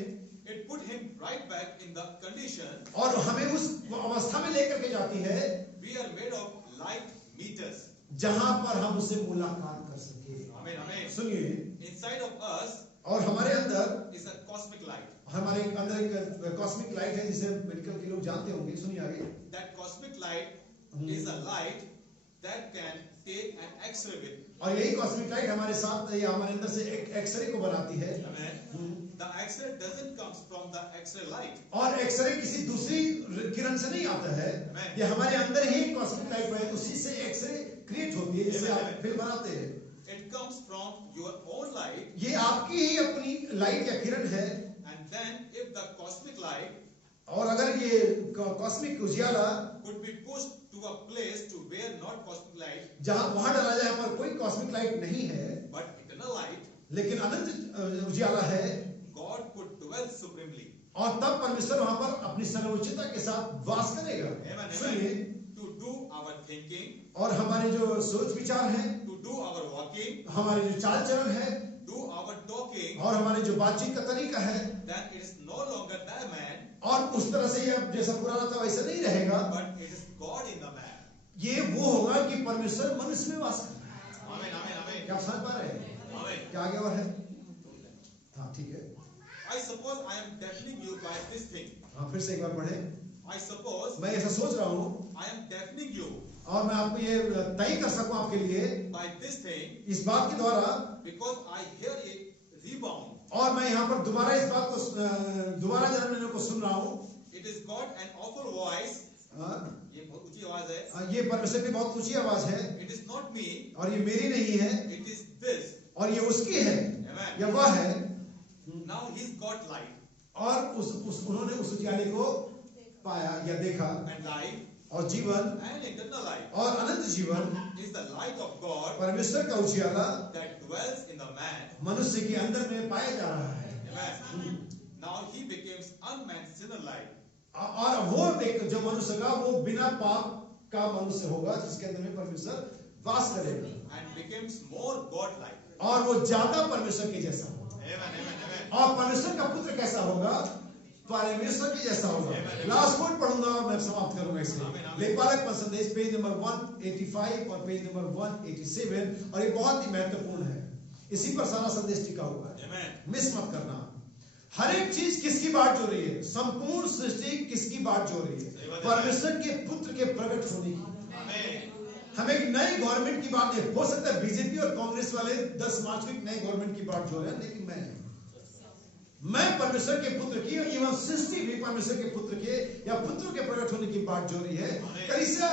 It put him right back in the condition. और हमें उस अवस्था में लेकर के जाती है। We are made of light meters. जहां पर हम उससे मुलाकात कर सके। Amen, amen. सुनिए, Inside of us और हमारे अंदर is a cosmic light. हमारे अंदर एक कॉस्मिक लाइट है जिसे मेडिकल के लोग जानते होंगे। सुनिए आगे। That cosmic light is a light that can take an X-ray with. और यही कॉस्मिक लाइट हमारे साथ या हमारे अंदर से एक एक्सरे को बनाती है। The X-ray doesn't come from the X-ray light. और एक्सरे किसी दूसरी किरण से नहीं आता है, ये हमारे अंदर ही कॉस्मिक लाइट है, उसी से एक्सरे क्रिएट होती है जिससे आप फिल्म बनाते हैं। It comes from your own light. ये आपकी ही अपनी लाइट या किरण है। And then if the cosmic light, और अगर ये कॉस्मिक उजियाला could be pushed to a place to where not cosmic light, जहां वहां डाला जाए पर कोई कॉस्मिक लाइट नहीं है, but eternal light, लेकिन अनंत उजियाला है, God could dwell supremely. और तब परमेश्वर वहां पर अपनी सर्वोच्चता के साथ वास करेगा। सुनिए, to do our thinking, और हमारे जो सोच विचार है, to do our walking, हमारे जो चाल चलन है, do our talking, और हमारे जो बातचीत का तरीका है, then it is no longer that man, और उस तरह से ये जैसा पुराना था वैसा नहीं रहेगा, but it is God in the man. ये वो होगा कि परमेश्वर मनुष्य में वास कर रहा है। Amen, amen, amen. क्या आप समझ पा रहे हैं? Amen. क्या आगे और है? हाँ ठीक है। I suppose I am deafening you by this thing. हाँ फिर से एक बार पढ़े। I suppose मैं ऐसा सोच रहा हूँ I am deafening you और मैं आपको ये तय कर सकूं आपके लिए by this thing, इस बात के द्वारा, because I hear a rebound. और मैं यहाँ पर दोबारा इस बात को दोबारा जन्म लेने को सुन रहा हूँ। It is God an awful voice. ये बहुत ऊंची आवाज है। ये परमेश्वर की बहुत ऊंची आवाज है। It is not me. और ये मेरी नहीं है। It is this. और ये उसकी है। Amen. ये वह है। Now he's got light. और उन्होंने उस उजियाले को पाया या देखा। And life. और जीवन। And eternal life. और अनंत जीवन। Is the light of God. परमेश्वर का उजियाला that dwells in the man. मनुष्य के अंदर में पाया जा रहा है। Amen. Now he becomes unmanned sinner life. और वो एक जो मनुष्य का वो बिना पाप का मनुष्य होगा जिसके अंदर में परमेश्वर वास करेगा। And becomes more God like. और वो ज्यादा परमेश्वर के जैसा होगा। Amen, amen, amen. और परमेश्वर का पुत्र कैसा होगा? परमेश्वर के जैसा होगा। लास्ट कोट पढ़ूंगा और मैं समाप्त करूंगा इसे। लेखपालक पर संदेश पेज नंबर 185 और पेज नंबर 187, और ये बहुत ही महत्वपूर्ण है। इसी पर सारा संदेश टिका हुआ है। मिस मत करना। हर एक चीज किसकी बात जो रही है? संपूर्ण सृष्टि किसकी बात जो रही है? परमेश्वर के पुत्र के प्रकट होने की। हम एक नई गवर्नमेंट की बात नहीं, हो सकता है बीजेपी और कांग्रेस वाले 10 मार्च को एक नई गवर्नमेंट की बात जो है, लेकिन मैं परमेश्वर के पुत्र की, एवं सृष्टि भी परमेश्वर के पुत्र के या पुत्रों के प्रकट होने की बात जो रही है। कलीसिया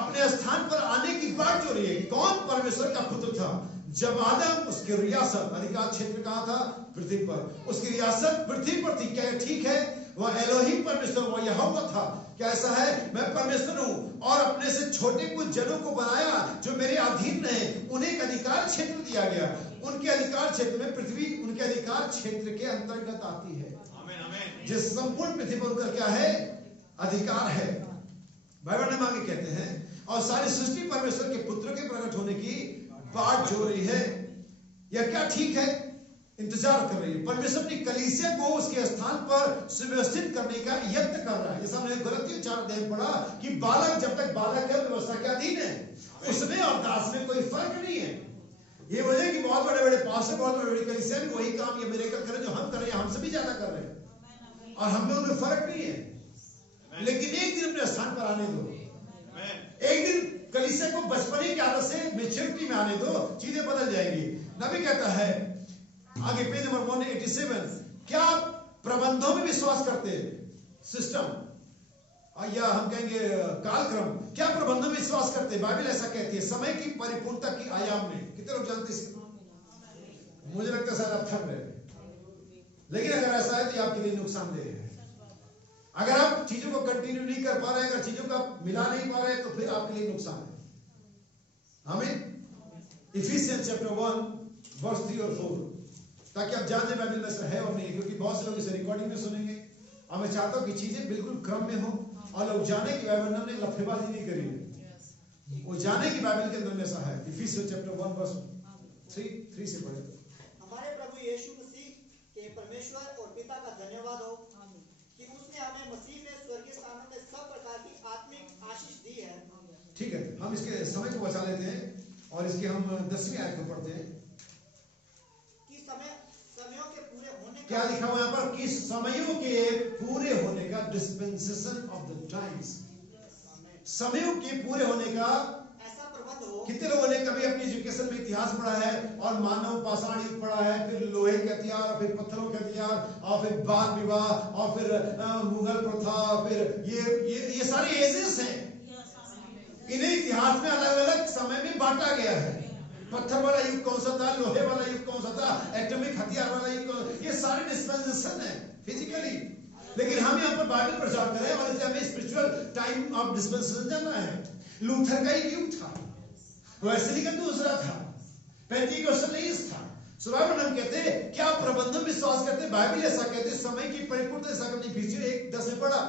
अपने स्थान पर आने की बात जो रही है। कौन परमेश्वर का पुत्र था? जब आदम उसकी रियासत अधिकार क्षेत्र कहाँ था? पृथ्वी पर। उसकी रियासत पृथ्वी पर थी। क्या ठीक है? वह एलोहिम परमेश्वर, वह यहोवा था। क्या ऐसा है? मैं परमेश्वर हूं और अपने से छोटे कुछ जनों को बनाया जो मेरे अधीन रहे, उन्हें एक अधिकार क्षेत्र दिया गया। उनके अधिकार क्षेत्र में पृथ्वी उनके अधिकार क्षेत्र के अंतर्गत आती है। आमीन, आमीन। जिस संपूर्ण पृथ्वी पर उनका क्या है? अधिकार है। बाइबल में आगे कहते हैं, और सारी सृष्टि परमेश्वर के पुत्र के प्रकट होने की बात जो रही है। यह क्या ठीक है? इंतजार कर रही है। परमेश्वर अपनी कलीसिया को उसके स्थान पर सुव्यवस्थित करने का यत्न कर रहा है। जैसा हमने गलतियों 4 अध्याय पढ़ा कि बालक जब तक बालक है व्यवस्था के अधीन है, उसमें और दास में कोई फर्क नहीं है। ये वजह कि बहुत बड़े बड़े पास्टर, बहुत बड़े बड़े कलीसिया भी वही काम ये मिरेकल करें जो हम कर रहे हैं, हमसे भी ज्यादा कर रहे हैं, और हम में उनमें फर्क नहीं है। लेकिन एक दिन अपने स्थान पर आने दो, एक दिन कलीसिया को बचपने की आदत से मैच्योरिटी में आने दो, चीजें बदल जाएंगी। नबी कहता है आगे पेज नंबर 187, क्या प्रबंधों में विश्वास करते, सिस्टम या हम कहेंगे कालक्रम, क्या प्रबंधों में विश्वास करते? बाइबल ऐसा कहती है, समय की परिपूर्णता की आयाम में। कितने लोग जानते हैं? मुझे लगता है शायद आप थक रहे हैं, लेकिन अगर ऐसा है तो आपके लिए नुकसानदेह है। अगर आप चीजों को कंटिन्यू नहीं कर पा रहे हैं, अगर चीजों का मिला नहीं पा रहे हैं, तो फिर आपके लिए नुकसान है। हमें इफिसियंस चैप्टर 1 वर्स 3 और 4, ताकि आप जान जाए बाइबल में ऐसा है और नहीं, क्योंकि बहुत से लोग इसे रिकॉर्डिंग में सुनेंगे, और मैं चाहता हूं कि चीजें बिल्कुल क्रम में हो, और लोग जाने की बाइबल ने लफेबाजी नहीं करी है, वो जाने की बाइबल के अंदर में ऐसा है। इफिसियंस चैप्टर 1 वर्स 3 से पढ़े। हमारे प्रभु यीशु मसीह के परमेश्वर और पिता का धन्यवाद हो कि उसने हमें मसीह में स्वर्गीय स्थानों में सब प्रकार की आत्मिक आशीष दी है। ठीक है, हम इसके समय को बचा लेते हैं और इसके हम 10वीं आयत को पढ़ते हैं कि समयों के पूरे होने का, क्या लिखा हुआ यहाँ पर, कि समयों के पूरे होने का, डिस्पेंसेशन ऑफ द टाइम्स, समयों के पूरे होने का ऐसा प्रबंध हो। कितने लोगों ने कभी अपनी एजुकेशन में इतिहास पढ़ा है और मानव पाषाण युग पढ़ा है, फिर लोहे के हथियार, फिर पत्थरों के हथियार, और फिर बाल विवाह, और फिर मुगल प्रथा, फिर ये सारे एजेस हैं। इन्हें इतिहास में अलग अलग समय में बांटा गया है। पत्थर वाला युग कौन सा था, लोहे वाला युग कौन सा था, एटॉमिक हथियार वाला युग कौन, ये सारे डिस्पेंसेशन है फिजिकली। लेकिन हम यहाँ पर बाइबल प्रचार करें और इसलिए हमें स्पिरिचुअल टाइम ऑफ डिस्पेंसेशन जानना है। लूथर का एक युग था, वेस्ली का दूसरा था, पेंटिकोस्टल एज था। सुबाइबल हम कहते हैं क्या प्रबंधन में विश्वास करते? बाइबल ऐसा कहते, समय की परिपूर्णता, ऐसा हमने इफिसियंस 1:10 में पढ़ा।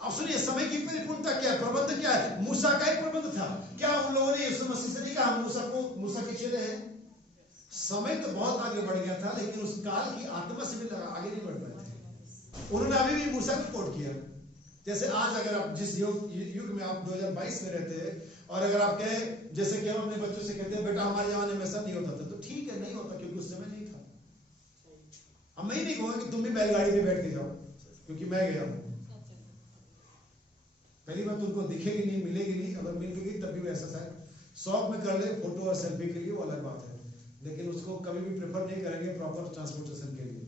अब सुनिए, समय की परिपूर्णता क्या है, प्रबंध क्या है? मूसा का एक प्रबंध था। क्या उन लोगों ने यीशु मसीह से नहीं कहा मूसा के चेले हैं? समय तो बहुत आगे बढ़ गया था, लेकिन उस काल की आत्मा से भी आगे नहीं बढ़ पाए थे। उन्होंने अभी भी मूसा को कोट किया। जैसे आज अगर आप जिस युग में आप 2022 में रहते हैं, और अगर आप कहें जैसे कि हम अपने बच्चों से कहते हैं बेटा हमारे जमाने में ऐसा नहीं होता था, तो ठीक है, नहीं होता क्योंकि उस समय नहीं था। अब मैं ही नहीं कहूंगा कि तुम भी बैलगाड़ी में बैठ के जाओ, क्योंकि मैं गया हूं। पहली बात उनको दिखेगी नहीं, मिलेगी नहीं, अगर मिलेगी तब भी वैसा शायद शौक में कर ले फोटो और सेल्फी के लिए, वो अलग बात है, लेकिन उसको कभी भी प्रेफर नहीं करेंगे प्रॉपर ट्रांसपोर्टेशन के लिए,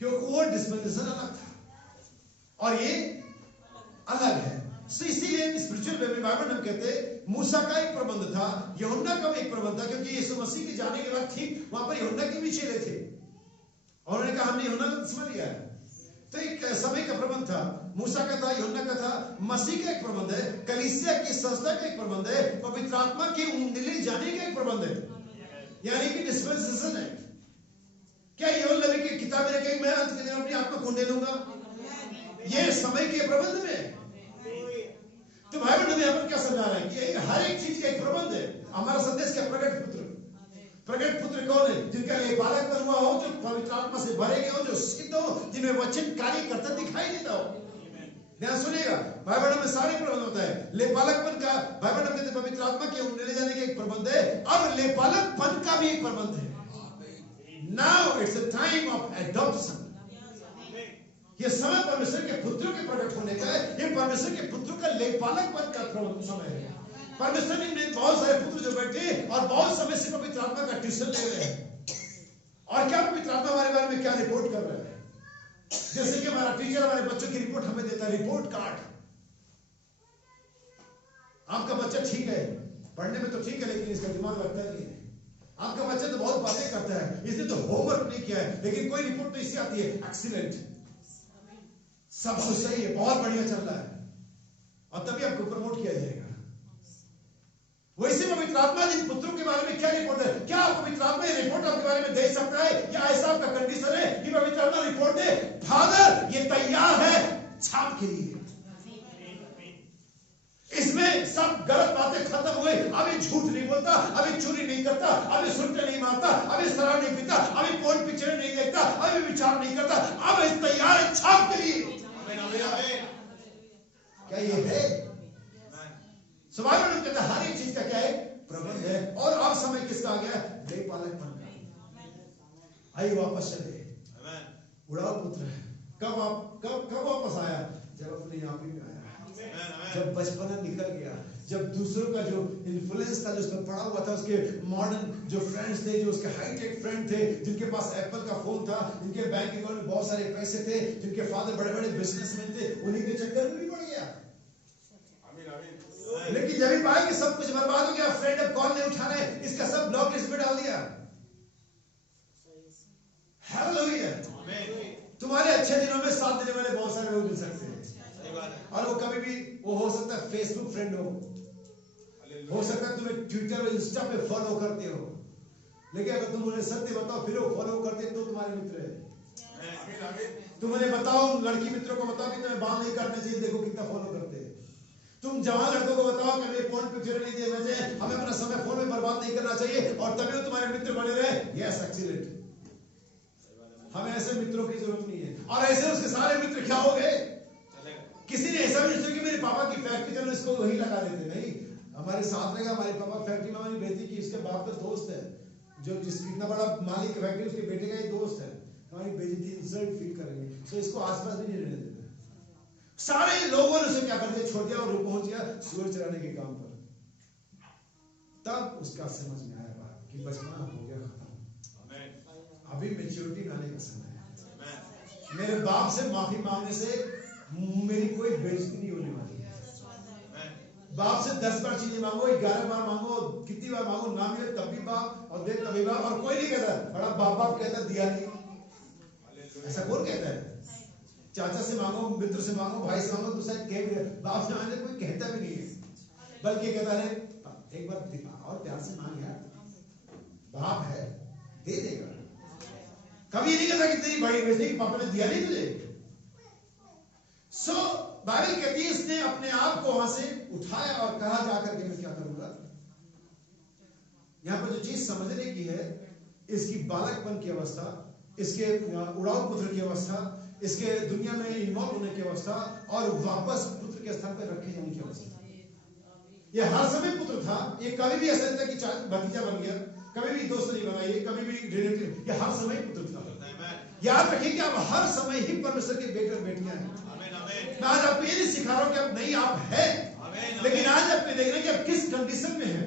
क्योंकि वो डिस्पेंसेशन अलग था और ये अलग है। इसीलिए स्पिरिचुअल वे में बाइबल हम कहते हैं मूसा का एक प्रबंध था, यूहन्ना का एक प्रबंध था, क्योंकि यीशु मसीह के जाने के बाद ठीक वहां पर यूहन्ना के भी चेले थे, और उन्होंने कहा हमने यूहन्ना को समझ लिया है। तो एक समय का प्रबंध था, मूसा का था, यूहन्ना का था, मसीह का एक प्रबंध है, कलीसिया की संस्था का एक प्रबंध है, पवित्र आत्मा के उंडले जाने का एक प्रबंध है, यानी कि डिस्पेंसेशन है। क्या यूहन्ना नबी की किताब में कहीं मैं अंत के दिन अपनी आत्मा को दे दूंगा? ये समय के प्रबंध में। तो भाई बहन यहाँ पर क्या समझा रहा है कि हर एक चीज का एक प्रबंध है। हमारा संदेश क्या? प्रकट पुत्र कौन है? जिनका लेपालक बन हुआ हो, जो पवित्र आत्मा से भरे गए हो, जो सिद्ध हो, जिनमें वचन कार्य करता दिखाई देता हो। ध्यान सुनिएगा, भाई बहन में सारे प्रबंध होता है। लेपालकपन का भाई बहन कहते पवित्र आत्मा के ले जाने का एक प्रबंध है, अब लेपालकपन का भी एक प्रबंध है। Now it's a time of adoption. ये समय परमेश्वर के पुत्रों के प्रकट होने का है, ये परमेश्वर के पुत्रों का लेपालकपन का समय है। परमेश्वर ने बहुत सारे पुत्र जो बैठे और बहुत समय से पवित्र आत्मा का ट्यूशन ले रहे हैं, और क्या पवित्र आत्मा हमारे बारे में क्या रिपोर्ट कर रहे हैं? जैसे कि हमारा टीचर हमारे बच्चों की रिपोर्ट हमें देता है, रिपोर्ट कार्ड। आपका बच्चा ठीक है, पढ़ने में तो ठीक है, लेकिन इसका दिमाग लगता नहीं है। आपका बच्चा तो बहुत बातें करता है, इसने तो होमवर्क नहीं किया है, लेकिन कोई रिपोर्ट तो इससे आती है एक्सीलेंट, सब कुछ सही है, बहुत बढ़िया चल रहा है, और तभी आपको प्रमोट किया जाएगा। वैसे पवित्र आत्मा जिन पुत्रों के बारे में क्या रिपोर्ट है? क्या पवित्र आत्मा ये रिपोर्ट आपके बारे में दे सकता है? या ऐसा आपका कंडीशन है कि पवित्र आत्मा रिपोर्ट दे, फादर ये तैयार है छाप के लिए, इसमें सब गलत बातें खत्म हुई, अभी झूठ नहीं बोलता, अभी चोरी नहीं करता, अभी सुट्टे नहीं मारता, अभी शराब नहीं पीता, अभी पोर्न पिक्चर नहीं देखता, अभी विचार नहीं करता, अब तैयार है छाप के लिए। क्या ये है? सवाल कहता हर एक चीज का क्या है? प्रबंध है। और अब समय किसका आ गया? नई पालकपन का। आइए वापस चले। उड़ाऊ पुत्र है। कब वापस आया? जब अपने आप ही में आया, जब बचपना निकल गया, जब दूसरों का जो इन्फ्लुएंस था जो उस पर पड़ा हुआ था, उसके मॉडर्न जो फ्रेंड्स थे, जो उसके हाईटेक फ्रेंड थे, जिनके पास एप्पल का फोन था, जिनके बैंक अकाउंट में बहुत सारे पैसे थे, जिनके फादर बड़े बड़े बिजनेसमैन थे, उन्हीं के चक्कर में भी पड़ गया। लेकिन जब भी पाया कि सब कुछ बर्बाद हो गया, फ्रेंड अब कॉल नहीं उठा रहे, इसका सब ब्लॉक लिस्ट में डाल दिया। हालेलुया। तुम्हारे अच्छे दिनों में साथ देने वाले बहुत सारे लोग मिल सकते हैं, और वो कभी भी वो हो सकता है फेसबुक फ्रेंड हो सकता है तुम्हें ट्विटर और इंस्टा पे फॉलो करते हो, लेकिन अगर तुम उन्हें सत्य बताओ फिर वो फॉलो करते तो तुम्हारे मित्र है। तुम उन्हें बताओ, लड़की मित्रों को बताओ कि तुम्हें बाल नहीं करना चाहिए, देखो कितना फॉलो करते हैं। तुम जवान लड़कों को बताओ कि हमें फोन पे फिर नहीं देना चाहिए, हमें अपना समय फोन में बर्बाद नहीं करना चाहिए, और तभी वो तुम्हारे मित्र बने रहे। Yes excellent. हमें ऐसे मित्रों की जरूरत नहीं है। और ऐसे उसके सारे मित्र क्या हो गए? किसी ने ऐसा भी सोचा कि मेरे पापा की फैक्ट्री, चलो इसको वही लगा देते। नहीं, हमारे साथ रहेगा। हमारे पापा फैक्ट्री में हमारी बेटी की, इसके बाप का दोस्त है, जो कितना बड़ा मालिक फैक्ट्री, उसके बेटे का ही दोस्त है। हमारी बेटी इंसल्ट फील करेंगे, तो इसको आसपास भी नहीं रहने देते। सारे लोगों ने उसे क्या कर दिया? छोड़ दिया, और वो पहुंच गया सूअर चराने के काम पर। तब उसका समझ में आया बात कि बचपना हो गया खत्म, अभी मैच्योरिटी आने का समय है। मेरे बाप से माफी मांगने से मेरी कोई बेइज्जती नहीं होने वाली है। बाप से 10 बार चीजें मांगो, 11 बार मांगो, कितनी बार मांगो, ना मिले तब भी बाप, और दे तभी बाप, और कोई नहीं कहता बड़ा बाप कहता दिया नहीं। ऐसा कौन कहता है? चाचा से मांगो, मित्र से मांगो, भाई से मांगो, तो शायद कह भी, बाप से मांगने कोई कहता भी नहीं है, बल्कि कहता है एक बार दिखा और प्यार से मांग यार, बाप है दे देगा। कभी नहीं कहता कि तेरी बड़ी बेटी पापा ने दिया नहीं तुझे। बाइबल कहती है इसने अपने आप को वहां से उठाया और कहा जाकर के मैं क्या करूंगा। यहां पर जो चीज समझने की है, इसकी बालकपन की अवस्था, इसके उड़ाऊ पुत्र की अवस्था, इसके दुनिया में इन्वॉल्व होने की अवस्था, और वापस पुत्र के स्थान पर रखे जाने की अवस्था। यह हर समय पुत्र था, ये कभी भी ऐसा नहीं था कि भतीजा बन गया, कभी भी दोस्त नहीं बनाइए, कभी भी रिलेटिव, ये हर समय पुत्र था। याद रखिए कि आप हर समय ही परमेश्वर के बेटे और बेटियां हैं। मैं आज आपको ये नहीं सिखा रहा हूं कि आप नहीं, आप हैं, लेकिन आज आपको देखना कि आप किस कंडीशन में हैं,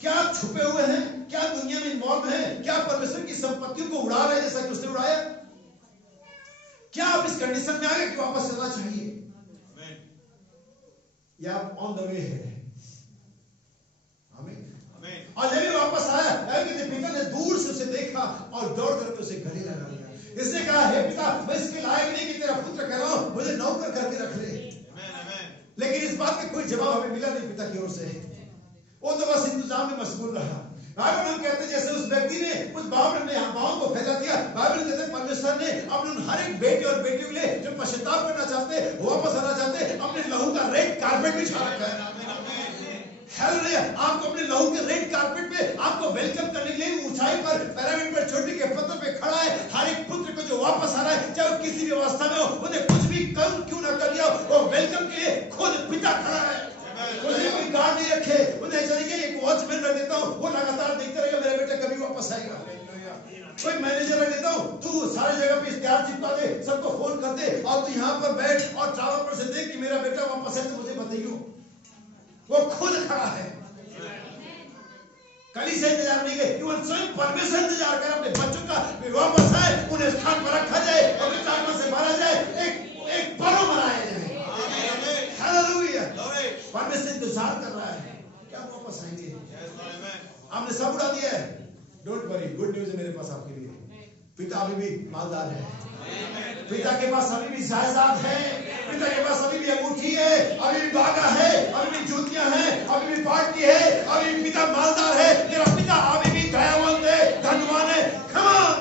क्या आप छुपे हुए हैं, क्या दुनिया में इन्वॉल्व हैं, क्या परमेश्वर की संपत्तियों को उड़ा रहे हैं जैसा कि उसने उड़ाया, क्या आप इस कंडीशन में आ गए कि वापस चलना चाहिए, या आप ऑन द वे है। और जब वापस आया, पिता ने दूर से उसे देखा और दौड़ करके उसे गले लगा लिया। इसने कहा, हे पिता, मैं इसके लायक नहीं कि तेरा पुत्र कहलाऊं, मुझे नौकर करके रख ले। लेकिन इस बात का कोई जवाब हमें मिला नहीं पिता की ओर से। वो तो बस इंतजाम में मशगूल रहा। बाइबल हम कहते जैसे उस व्यक्ति ने, उस बाप ने अपने बाहों को फैला दिया। बाइबल कहते परमेश्वर ने अपने हर एक बेटे और बेटी के लिए जो पश्चाताप करना चाहते, वापस आना चाहते, अपने लहू का रेड कारपेट बिछा रखा है। आपको अपने लहू के रेड कारपेट पे आपको वेलकम करने के लिए ऊंचाई पर, पिरामिड पर, छोटी के पत्थर पे खड़ा है। हर एक पुत्र को जो वापस आ रहा है, चाहे किसी भी अवस्था में हो, उन्हें कुछ भी कम क्यों ना कर लिया, वो वेलकम के लिए खुद पिता खड़ा है। उन्हें कोई गार्ड नहीं रखे, उन्हें चलेंगे एक वॉचमैन रख देता हूँ, वो लगातार देखते रहेगा मेरा बेटा कभी वापस आएगा। कोई मैनेजर रख देता हूँ, तू सारी जगह पे इश्तिहार चिपका दे, सबको फोन कर दे, और तू यहाँ पर बैठ और चारों पर से देख कि मेरा बेटा वापस है तो मुझे बताइयो। वो खुद खड़ा है। कली से इंतजार नहीं गए, केवल स्वयं परमेश्वर इंतजार कर अपने बच्चों का वापस आए, उन्हें स्थान पर रखा जाए और विचार से मारा जाए, एक पर्व मनाया जाए। हालेलुया। परमेश्वर इंतजार कर रहा है, क्या वापस आएंगे? आपने सब उड़ा दिया है, डोंट वरी, गुड न्यूज है मेरे पास आपके लिए। पिता अभी भी मालदार है, पिता के पास अभी भी जायदाद है, पिता के पास अभी भी अंगूठी है, अभी भी बागा है, अभी भी जूतियां हैं, अभी भी पार्टी है, अभी भी पिता मालदार है। मेरा पिता अभी भी दयावंत है, धनवान है। कम ऑन,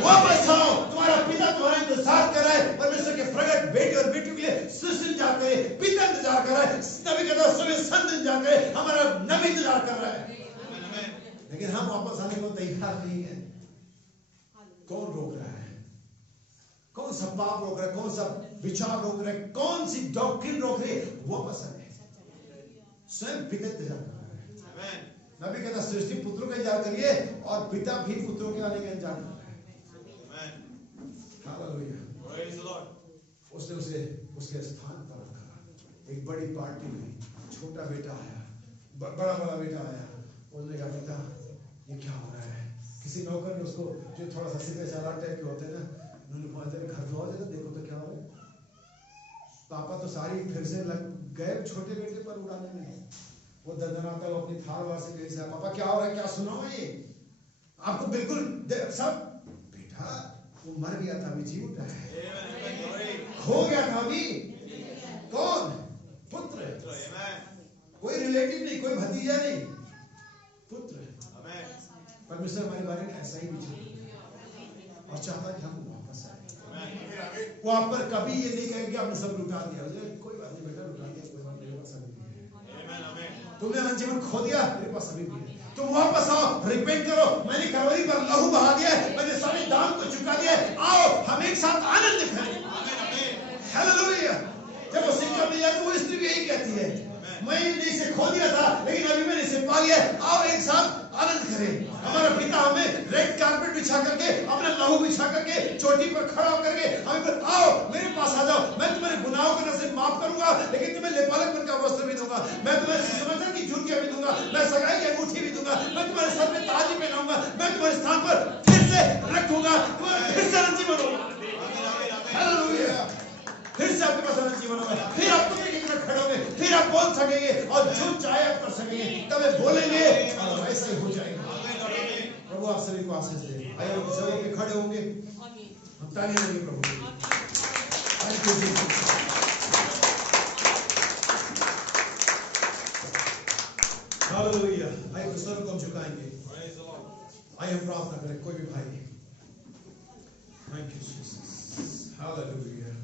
वापस आओ, तुम्हारा पिता तुम्हारा इंतजार कर रहा है। परमेश्वर के प्रगट बेटे और बेटियों के लिए सृष्टि इंतजार करे, पिता इंतजार कर रहा है, नबी कहता है संत इंतजार करे, हमारा नबी इंतजार कर रहा है, लेकिन हम वापस आने को तैयार नहीं है। कौन रोक रहा है? कौन सा पाप रोक रहा है? कौन सा विचार रोक रहा है? कौन सी डॉक्ट्रिन रोक रही है? वापस आने। स्वयं पिता इंतजार कर रहा है। नबी कहता सृष्टि पुत्रों का इंतजार करिए और पिता भी पुत्रों के आने का इंतजार कर रहा है। हालेलुया। उसने उसे उसके स्थान पर रखा। एक बड़ी पार्टी में छोटा बेटा आया, बड़ा बेटा आया। उसने कहा पिता ये क्या हो रहा है? किसी नौकर ने उसको जो थोड़ा सा सीधे चालाक टाइप के होते हैं ना, उन्होंने कहा तेरे घर तो आ देखो तो क्या हो रहा है। पापा तो सारी फिर से लग गए छोटे बेटे पर उड़ाने में। वो दर्दनाता वो अपनी थाल वार से कहीं से पापा क्या हो रहा है, क्या सुनाओ ये आपको बिल्कुल सब। बेटा वो मर गया था अभी जी उठा है, खो गया था अभी। कौन? पुत्र। कोई रिलेटिव नहीं, कोई भतीजा नहीं, पुत्र। परमेश्वर हमारे बारे में ऐसा ही विचार और चाहता कि हम वापस आए। वो आप पर कभी ये नहीं कहेंगे आपने सब लुटा दिया। कोई बात नहीं बेटा, लुटा दिया कोई बात नहीं, मेरे पास अभी भी है। तुमने अनंत जीवन खो दिया, मेरे पास अभी भी है। तुम वापस आओ, रिपेंट करो। मैंने कलवरी पर लहू बहा दिया है, मैंने सारे दाम को चुका दिया है। आओ हम एक साथ आनंद करें। हालेलुया। जब वो सिक्का मिल जाए तो वो स्त्री भी यही कहती है, मैंने इसे खो दिया था लेकिन अभी मैंने इसे पा लिया। आओ एक साथ आनंद करें। हमारा पिता हमें रेड कारपेट बिछा करके, अपना लहू बिछा करके, चोटी पर खड़ा होकर के हमें आओ मेरे पास आ जाओ, मैं तुम्हारे गुनाहों को न सिर्फ माफ करूंगा लेकिन तुम्हें लेपालकपन का वस्त्र भी दूंगा, मैं तुम्हें सुसमाचार की झुर्रियां भी दूंगा, मैं सगाई की अंगूठी भी दूंगा, मैं तुम्हारे सर में ताज भी पहनाऊंगा, मैं तुम्हारे स्थान पर फिर से रखूंगा, तुम्हारा फिर से अनंत जीवन होगा। हालेलुया। फिर से आपके पास अनंत जीवन होगा। फिर आप तुम एक खड़े होंगे, फिर आप बोल सकेंगे और जो चाहे आप कर सकेंगे, तब बोलेंगे और वैसा ही हो जाएगा। प्रभु आप सभी को आशीष दे। आइए हम जगह पे खड़े होंगे, हम तालियां देंगे प्रभु के लिए। Thank you Jesus. हालेलुया। आइए सर को हम झुकाएंगे। आइए हम प्रार्थना करें, कोई भी भाई। Thank you Jesus. हालेलुया।